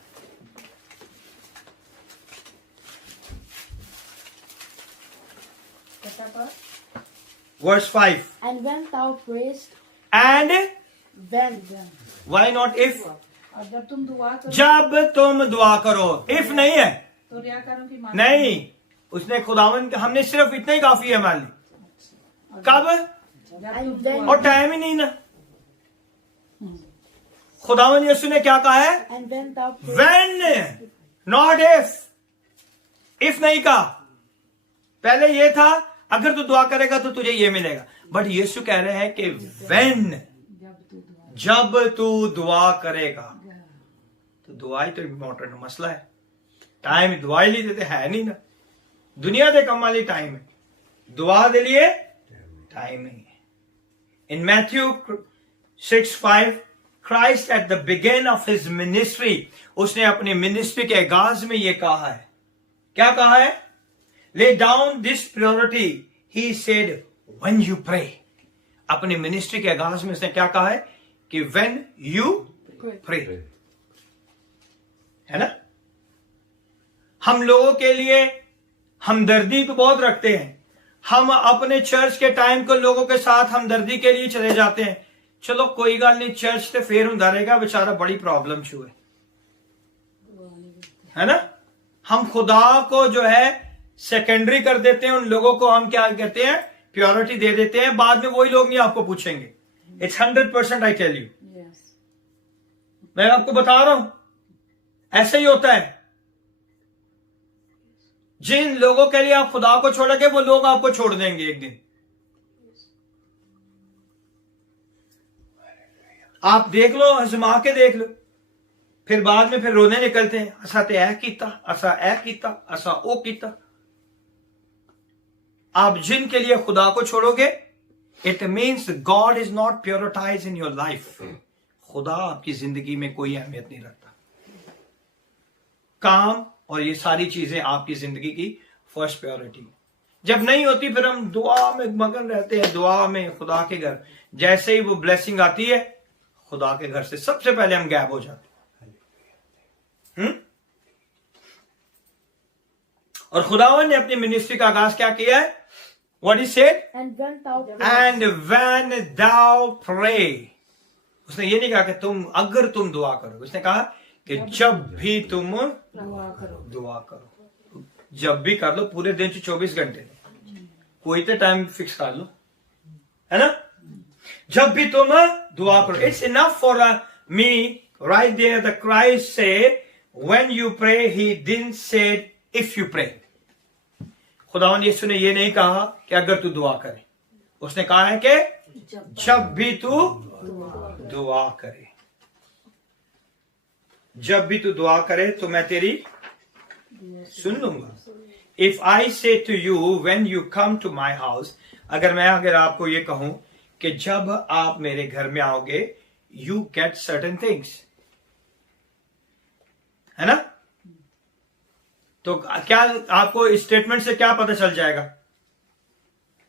Verse 5, And when thou prayest, and when why not if? और जब तुम दुआ करो जब तुम दुआ करो, इफ नहीं है, तो रिया करो कि मान नहीं। उसने खुदावन, हमने सिर्फ इतना ही काफी है हमारे लिए। कब? and then और टाइम ही नहीं ना। खुदावन यीशु ने क्या कहा है? and when thou prayest, When, not if. If नहीं कहा। पहले ये था अगर तू दुआ करेगा तो तुझे ये मिलेगा, बट यीशु कह रहे हैं कि when, जब तू दुआ करेगा। तो दुआ ही तो इम्पोर्टेंट मसला है। टाइम दुआ ही नहीं देते, है नहीं ना। दुनिया दे कम वाली टाइम है, दुआ दे लिए टाइम नहीं है। In Matthew 6:5, Christ at the begin of his ministry, उसने अपनी मिनिस्ट्री के आगाज में ये कहा है। क्या कहा है? Lay down this purity, he said when you pray. अपनी मिनिस्ट्री के आगाज में उसने क्या कहा है? कि व्हेन यू प्रे, है ना। हम लोगों के लिए हमदर्दी तो बहुत रखते हैं, हम अपने चर्च के टाइम को लोगों के साथ हमदर्दी के लिए चले जाते हैं। चलो कोई गल नहीं, चर्च से फेर हुंदा रहेगा, बेचारा बड़ी प्रॉब्लम छू है ना। हम खुदा को जो है सेकेंडरी कर देते हैं, उन लोगों को हम क्या कहते हैं? प्योरिटी दे देते हैं। बाद में वही लोग नहीं आपको पूछेंगे। It's 100%, I tell you. Yes मैं आपको बता रहा हूं, ऐसे ही होता है। जिन लोगों के लिए आप खुदा को छोड़ोगे वो लोग आपको छोड़ देंगे एक दिन। आप देख लो, आजमा के देख लो, फिर बाद में फिर रोने निकलते हैं, असा ते ऐ कीता, असा ऐ कीता, असा ओ कीता। आप जिन के लिए खुदा को छोड़ोगे, it means God is not prioritise in your life. खुदा आपकी जिंदगी में कोई अहमियत नहीं रखता। काम और ये सारी चीजें आपकी जिंदगी की फर्स्ट प्रायोरिटी। जब नहीं होती फिर हम दुआ में मगन रहते हैं, दुआ में खुदा के घर। जैसे ही वो ब्लेसिंग आती है खुदा के घर से सबसे पहले हम गैप हो जाते हैं। और खुदावन ने अपनी मिनिस्ट्री का आगाज क्या किया है? What is said? and when thou prayest, and when thou pray. उसने ये नहीं कहा कि तुम अगर तुम दुआ करो, उसने कहा कि जब भी तुम दुआ करो। जब भी कर लो, पूरे दिन 24 घंटे, कोई तो टाइम फिक्स कर लो, है ना। जब भी तुम दुआ करो, it's enough for me right there. The Christ say when you pray, he didn't say if you pray. खुदावंद यीशु ने ये नहीं कहा कि अगर तू दुआ करे, उसने कहा है कि जब भी तू दुआ करे। जब भी तू दुआ करे तो मैं तेरी सुन लूंगा। If I say to you when you come to my house, अगर आपको ये कहूं कि जब आप मेरे घर में आओगे यू गेट सर्टेन थिंग्स, है ना? तो क्या आपको इस स्टेटमेंट से क्या पता चल जाएगा?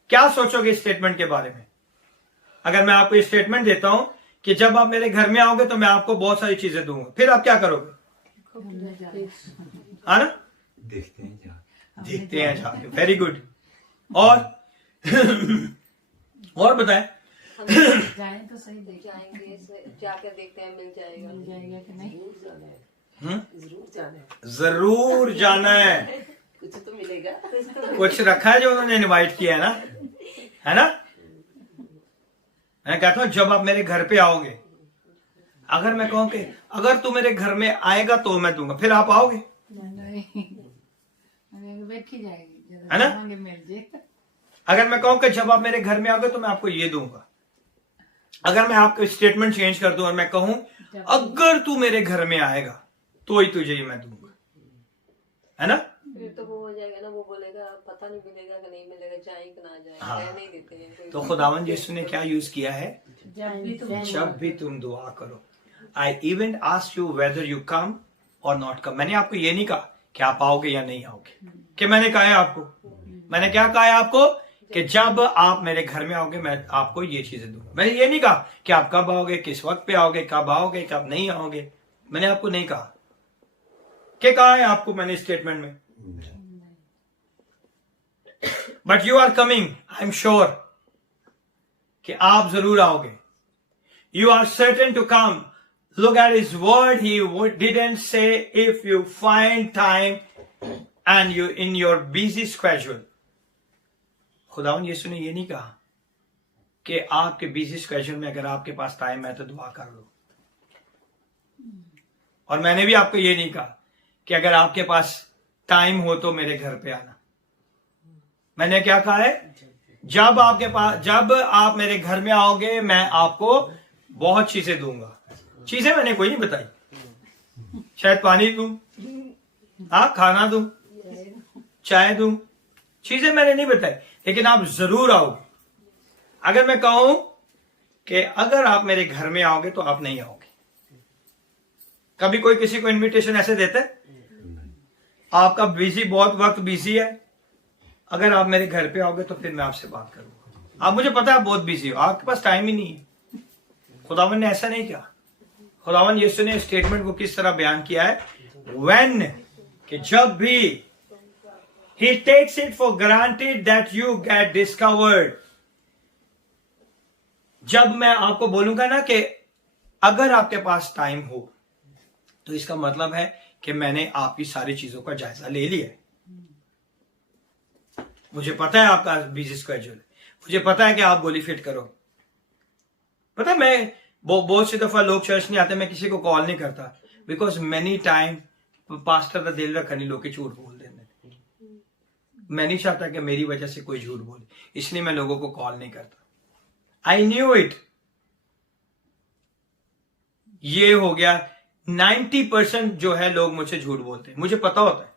क्या सोचोगे स्टेटमेंट के बारे में? अगर मैं आपको स्टेटमेंट देता हूं कि जब आप मेरे घर में आओगे तो मैं आपको बहुत सारी चीजें दूंगा, फिर आप क्या करोगे? है ना? देखते हैं जाके। Very good. और और बताएं। जाए तो सही, देख जाएंगे, जाकर देखते हैं मिल जाएगा। मिल जाएगा कि नहीं? जरूर जाना है। कुछ तो मिलेगा। कुछ रखा है जो उन्होंने इनवाइट किया है ना, है ना? मैं कहता हूं जब आप मेरे घर पे आओगे, अगर मैं कहूं कि अगर तू मेरे घर में आएगा तो मैं दूंगा, फिर आप आओगे, नहीं बैठी जाएगी, है ना? मिल जाए। अगर मैं कहूं कि जब आप मेरे घर में आओगे तो मैं आपको ये दूंगा, अगर मैं आपको स्टेटमेंट चेंज कर दूं और मैं कहूं अगर तू मेरे घर में आएगा तो ही तुझे ये मैं दूंगा, है ना? फिर तो वो हो जाएगा ना, वो बोलेगा पता नहीं मिलेगा कि नहीं मिलेगा, जाए कि ना जाए, हाँ। रहने ही देते हैं। तो खुदावन यीशु ने क्या यूज किया है? जब भी तुम दुआ करो। I even ask you whether you come और नॉट कम। मैंने आपको ये नहीं कहा कि आप आओगे या नहीं आओगे, कि मैंने कहा है आपको, मैंने क्या कहा है आपको कि जब आप मेरे घर में आओगे मैं आपको ये चीजें दूंगा। मैंने ये नहीं कहा कि आप कब आओगे, किस वक्त पे आओगे, कब नहीं आओगे। मैंने आपको नहीं कहा। क्या कहा है आपको मैंने स्टेटमेंट में? But you are coming, I am sure कि आप जरूर आओगे। You are certain to come. Look at his word. He didn't say if you find time and you in your busy schedule. खुदावन यीशु ने ये नहीं कहा कि आपके बिजी स्केड्यूल में अगर आपके पास टाइम है तो दुआ कर लो। और मैंने भी आपको ये नहीं कहा कि अगर आपके पास टाइम हो तो मेरे घर पे आना। मैंने क्या कहा है? जब आप मेरे घर में आओगे मैं आपको बहुत चीजें दूंगा। चीजें मैंने कोई नहीं बताई, शायद पानी दूं, हाँ खाना दूं, चाय दूं, चीजें मैंने नहीं बताई, लेकिन आप जरूर आओगे। अगर मैं कहूं कि अगर आप मेरे घर में आओगे तो आप नहीं आओगे। कभी कोई किसी को इनविटेशन ऐसे देता है? आपका बहुत वक्त बिजी है, अगर आप मेरे घर पे आओगे तो फिर मैं आपसे बात करूंगा। आप मुझे पता है आप बहुत बिजी हो, आपके पास टाइम ही नहीं है। खुदावन ने ऐसा नहीं किया। खुदावन यीशु ने स्टेटमेंट को किस तरह बयान किया है? व्हेन, कि जब भी, he takes it for granted that you get discovered. जब मैं आपको बोलूंगा ना कि अगर आपके पास टाइम हो, तो इसका मतलब है कि मैंने आपकी सारी चीजों का जायजा ले लिया है। मुझे पता है आपका बिजी स्केड्यूल है, मुझे पता है कि आप गोली फिट करो। पता है मैं बहुत सी दफा लोग चर्च नहीं आते, मैं किसी को कॉल नहीं करता, बिकॉज मेनी टाइम पास्टर का दिल रखा नहीं, लोग झूठ बोल देने। मैं नहीं चाहता कि मेरी वजह से कोई झूठ बोले, इसलिए मैं लोगों को कॉल नहीं करता। I knew it. ये हो गया 90% जो है लोग मुझे झूठ बोलते हैं, मुझे पता होता है।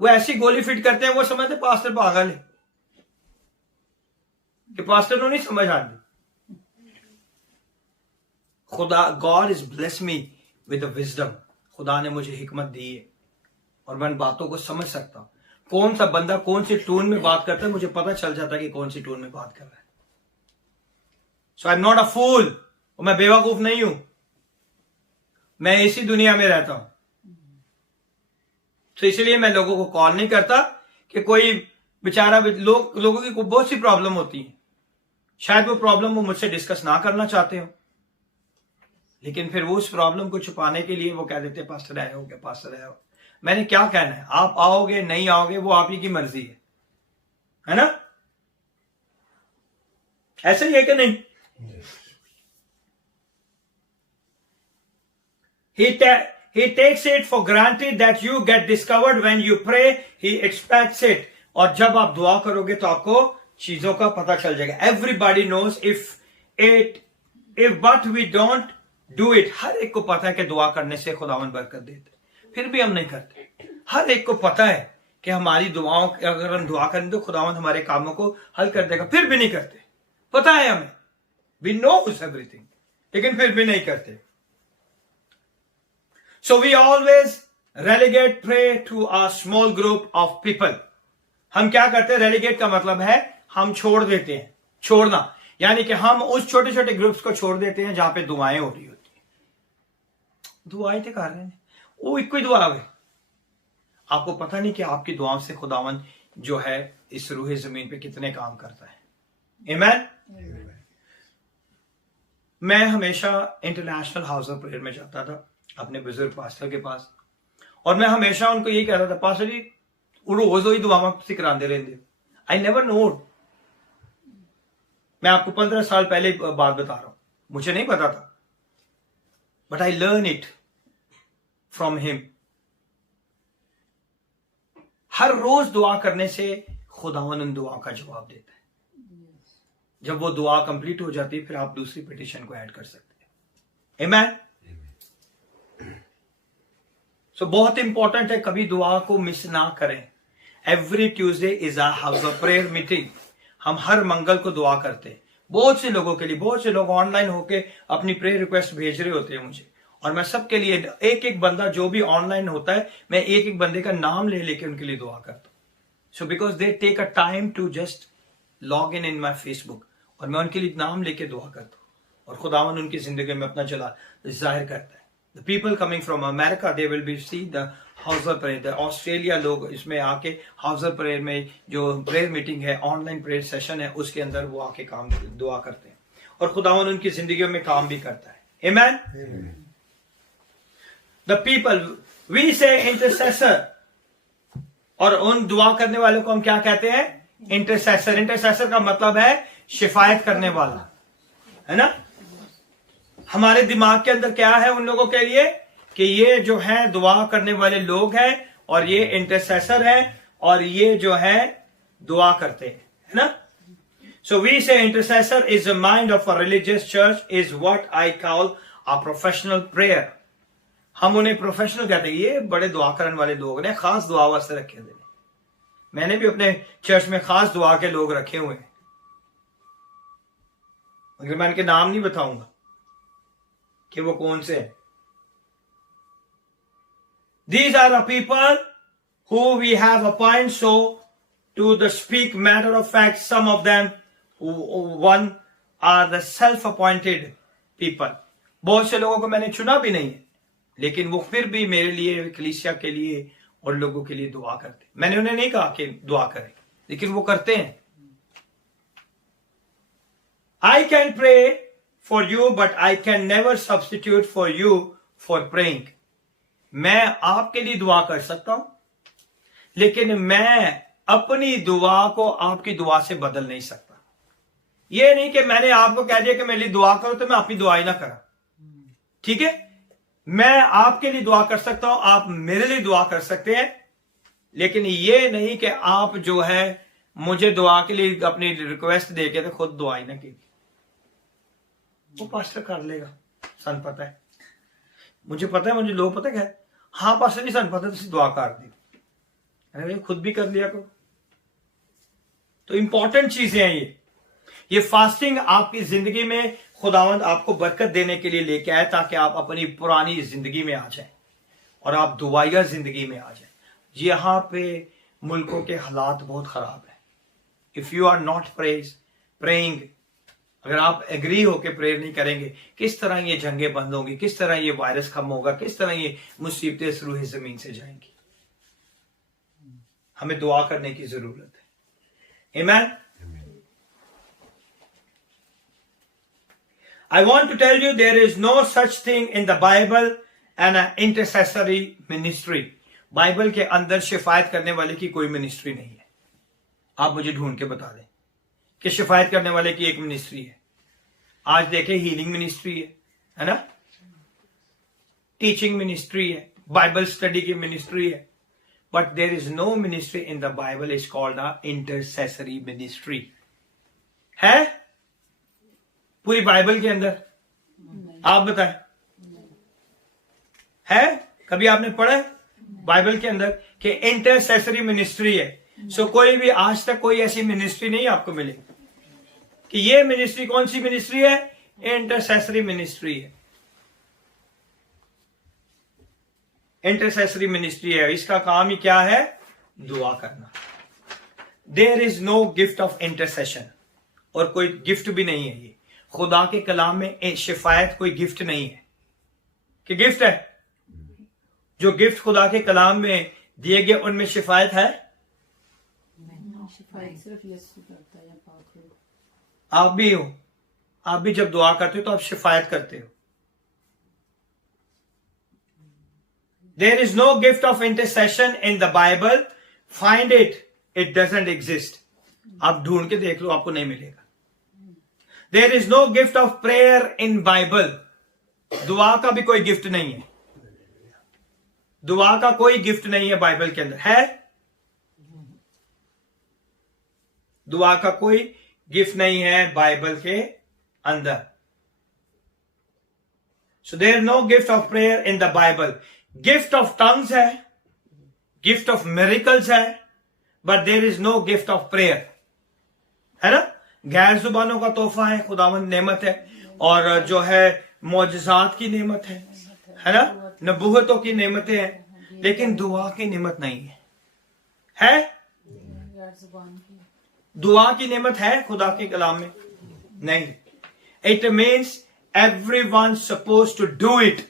वो ऐसी गोली फिट करते हैं, वो समझते पास्टर पागल है, कि पास्टर को नहीं समझ आती। खुदा, God is bless me with wisdom. खुदा ने मुझे हिकमत दी है और मैं बातों को समझ सकता हूं। कौन सा बंदा कौन सी टोन में बात करता है, मुझे पता चल जाता है कि कौन सी टोन में बात कर रहा है। सो आई एम नॉट अ फूल। और मैं बेवकूफ नहीं हूं, मैं इसी दुनिया में रहता हूं। तो इसलिए मैं लोगों को कॉल नहीं करता कि कोई बेचारा लोगों की बहुत सी प्रॉब्लम होती है, शायद वो प्रॉब्लम वो मुझसे डिस्कस ना करना चाहते हो, लेकिन फिर वो उस प्रॉब्लम को छुपाने के लिए वो कह देते पास्टर आए हो क्या, पास्टर आए हो। मैंने क्या कहना है, आप आओगे नहीं आओगे वो आप ही की मर्जी है ना? ऐसे ही है कि नहीं? He takes it for granted that you get discovered when you pray. He expects it. और जब आप दुआ करोगे तो आपको चीजों का पता चल जाएगा। Everybody knows if but we don't do it. हर एक को पता है कि दुआ करने से खुदावन बरकत देते, फिर भी हम नहीं करते। हर एक को पता है कि हमारी दुआओं, अगर हम दुआ करें तो खुदावंद हमारे कामों को हल कर देगा, फिर भी नहीं करते। पता है हमें, वी नो एवरीथिंग, लेकिन फिर भी नहीं करते। So we always relegate pray to a small group of people. हम क्या करते हैं? रेलीगेट का मतलब है हम छोड़ देते हैं, छोड़ना, यानी कि हम उस छोटे छोटे ग्रुप्स को छोड़ देते हैं जहां पे दुआएं हो रही होती है। दुआएं तो कर रहे हैं, वो एक ही दुआ है। आपको पता नहीं कि आपकी दुआओं से खुदावंद जो है इस रूहे जमीन पे कितने काम करता है। आमीन। मैं हमेशा इंटरनेशनल हाउस ऑफ प्रेयर में जाता था अपने बुजुर्ग पास्टर के पास, और मैं हमेशा उनको यही कहता था, पास्टर जी रोज ही दुआवां सिकरांदे रहंदे। I never node. मैं आपको 15 साल पहले बात बता रहा हूं, मुझे नहीं पता था, but I learn it from him. हर रोज दुआ करने से खुदावन उन दुआ का जवाब देता है। जब वो दुआ कंप्लीट हो जाती है, फिर आप दूसरी पिटिशन को ऐड कर सकते हैं। आमीन। सो बहुत इंपॉर्टेंट है, कभी दुआ को मिस ना करें। Every Tuesday is a house of prayer meeting. हम हर मंगल को दुआ करते हैं बहुत से लोगों के लिए। बहुत से लोग ऑनलाइन होके अपनी प्रेयर रिक्वेस्ट भेज रहे होते हैं मुझे, और मैं सबके लिए एक एक बंदा जो भी ऑनलाइन होता है, मैं एक एक बंदे का नाम ले लेके उनके लिए दुआ करता हूं। So because they take a time to just log in my Facebook, और मैं उनके लिए नाम लेके दुआ करता हूँ, और खुदावन उनकी जिंदगी में अपना चला जाहिर करता है। The people coming from America, they will be see the house of prayer. The Australia लोग इसमें आके हाउस ऑफ प्रेयर में जो प्रेयर मीटिंग है, ऑनलाइन प्रेयर सेशन है, उसके अंदर वो आके काम दुआ करते हैं, और खुदावन उनकी जिंदगी में काम भी करता है। आमीन। द पीपल वी से इंटरसेसर, और उन दुआ करने वालों को हम क्या कहते हैं? इंटरसेसर। इंटरसेसर का मतलब है शिफायत करने वाला, है ना। हमारे दिमाग के अंदर क्या है उन लोगों के लिए कि ये जो है दुआ करने वाले लोग हैं, और ये इंटरसेसर है, और ये जो है दुआ करते हैं, है ना। So we say intercessor is a mind of a religious church is what I call a professional prayer. हम उन्हें प्रोफेशनल कहते हैं, ये बड़े दुआ करने वाले लोग ने, खास दुआ वास्ते रखे हुए। मैंने भी अपने चर्च में खास दुआ के लोग रखे हुए हैं, मगर मैं इनके नाम नहीं बताऊंगा कि वो कौन से हैं। These are the people who we have appointed so to the speak matter of fact. Some of them, one are the self-appointed people. बहुत से लोगों को मैंने चुना भी नहीं है, लेकिन वो फिर भी मेरे लिए, कलीसिया के लिए और लोगों के लिए दुआ करते। मैंने उन्हें नहीं कहा कि दुआ करें, लेकिन वो करते हैं। I can pray for you, but I can never substitute for you for praying. मैं आपके लिए दुआ कर सकता हूं, लेकिन मैं अपनी दुआ को आपकी दुआ से बदल नहीं सकता। ये नहीं कि मैंने आपको कह दिया कि मेरे लिए दुआ करो तो मैं अपनी दुआ ही ना करा। ठीक है, मैं आपके लिए दुआ कर सकता हूं, आप मेरे लिए दुआ कर सकते हैं, लेकिन ये नहीं कि आप जो है मुझे दुआ के लिए अपनी रिक्वेस्ट देके तो खुद दुआ ही ना की। वो पास्टर कर लेगा, सन पता है, मुझे पता है, मुझे लोग पता है, हाँ पास्टर जी सन पता है, दुआ कर दी, अरे खुद भी कर लिया करो। तो इंपॉर्टेंट चीजें हैं ये फास्टिंग आपकी जिंदगी में खुदावंद आपको बरकत देने के लिए लेके आए, ताकि आप अपनी पुरानी जिंदगी में आ जाएं और आप दुआया जिंदगी में आ जाएं। यहां पे मुल्कों के हालात बहुत खराब है। If you are not praying, अगर आप एग्री होकर प्रेयर नहीं करेंगे, किस तरह ये जंगें बंद होंगी, किस तरह ये वायरस खत्म होगा, किस तरह ये मुसीबतें इस रूह जमीन से जाएंगी। हमें दुआ करने की जरूरत है। आमीन। I want to tell you there is no such thing in the Bible and an intercessory ministry. Bible के अंदर शिफायत करने वाले की कोई मिनिस्ट्री नहीं है। आप मुझे ढूंढ के बता दें कि शिफायत करने वाले की एक मिनिस्ट्री है। आज देखें हीलिंग मिनिस्ट्री है ना, टीचिंग मिनिस्ट्री है, बाइबल स्टडी की मिनिस्ट्री है, but there is no ministry in the Bible is called a intercessory ministry. है पूरी बाइबल के अंदर? आप बताएं, है? कभी आपने पढ़ा है? बाइबल के अंदर कि इंटरसेसरी मिनिस्ट्री है। सो कोई भी आज तक कोई ऐसी मिनिस्ट्री नहीं आपको मिलेगी कि ये मिनिस्ट्री कौन सी मिनिस्ट्री है, इंटरसेसरी मिनिस्ट्री है। इंटरसेसरी मिनिस्ट्री है, इसका काम ही क्या है, दुआ करना। There is no gift of intercession, और कोई गिफ्ट भी नहीं है ये। खुदा के कलाम में शिफायत कोई गिफ्ट नहीं है कि गिफ्ट है। जो गिफ्ट खुदा के कलाम में दिए गए उनमें शिफायत है। शिफायत सिर्फ यीशु करता है या पाक रूह। आप भी हो, आप भी जब दुआ करते हो तो आप शिफायत करते हो। There is no gift of intercession in the Bible, find it, it doesn't exist. आप ढूंढ के देख लो, आपको नहीं मिलेगा। There is no gift of prayer in Bible, दुआ का भी कोई गिफ्ट नहीं है। दुआ का कोई गिफ्ट नहीं है बाइबल के अंदर, है? दुआ का कोई गिफ्ट नहीं है बाइबल के अंदर। So there no gift of prayer in the Bible. Gift of tongues है, गिफ्ट ऑफ मिरेकल्स है, but there is no gift of prayer, है ना? गैर जुबानों का तोहफा है, खुदावंद नेमत है, और जो है मौजज़ात की नेमत है ना? नबूवतों की नेमतें हैं, लेकिन दुआ की नेमत नहीं है। गैर जुबान की दुआ की नेमत है खुदा के कलाम में? नहीं। It means everyone suppose to do it.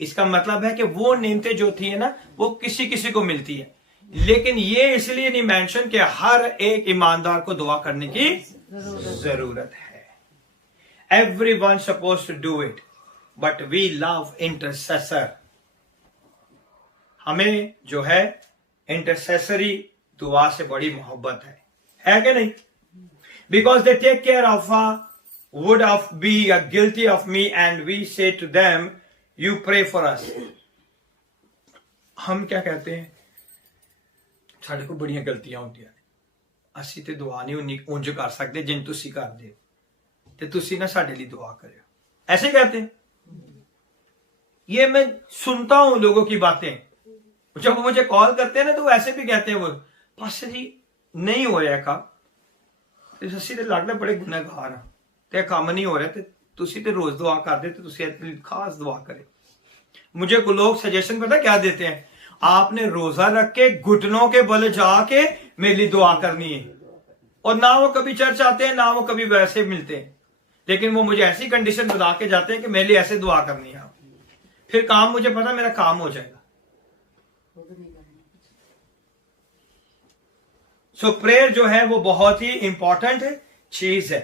इसका मतलब है कि वो नेमतें जो थी है ना, वो किसी किसी को मिलती है, लेकिन ये इसलिए नहीं मेंशन कि हर एक ईमानदार को दुआ करने की जरूरत है। Everyone suppose to do it, but we love intercessor. हमें जो है इंटरसेसरी दुआ से बड़ी मोहब्बत है कि नहीं? Because they take care of would of be guilty of me and we say to them you pray for us. हम क्या कहते हैं, साढ़े को बड़ियां गलतियां होंदियां ने, ਅਸੀਂ ਤੇ ਦੁਆ नहीं ਉਂਝ कर सकते जिन तुसी करदे हो, ते तुसी ना साडे लिए दुआ करियो, ऐसे कहते हैं। ये मैं सुनता हूं लोगों की बातें, जब मुझे कॉल करते हैं ना तो ऐसे भी कहते हैं वो, पास्टर जी नहीं हो रहा काम, ਅਸੀਂ ਤੇ ਲੱਗਦਾ बड़े गुनहगार हां ते काम नहीं हो रहा, ते तुसी ते रोज दुआ करदे, ते तुसी अपनी खास दुआ करे। मुझे को लोग सजेशन पता क्या देते हैं, आपने रोजा रख के घुटनों के बल जाके मेरे लिए दुआ करनी है। और ना वो कभी चर्च आते हैं, ना वो कभी वैसे मिलते हैं, लेकिन वो मुझे ऐसी कंडीशन बता के जाते हैं कि मेरे लिए ऐसे दुआ करनी है। फिर काम, मुझे पता मेरा काम हो जाएगा। सो प्रेयर जो है वो बहुत ही इंपॉर्टेंट चीज है।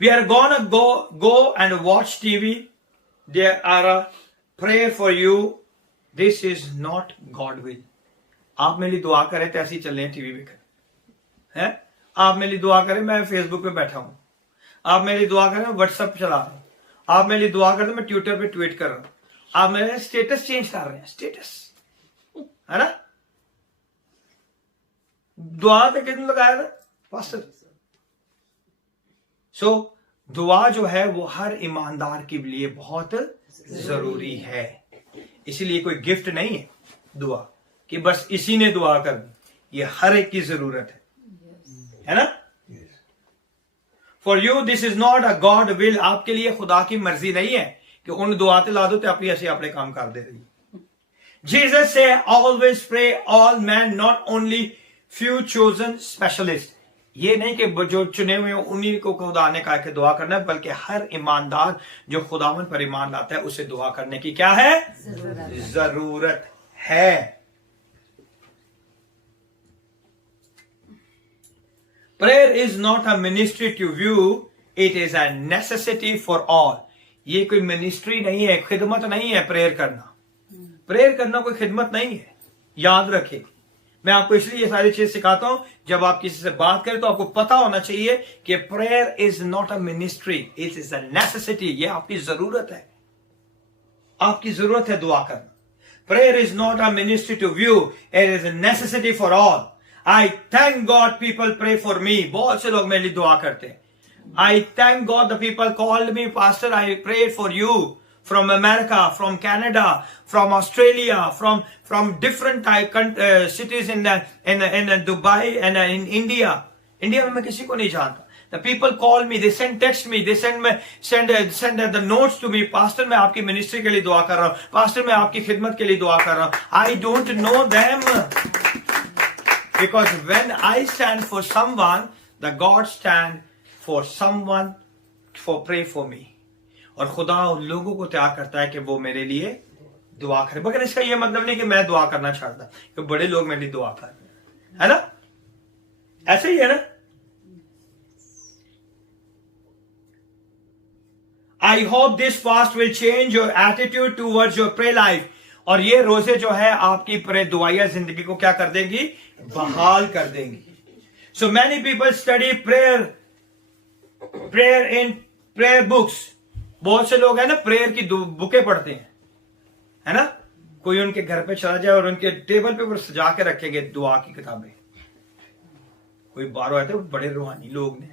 We are gonna go and watch TV, there are a prayer for you, this is not God will. आप मेरे लिए दुआ करें तो ऐसे ही चल रहे हैं टीवी में है, आप मेरे लिए दुआ करें मैं फेसबुक पे बैठा हूं, आप मेरे लिए दुआ करें मैं व्हाट्सएप चला रहा हूं, आप मेरे लिए दुआ करें मैं ट्विटर पे ट्वीट कर रहा हूं, आप मेरे स्टेटस चेंज कर रहे हैं, स्टेटस है ना? दुआ तो किसने लगाया था? पास्टर। सो दुआ जो है वो हर ईमानदार के लिए बहुत जरूरी है। इसीलिए कोई गिफ्ट नहीं है दुआ कि बस इसी ने दुआ कर दी, ये हर एक की जरूरत है ना? For you this is not a God will. आपके लिए खुदा की मर्जी नहीं है कि उन दुआते ला दो तो आप ऐसे अपने काम कर दे रही। Jesus say always pray all man, not only few chosen specialist. ये नहीं कि जो चुने हुए उन्हीं को खुदा ने कहा कि दुआ करना है, बल्कि हर ईमानदार जो खुदावन पर ईमान लाता है उसे दुआ करने की क्या है? जरूरत है। Prayer is not a ministry to view, it is a necessity for all. ये कोई मिनिस्ट्री नहीं है, खिदमत नहीं है प्रेयर करना। प्रेयर करना कोई खिदमत नहीं है, याद रखें। मैं आपको इसलिए ये सारी चीज सिखाता हूं, जब आप किसी से बात करें तो आपको पता होना चाहिए कि prayer is not a ministry, it is a necessity. ये आपकी जरूरत है, आपकी जरूरत है दुआ करना। Prayer is not a ministry to view, it is a necessity for all. I thank God people pray for me. बहुत से लोग मेरे लिए दुआ करते हैं। I thank God the people called me pastor, I prayed for you from America, from Canada, from Australia, from different cities in Dubai and in India. India में मैं किसी को नहीं जानता. The people call me, they send text me, they send the notes to me. Pastor, मैं आपकी ministry के लिए दुआ कर रहा हूँ. Pastor, मैं आपकी खिदमत के लिए दुआ कर रहा हूँ. I don't know them. Because when I stand for someone, the God stand for someone for pray for me. और खुदा उन लोगों को तैयार करता है कि वो मेरे लिए दुआ करें. मगर इसका ये मतलब नहीं कि मैं दुआ करना चाहता, कि बड़े लोग मेरे लिए दुआ कर रहे हैं, है ना? ऐसे ही है ना? I hope this fast will change your attitude towards your prayer life. और ये रोजे जो है आपकी प्रे दुआया जिंदगी को क्या कर देंगी? बहाल कर देंगी. So many people study prayer in prayer books. बहुत से लोग है ना प्रेयर की बुकें पढ़ते हैं, है ना? कोई उनके घर पे चला जाए और उनके टेबल पे वो सजा के रखेंगे दुआ की किताबें. कोई बाहरों आए थे बड़े रूहानी लोग ने,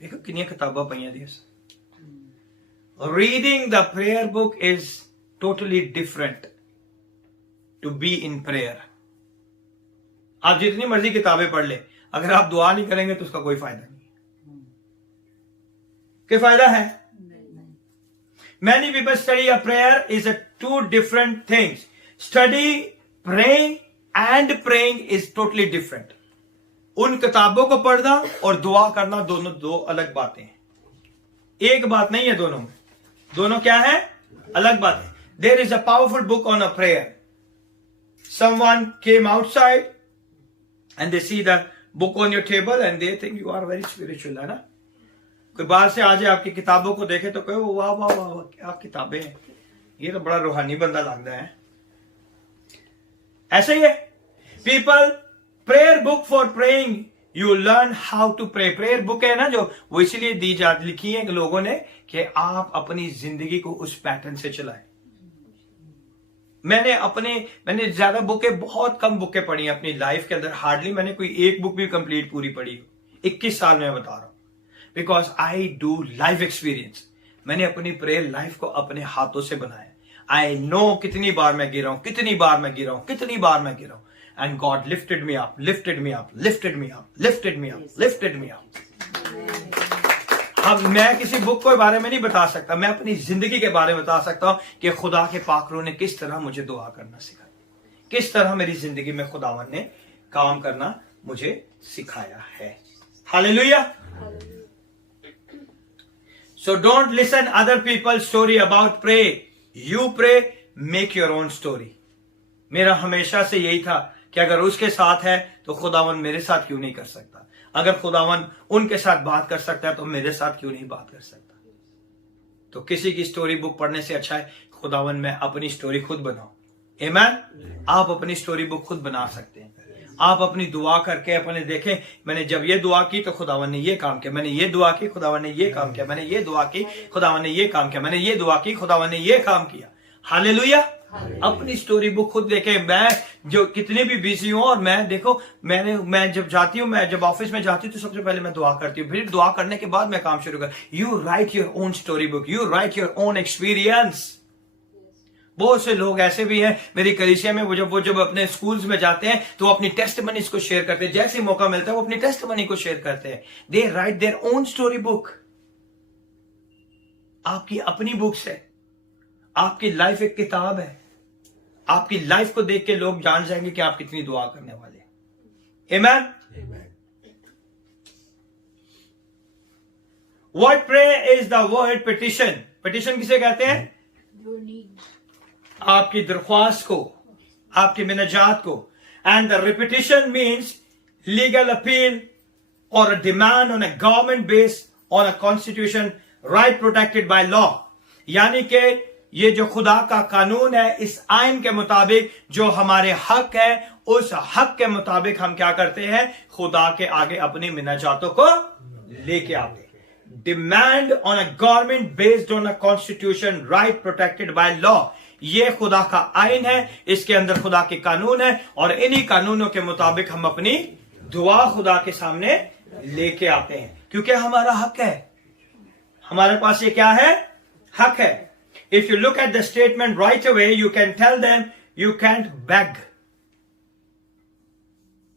देखो कितनी किताबा पईयां दी. Reading the prayer book is totally different to be in prayer. आप जितनी मर्जी किताबें पढ़ ले, अगर आप दुआ नहीं करेंगे तो उसका कोई फायदा नहीं. क्या फायदा है? Many people study a prayer is a two different things. Study, praying and praying is totally different. उन किताबों को पढ़ना और दुआ करना दोनों दो अलग बातें हैं. एक बात नहीं है दोनों में. दोनों क्या है? अलग बात है. There is a powerful book on a prayer. Someone came outside and they see the book on your table and they think you are very spiritual, है ना? कोई बाहर से आ जाए आपकी किताबों को देखे तो कहे वाह वाह वाह वाह क्या किताबें हैं, ये तो बड़ा रूहानी बंदा लगता है. ऐसे ही है. People, prayer book for praying, you learn how to pray. Prayer book है ना जो, वो इसलिए लिखी है लोगों ने कि आप अपनी जिंदगी को उस पैटर्न से चलाएं. मैंने ज्यादा बुकें, बहुत कम बुकें पढ़ी अपनी लाइफ के अंदर. हार्डली मैंने कोई एक बुक भी कंप्लीट पूरी पढ़ी. 21 साल में बता रहा हूं. Because I do life experience. मैंने अपनी प्रेयर लाइफ को अपने हाथों से बनाया. आई नो कितनी बार मैं गिरा हूं, कितनी बार मैं गिरा हूं, कितनी बार मैं गिरा हूं. And God lifted me up, lifted me up, lifted me up, lifted me up, lifted me up. अब मैं किसी बुक के बारे में नहीं बता सकता, मैं अपनी जिंदगी के बारे में बता सकता हूं कि खुदा के पाक रूह ने किस तरह मुझे दुआ करना सिखाया, किस तरह मेरी जिंदगी में खुदावन ने काम करना मुझे सिखाया है. Hallelujah. So don't listen other people's story about pray. You pray, make your own story. मेरा हमेशा से यही था कि अगर उसके साथ है तो खुदावन मेरे साथ क्यों नहीं कर सकता. अगर खुदावन उनके साथ बात कर सकता है तो मेरे साथ क्यों नहीं बात कर सकता. तो किसी की स्टोरी बुक पढ़ने से अच्छा है खुदावन मैं अपनी स्टोरी खुद बनाऊं. आमीन. आप अपनी स्टोरी बुक खुद बना सकते हैं. आप अपनी दुआ करके अपने देखें, मैंने जब ये दुआ की तो खुदावन ने ये काम किया, मैंने ये दुआ की खुदावन ने ये काम किया, मैंने ये दुआ की खुदावन ने ये काम किया, मैंने ये दुआ की खुदावन ने ये काम किया. हालेलुया. अपनी स्टोरी बुक खुद देखे. मैं जो कितने भी बिजी हूं और मैं देखो मैं जब जाती हूं, मैं जब ऑफिस में जाती हूं तो सबसे पहले मैं दुआ करती हूं, फिर दुआ करने के बाद मैं काम शुरू कर. You right your own story book, you right your own experience. बहुत से लोग ऐसे भी हैं मेरी कलीसिया में, वो जब अपने स्कूल्स में जाते हैं तो अपनी टेस्टमनीज को शेयर करते हैं. जैसे मौका मिलता है वो अपनी टेस्टमनी को शेयर करते हैं. They write their own story book. आपकी अपनी बुक्स है. आपकी लाइफ एक किताब है. आपकी लाइफ को देख के लोग जान जाएंगे कि आप कितनी दुआ करने वाले हैं. आमीन. What pray is the word petition. petition किसे कहते हैं? Your need. आपकी दरख्वास्त को, आपकी मिनजात को. And the repetition means legal appeal or a demand on a government based on a constitution right protected by law. यानी कि ये जो खुदा का कानून है, इस आइन के मुताबिक जो हमारे हक है, उस हक के मुताबिक हम क्या करते हैं? खुदा के आगे अपनी मिनाजातों को लेके आते हैं. Demand on a government based on a constitution right protected by law. ये खुदा का आइन है, इसके अंदर खुदा के कानून है और इन्हीं कानूनों के मुताबिक हम अपनी दुआ खुदा के सामने लेके आते हैं, क्योंकि हमारा हक है. हमारे पास ये क्या है? हक है. if you look at the statement right away, you can tell them you can't beg.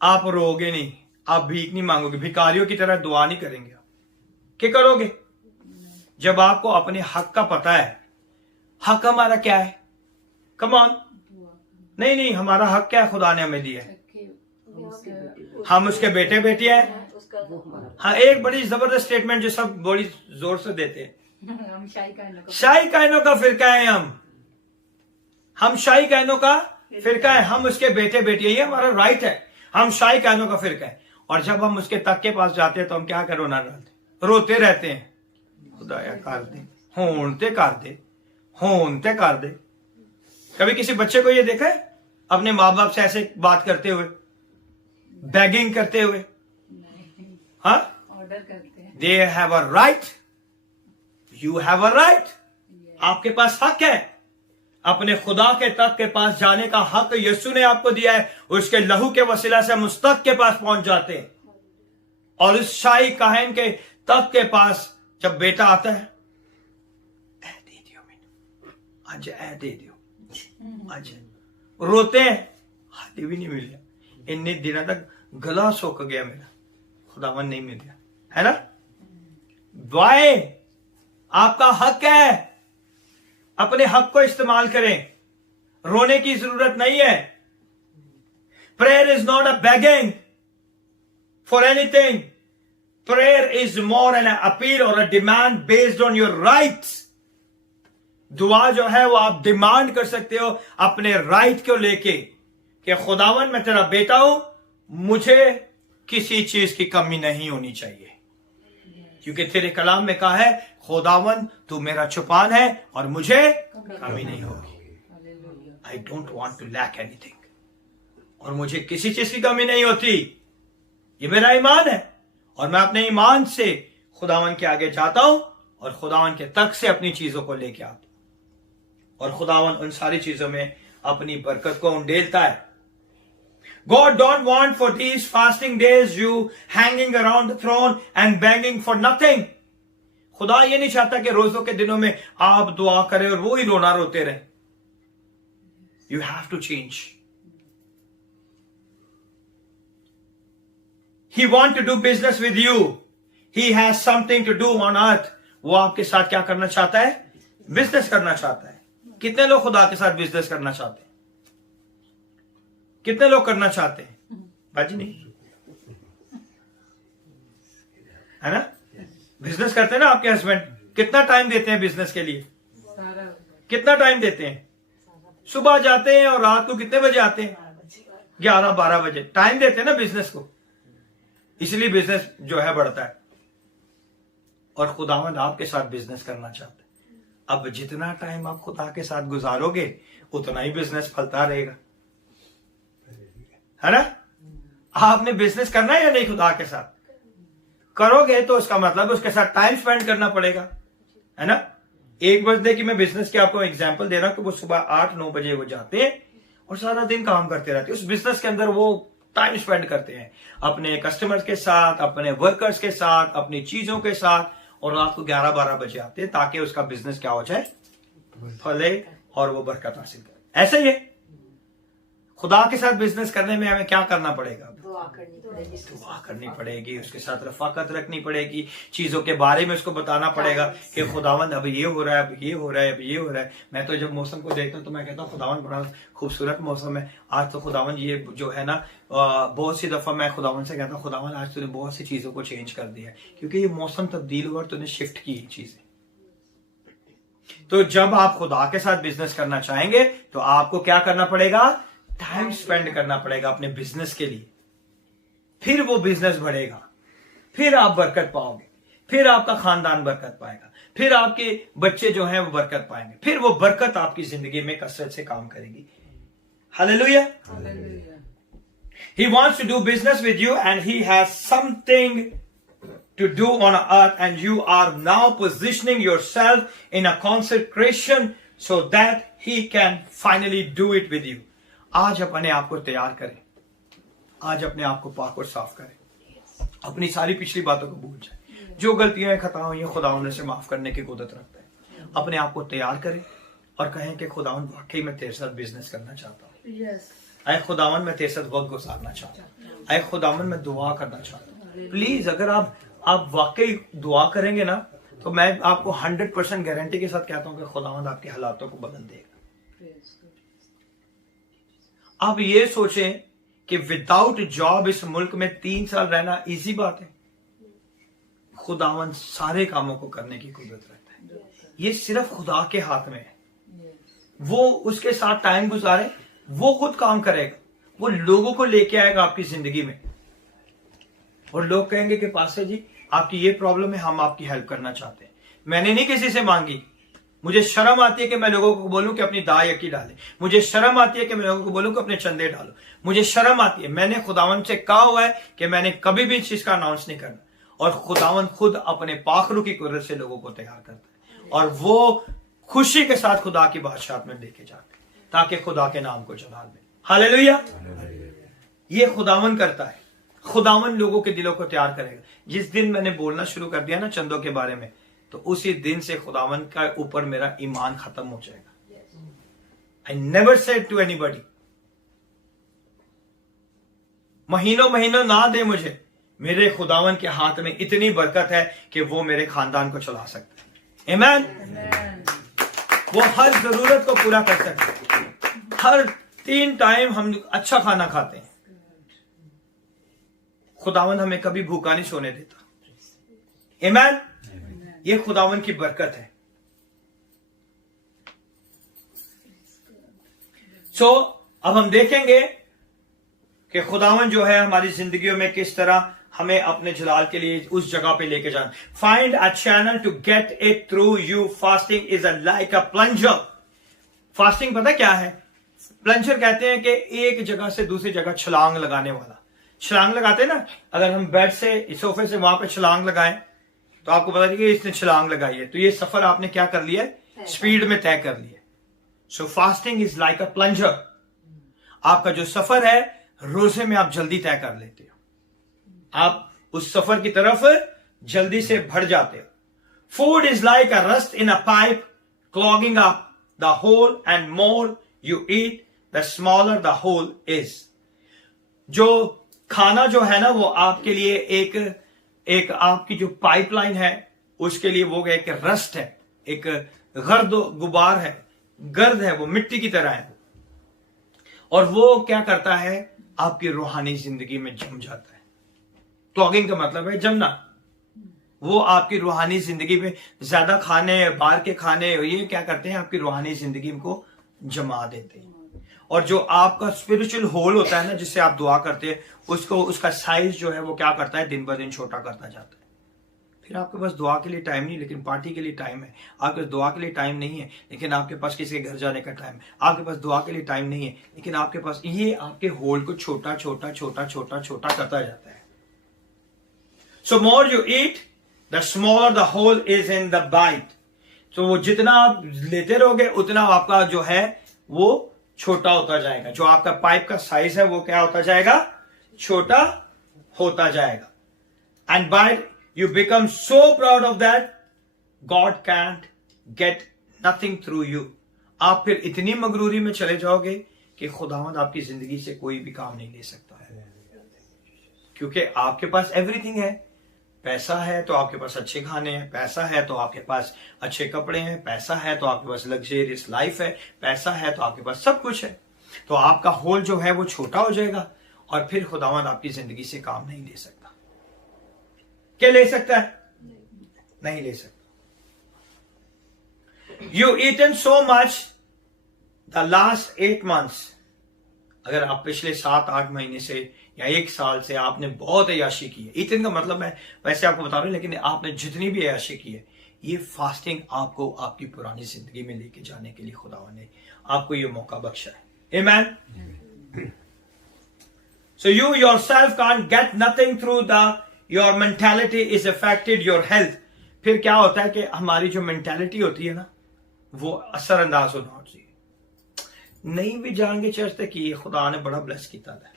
आप रोगे नहीं, आप भीख नहीं मांगोगे, भिखारियों की तरह दुआ नहीं करेंगे। क्या करोगे? जब आपको अपने हक का पता है, हक हमारा क्या है? कम ऑन, नहीं, हमारा हक क्या है? खुदा ने हमें दिया है, हम उसके बेटे बेटियां हैं। हाँ, एक बड़ी जबरदस्त स्टेटमेंट जो सब बड़ी जोर से देते हैं, हम शाही कायनों का फिरका है। हम शाही कायनों का फिरका है, हम उसके बेटे बेटियां, ये हमारा राइट है, हम शाही कायनों का फिरका है। और जब हम उसके तक के पास जाते हैं तो हम क्या करो ना डालते, रोते रहते हैं, खुदाया कर दे, होनते कर दे। कभी किसी बच्चे को ये देखा है अपने माँ बाप से ऐसे बात करते हुए, बेगिंग करते हुए? हाँ, ऑर्डर करते हैं। They have a right, you have a right, आपके पास हक है। अपने खुदा के तक के पास जाने का हक यीशु ने आपको दिया है, उसके लहू के वसीला से हम उस तक के पास पहुंच जाते हैं। और उस शाही काहिन के तक के पास जब बेटा आता है, ऐ दे दियो मैनू, आज ऐ दे दियो, आज रोते हैं, हाथी भी नहीं मिला, इतने दिनों तक गला सूख गया मेरा, खुदावन नहीं मिल गया, है ना? वाई, आपका हक है, अपने हक को इस्तेमाल करें, रोने की जरूरत नहीं है। Prayer is not a begging for anything, prayer is more an appeal और a demand based on your rights. दुआ जो है वो आप डिमांड कर सकते हो अपने राइट को लेके कि खुदावन मैं तेरा बेटा हूं, मुझे किसी चीज की कमी नहीं होनी चाहिए, क्योंकि तेरे कलाम में कहा है खुदावन तू मेरा चौपान है और मुझे कमी नहीं होगी। I don't want to lack anything, और मुझे किसी चीज की कमी नहीं होती। ये मेरा ईमान है और मैं अपने ईमान से खुदावन के आगे जाता हूं और खुदावन के तक से अपनी चीजों को लेके आता हूं, और खुदावन उन सारी चीजों में अपनी बरकत को उंडेलता है। God don't want for these fasting days you hanging around the throne and begging for nothing. खुदा ये नहीं चाहता कि रोजों के दिनों में आप दुआ करें और वो ही रोना रोते रहे। You have to change. He want to do business with you. He has something to do on earth. वो आपके साथ क्या करना चाहता है? बिजनेस करना चाहता है। कितने लोग खुदा के साथ बिजनेस करना चाहते हैं? कितने लोग करना चाहते हैं? बाजी नहीं, है ना? बिजनेस करते हैं ना आपके हस्बैंड, कितना टाइम देते हैं बिजनेस के लिए? कितना टाइम देते हैं? सुबह जाते हैं और रात को कितने बजे आते हैं? 11-12 बजे। टाइम देते हैं ना बिजनेस को, इसलिए बिजनेस जो है बढ़ता है। और खुदावंद आपके साथ बिजनेस करना चाहता है। अब जितना टाइम आप खुदा के साथ गुजारोगे उतना ही बिजनेस फलता रहेगा, है ना? आपने बिजनेस करना है या नहीं? खुदा के साथ करोगे तो उसका मतलब उसके साथ टाइम स्पेंड करना पड़ेगा, है ना? एक बजे की मैं बिजनेस की आपको एग्जांपल दे रहा हूं कि वो सुबह 8-9 बजे वो जाते हैं और सारा दिन काम करते रहते हैं। उस बिजनेस के अंदर वो टाइम स्पेंड करते हैं अपने कस्टमर्स के साथ, अपने वर्कर्स के साथ, अपनी चीजों के साथ, और रात को 11-12 बजे आते हैं ताकि उसका बिजनेस क्या हो जाए? फले और वो बरकत हासिल करे। ऐसे ही है खुदा के साथ बिजनेस करने में हमें क्या करना पड़ेगा? दुआ करनी पड़ेगी, उसके साथ रफाकत रखनी पड़ेगी, चीजों के बारे में उसको बताना पड़ेगा कि खुदावंद अब ये हो रहा है, अब ये हो रहा है, अब ये हो रहा है। मैं तो जब मौसम को देखता हूँ तो मैं कहता हूँ खुदावंद बड़ा खूबसूरत मौसम है आज तो। खुदावंद ये जो है ना, बहुत सी दफा मैं खुदावंद से कहता हूँ खुदावंद आज तूने बहुत सी चीजों को चेंज कर दिया, क्योंकि ये मौसम तब्दील हुआ और तूने शिफ्ट की चीजें। तो जब आप खुदा के साथ बिजनेस करना चाहेंगे तो आपको क्या करना पड़ेगा? टाइम स्पेंड करना पड़ेगा अपने बिजनेस के लिए। फिर वो बिजनेस बढ़ेगा, फिर आप बरकत पाओगे, फिर आपका खानदान बरकत पाएगा, फिर आपके बच्चे जो हैं वो बरकत पाएंगे, फिर वो बरकत आपकी जिंदगी में कसरत से काम करेगी। Hallelujah. He wants to do business with you and he has something to do on earth, and you are now positioning yourself in a consecration so that he can finally do it with you. आज अपने आप को तैयार करें, आज अपने आप को पाक और साफ करें, अपनी सारी पिछली बातों को भूल जाए। जो गलतियां खता हुई हैं खुदा उन्हें से माफ करने की कुदरत रखता है। अपने आप को तैयार करें और कहें कि खुदावन वाकई मैं तेरे साथ बिजनेस करना चाहता हूँ, Yes. अय खुदावन मैं तेरे साथ वक्त गुजारना चाहता हूँ, अय खुदावन मैं दुआ करना चाहता हूँ। प्लीज अगर आप वाकई दुआ करेंगे ना, तो मैं आपको 100% गारंटी के साथ कहता हूँ कि खुदावंद आपके हालातों को बदल देगा। आप ये सोचें कि विदाउट जॉब इस मुल्क में 3 साल रहना इजी बात है? खुदावंद सारे कामों को करने की कुदरत रखता है, ये सिर्फ खुदा के हाथ में है। वो उसके साथ टाइम गुजारे, वो खुद काम करेगा, वो लोगों को लेके आएगा आपकी जिंदगी में। और लोग कहेंगे कि पास्टर जी आपकी ये प्रॉब्लम है, हम आपकी हेल्प करना चाहते हैं। मैंने नहीं किसी से मांगी, मुझे शर्म आती है कि मैं लोगों को बोलूं कि अपनी दाई यकी डालें, मुझे शर्म आती है कि मैं लोगों को बोलूं कि अपने चंदे डालो, मुझे शर्म आती है। मैंने खुदावन से कहा हुआ है कि मैंने कभी भी इस चीज का अनाउंस नहीं करना, और खुदावन खुद अपने पाखरू की कुदरत से लोगों को तैयार करता है, और वो खुशी के साथ खुदा की बादशाहत में लेके जाते हैं ताकि खुदा के नाम को जलाल दे। हालेलुया। ये खुदावन करता है, खुदावन लोगों के दिलों को तैयार करेगा। जिस दिन मैंने बोलना शुरू कर दिया ना चंदों के बारे में, तो उसी दिन से खुदावन का ऊपर मेरा ईमान खत्म हो जाएगा। I never said to anybody, महीनों महीनों ना दे मुझे, मेरे खुदावन के हाथ में इतनी बरकत है कि वो मेरे खानदान को चला सकता है। आमीन। वो हर जरूरत को पूरा कर सकता है। हर 3 टाइम हम अच्छा खाना खाते हैं, खुदावन हमें कभी भूखा नहीं सोने देता। आमीन। ये खुदावन की बरकत है। सो अब हम देखेंगे कि खुदावन जो है हमारी जिंदगियों में किस तरह हमें अपने जलाल के लिए उस जगह पे लेके जाना। Find a channel to get it through you. Fasting is like a plunger. Fasting पता क्या है? प्लंजर कहते हैं कि एक जगह से दूसरी जगह छलांग लगाने वाला। छलांग लगाते हैं ना, अगर हम बेड से सोफे से वहां पे छलांग लगाएं तो आपको पता चलेगा इसने छलांग लगाई है, तो ये सफर आपने क्या कर लिया है? स्पीड में तय कर लिया। सो fasting is like a plunger. आपका जो सफर है रोजे में आप जल्दी तय कर लेते हो, आप उस सफर की तरफ जल्दी से बढ़ जाते हो। Food is like a rust in a pipe clogging up the hole, and more you eat the smaller the hole is. जो खाना जो है ना वो आपके लिए एक आपकी जो पाइपलाइन है उसके लिए वो एक रस्ट है, एक गर्द गुबार है, गर्द है, वो मिट्टी की तरह है, और वो क्या करता है आपकी रूहानी जिंदगी में जम जाता है। क्लॉगिंग का मतलब है जमना। वो आपकी रूहानी जिंदगी में ज्यादा खाने, बाहर के खाने, ये क्या करते हैं आपकी रूहानी जिंदगी को जमा देते हैं। और जो आपका स्पिरिचुअल होल होता है ना जिससे आप दुआ करते हैं, उसको उसका साइज जो है वो क्या करता है दिन ब दिन छोटा करता जाता है। फिर आपके पास दुआ के लिए टाइम नहीं, लेकिन पार्टी के लिए टाइम है। आपके पास दुआ के लिए टाइम नहीं है, लेकिन आपके पास किसी के घर जाने का टाइम है। आपके पास दुआ के लिए टाइम नहीं है, लेकिन आपके पास ये आपके होल को छोटा छोटा छोटा छोटा छोटा करता जाता है। So more you eat the smaller the hole is in the bite. तो वो जितना आप लेते रहोगे उतना आपका जो है वो छोटा होता जाएगा। जो आपका पाइप का साइज है वो क्या होता जाएगा? छोटा होता जाएगा। And by you become so proud of that God can't get nothing through you. आप फिर इतनी मगरूरी में चले जाओगे कि खुदावंद आपकी जिंदगी से कोई भी काम नहीं ले सकता है, क्योंकि आपके पास एवरीथिंग है। पैसा है तो आपके पास अच्छे खाने हैं, पैसा है तो आपके पास अच्छे कपड़े हैं, पैसा है तो आपके पास लग्जरियस लाइफ है, पैसा है तो आपके पास सब कुछ है। तो आपका होल जो है वो छोटा हो जाएगा, और फिर खुदावंद आपकी जिंदगी से काम नहीं ले सकता। क्या ले सकता है? नहीं ले सकता। You eaten so much the last 8 months। अगर आप पिछले 7-8 महीने से या 1 साल से आपने बहुत अयाशी की है, ईटन का मतलब मैं वैसे आपको बता रहा हूं, लेकिन आपने जितनी भी अयाशी की है, ये फास्टिंग आपको आपकी पुरानी जिंदगी में लेके जाने के लिए खुदावन ने आपको ये मौका बख्शा है। आमीन। So you yourself can't get nothing through the your mentality is affected your health. फिर क्या होता है कि हमारी जो मेंटालिटी होती है ना वो असरअंदाज होना चाहिए। नहीं भी जाएंगे चर्च तक कि खुदा ने बड़ा ब्लेस किया था,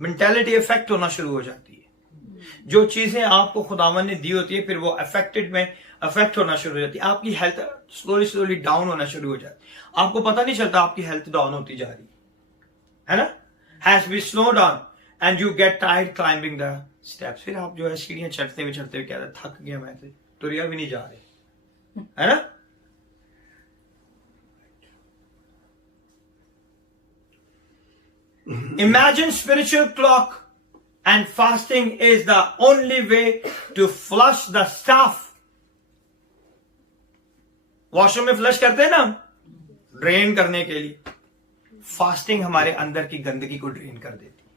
मेंटालिटी इफेक्ट होना शुरू हो जाती है। जो चीजें आपको खुदावन ने दी होती है फिर वो अफेक्टेड में अफेक्ट होना शुरू हो जाती है, आपकी हेल्थ स्लोली स्लोली डाउन होना शुरू हो जाती है, आपको पता नहीं चलता आपकी हेल्थ डाउन होती जा रही है ना. Has be slow down and you get tired climbing the steps. फिर आप जो है सीढ़ियां चढ़ते हुए क्या थक गया, मैं तो तुरिया भी नहीं जा रही, है ना. Imagine spiritual clock and fasting is the only way to flush the stuff. Washroom में फ्लश करते हैं ना, ड्रेन करने के लिए. फास्टिंग हमारे अंदर की गंदगी को ड्रेन कर देती है.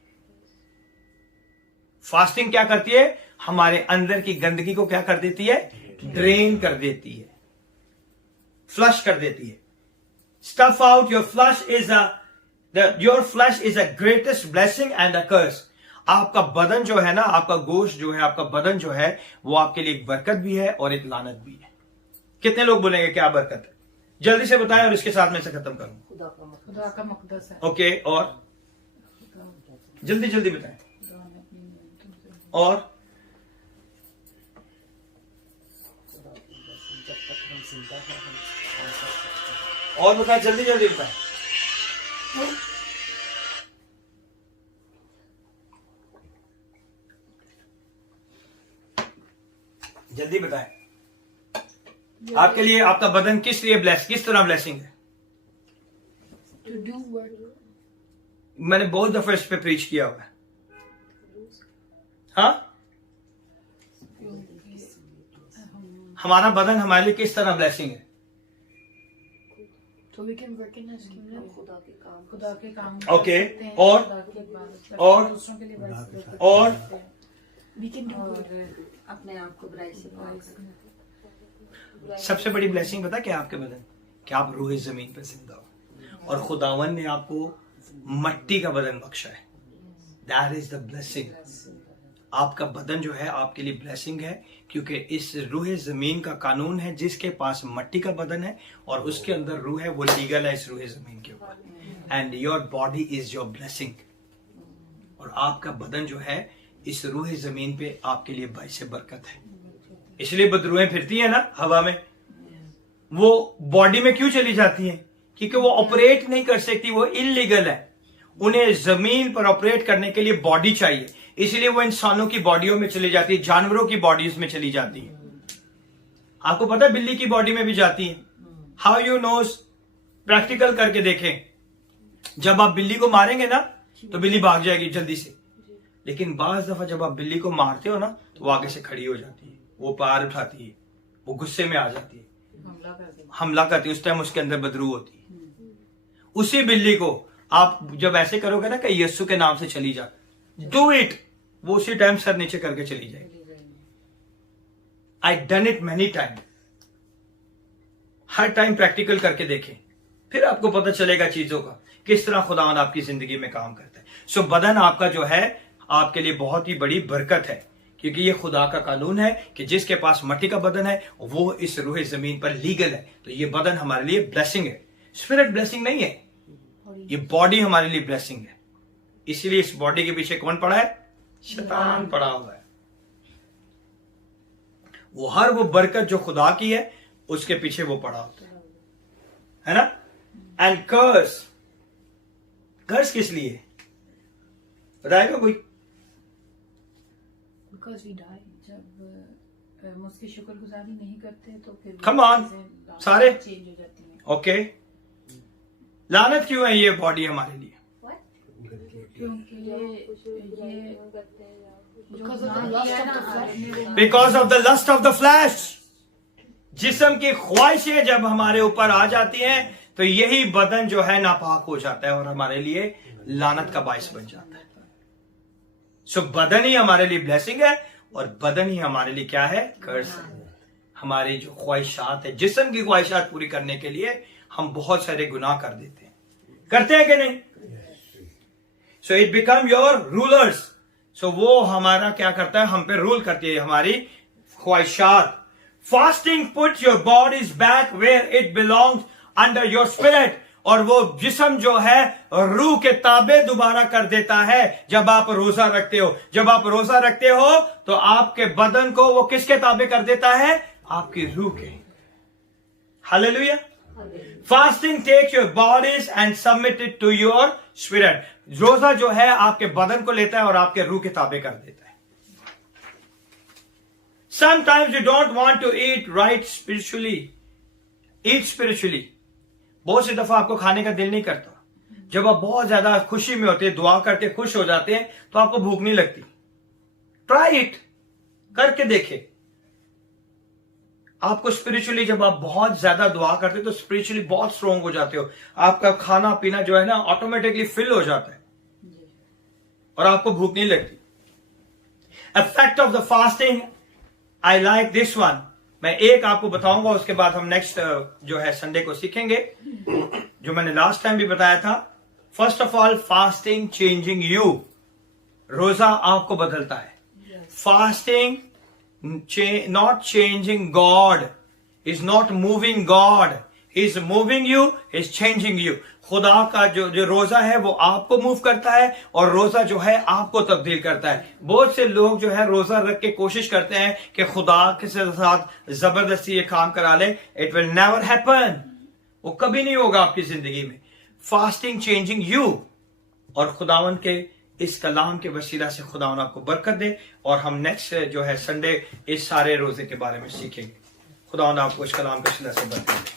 फास्टिंग क्या करती है, हमारे अंदर की गंदगी को क्या कर देती है, ड्रेन कर देती है, फ्लश कर देती है. Stuff out your flush is your flesh is a greatest blessing and a curse. आपका बदन जो है ना, आपका गोश्त जो है, आपका बदन जो है, वो आपके लिए एक बरकत भी है और एक लानत भी है. कितने लोग बोलेंगे क्या बरकत है, जल्दी से बताएं और इसके साथ में से खत्म करूं. खुदा का मुकद्दस है. ओके, और जल्दी जल्दी बताएं. और बताएं, जल्दी जल्दी बताएं. जल्दी बताएं. आपके लिए आपका बदन किस तरह ब्लेसिंग है. To do work. मैंने बहुत दफे इस पे प्रीच किया हुआ है. हाँ, हमारा बदन हमारे लिए किस तरह ब्लेसिंग है. So we can work in his kingdom. खुदा के काम Okay, कर सकते हैं, और? खुदा की इबादत करते हैं, और? दूसरों के लिए बरकत करते हैं. और? We can do good. और अपने आप को बुराई से पाक करना. सबसे बड़ी ब्लेसिंग पता क्या आपके बदन, कि आप रूह जमीन पर जिंदा हो और खुदावन ने आपको मट्टी का बदन बख्शा है. That is the blessing. आपका बदन जो है आपके लिए ब्लेसिंग है, क्योंकि इस रूह जमीन का कानून है, जिसके पास मट्टी का बदन है और उसके अंदर रूह है, वो लीगल है इस रूह जमीन के ऊपर. And your body is your blessing. और आपका बदन जो है इस रूह जमीन पे आपके लिए बाइस बरकत है. इसलिए बदरूहें फिरती है ना हवा में, वो बॉडी में क्यों चली जाती हैं, क्योंकि वो ऑपरेट नहीं कर सकती, वो इलीगल है. उन्हें जमीन पर ऑपरेट करने के लिए बॉडी चाहिए, इसलिए वो इंसानों की बॉडियों में चली जाती है, जानवरों की बॉडीज में चली जाती है. आपको पता है बिल्ली की बॉडी में भी जाती है. हाउ यू नोज, प्रैक्टिकल करके देखें. जब आप बिल्ली को मारेंगे ना तो बिल्ली भाग जाएगी जल्दी से, लेकिन बाज दफा जब आप बिल्ली को मारते हो ना तो वो आगे से खड़ी हो जाती है, वो पैर उठाती है, वो गुस्से में आ जाती है, हमला करती है. उस टाइम उसके अंदर बदरू होती है. उसी बिल्ली को आप जब ऐसे करोगे ना कि यीशु के नाम से चली जा, डू इट, वो उसी टाइम सर नीचे करके चली जाएगी. I done it many time. Her time practical करके देखें, फिर आपको पता चलेगा चीजों का, किस तरह खुदावंद आपकी जिंदगी में काम करता है. सो बदन आपका जो है आपके लिए बहुत ही बड़ी बरकत है, क्योंकि ये खुदा का कानून है कि जिसके पास मट्टी का बदन है वो इस रूह जमीन पर लीगल है. तो ये बदन हमारे लिए ब्लेसिंग है, स्पिरिट ब्लेसिंग नहीं है. ये बॉडी हमारे लिए ब्लेसिंग है. इसीलिए इस बॉडी के पीछे कौन पड़ा है, शैतान पड़ा हुआ है. वो हर वो बरकत जो खुदा की है उसके पीछे वो पड़ा होता है ना. एंड कर्स, कर्स किस लिए बताएगा कोई. Because we die. जब हम उसकी शुक्रगुजारी नहीं करते तो फिर Come on, सारे चेंज हो जाती हैं. ओके. लानत क्यों है ये बॉडी हमारे लिए, क्योंकि ये Because of the lust of the flesh. Because of the lust of the flesh. जिस्म की ख्वाहिशें जब हमारे ऊपर आ जाती हैं तो यही बदन जो है नापाक हो जाता है और हमारे लिए लानत का बायस बन जाता है. सो बदन ही हमारे लिए ब्लेसिंग है और बदन ही हमारे लिए क्या है, कर्स है. हमारी जो ख्वाहिशात है, जिस्म की ख्वाहिशात पूरी करने के लिए हम बहुत सारे गुनाह कर देते हैं, करते हैं कि नहीं. So it become your rulers. सो वो हमारा क्या करता है, हम पे रूल करती है हमारी ख्वाहिशात. Fasting put your bodies back where it belongs under your spirit. और वो जिस्म जो है रूह के ताबे दोबारा कर देता है जब आप रोजा रखते हो. जब आप रोजा रखते हो तो आपके बदन को वो किसके ताबे कर देता है, आपकी रूह के। Hallelujah. Fasting takes your bodies and submit it to your spirit. रोजा जो है आपके बदन को लेता है और आपके रूह के ताबे कर देता है। Sometimes you don't want to eat right spiritually. Eat spiritually. बहुत सी दफा आपको खाने का दिल नहीं करता। जब आप बहुत ज्यादा खुशी में होते हैं, दुआ करके खुश हो जाते हैं, तो आपको भूख नहीं लगती। ट्राई इट, करके देखे। आपको स्पिरिचुअली जब आप बहुत ज्यादा दुआ करते हो तो स्पिरिचुअली बहुत स्ट्रोंग हो जाते हो। आपका खाना पीना जो है ना ऑटोमेटिकली फिल हो जाता है और आपको भूख नहीं लगती। Effect of the fasting, I like this one. मैं एक आपको बताऊंगा, उसके बाद हम नेक्स्ट जो है संडे को सीखेंगे, जो मैंने लास्ट टाइम भी बताया था। First of all, fasting changing you. रोजा आपको बदलता है। Fasting not changing God, is not moving God, is moving you, is changing you. खुदा का जो रोजा है वो आपको मूव करता है और रोजा जो है आपको तब्दील करता है। बहुत से लोग जो है रोजा रख के कोशिश करते हैं कि खुदा के साथ जबरदस्ती ये काम करा ले। It will never happen. वो कभी नहीं होगा आपकी जिंदगी में। फास्टिंग चेंजिंग यू, और खुदावन के इस कलाम के वसीला से खुदावन आपको बरकत दे। और हम नेक्स्ट जो है संडे इस सारे रोजे के बारे में सीखेंगे। खुदावन आपको इस कलाम के वसीला से बरकत दे।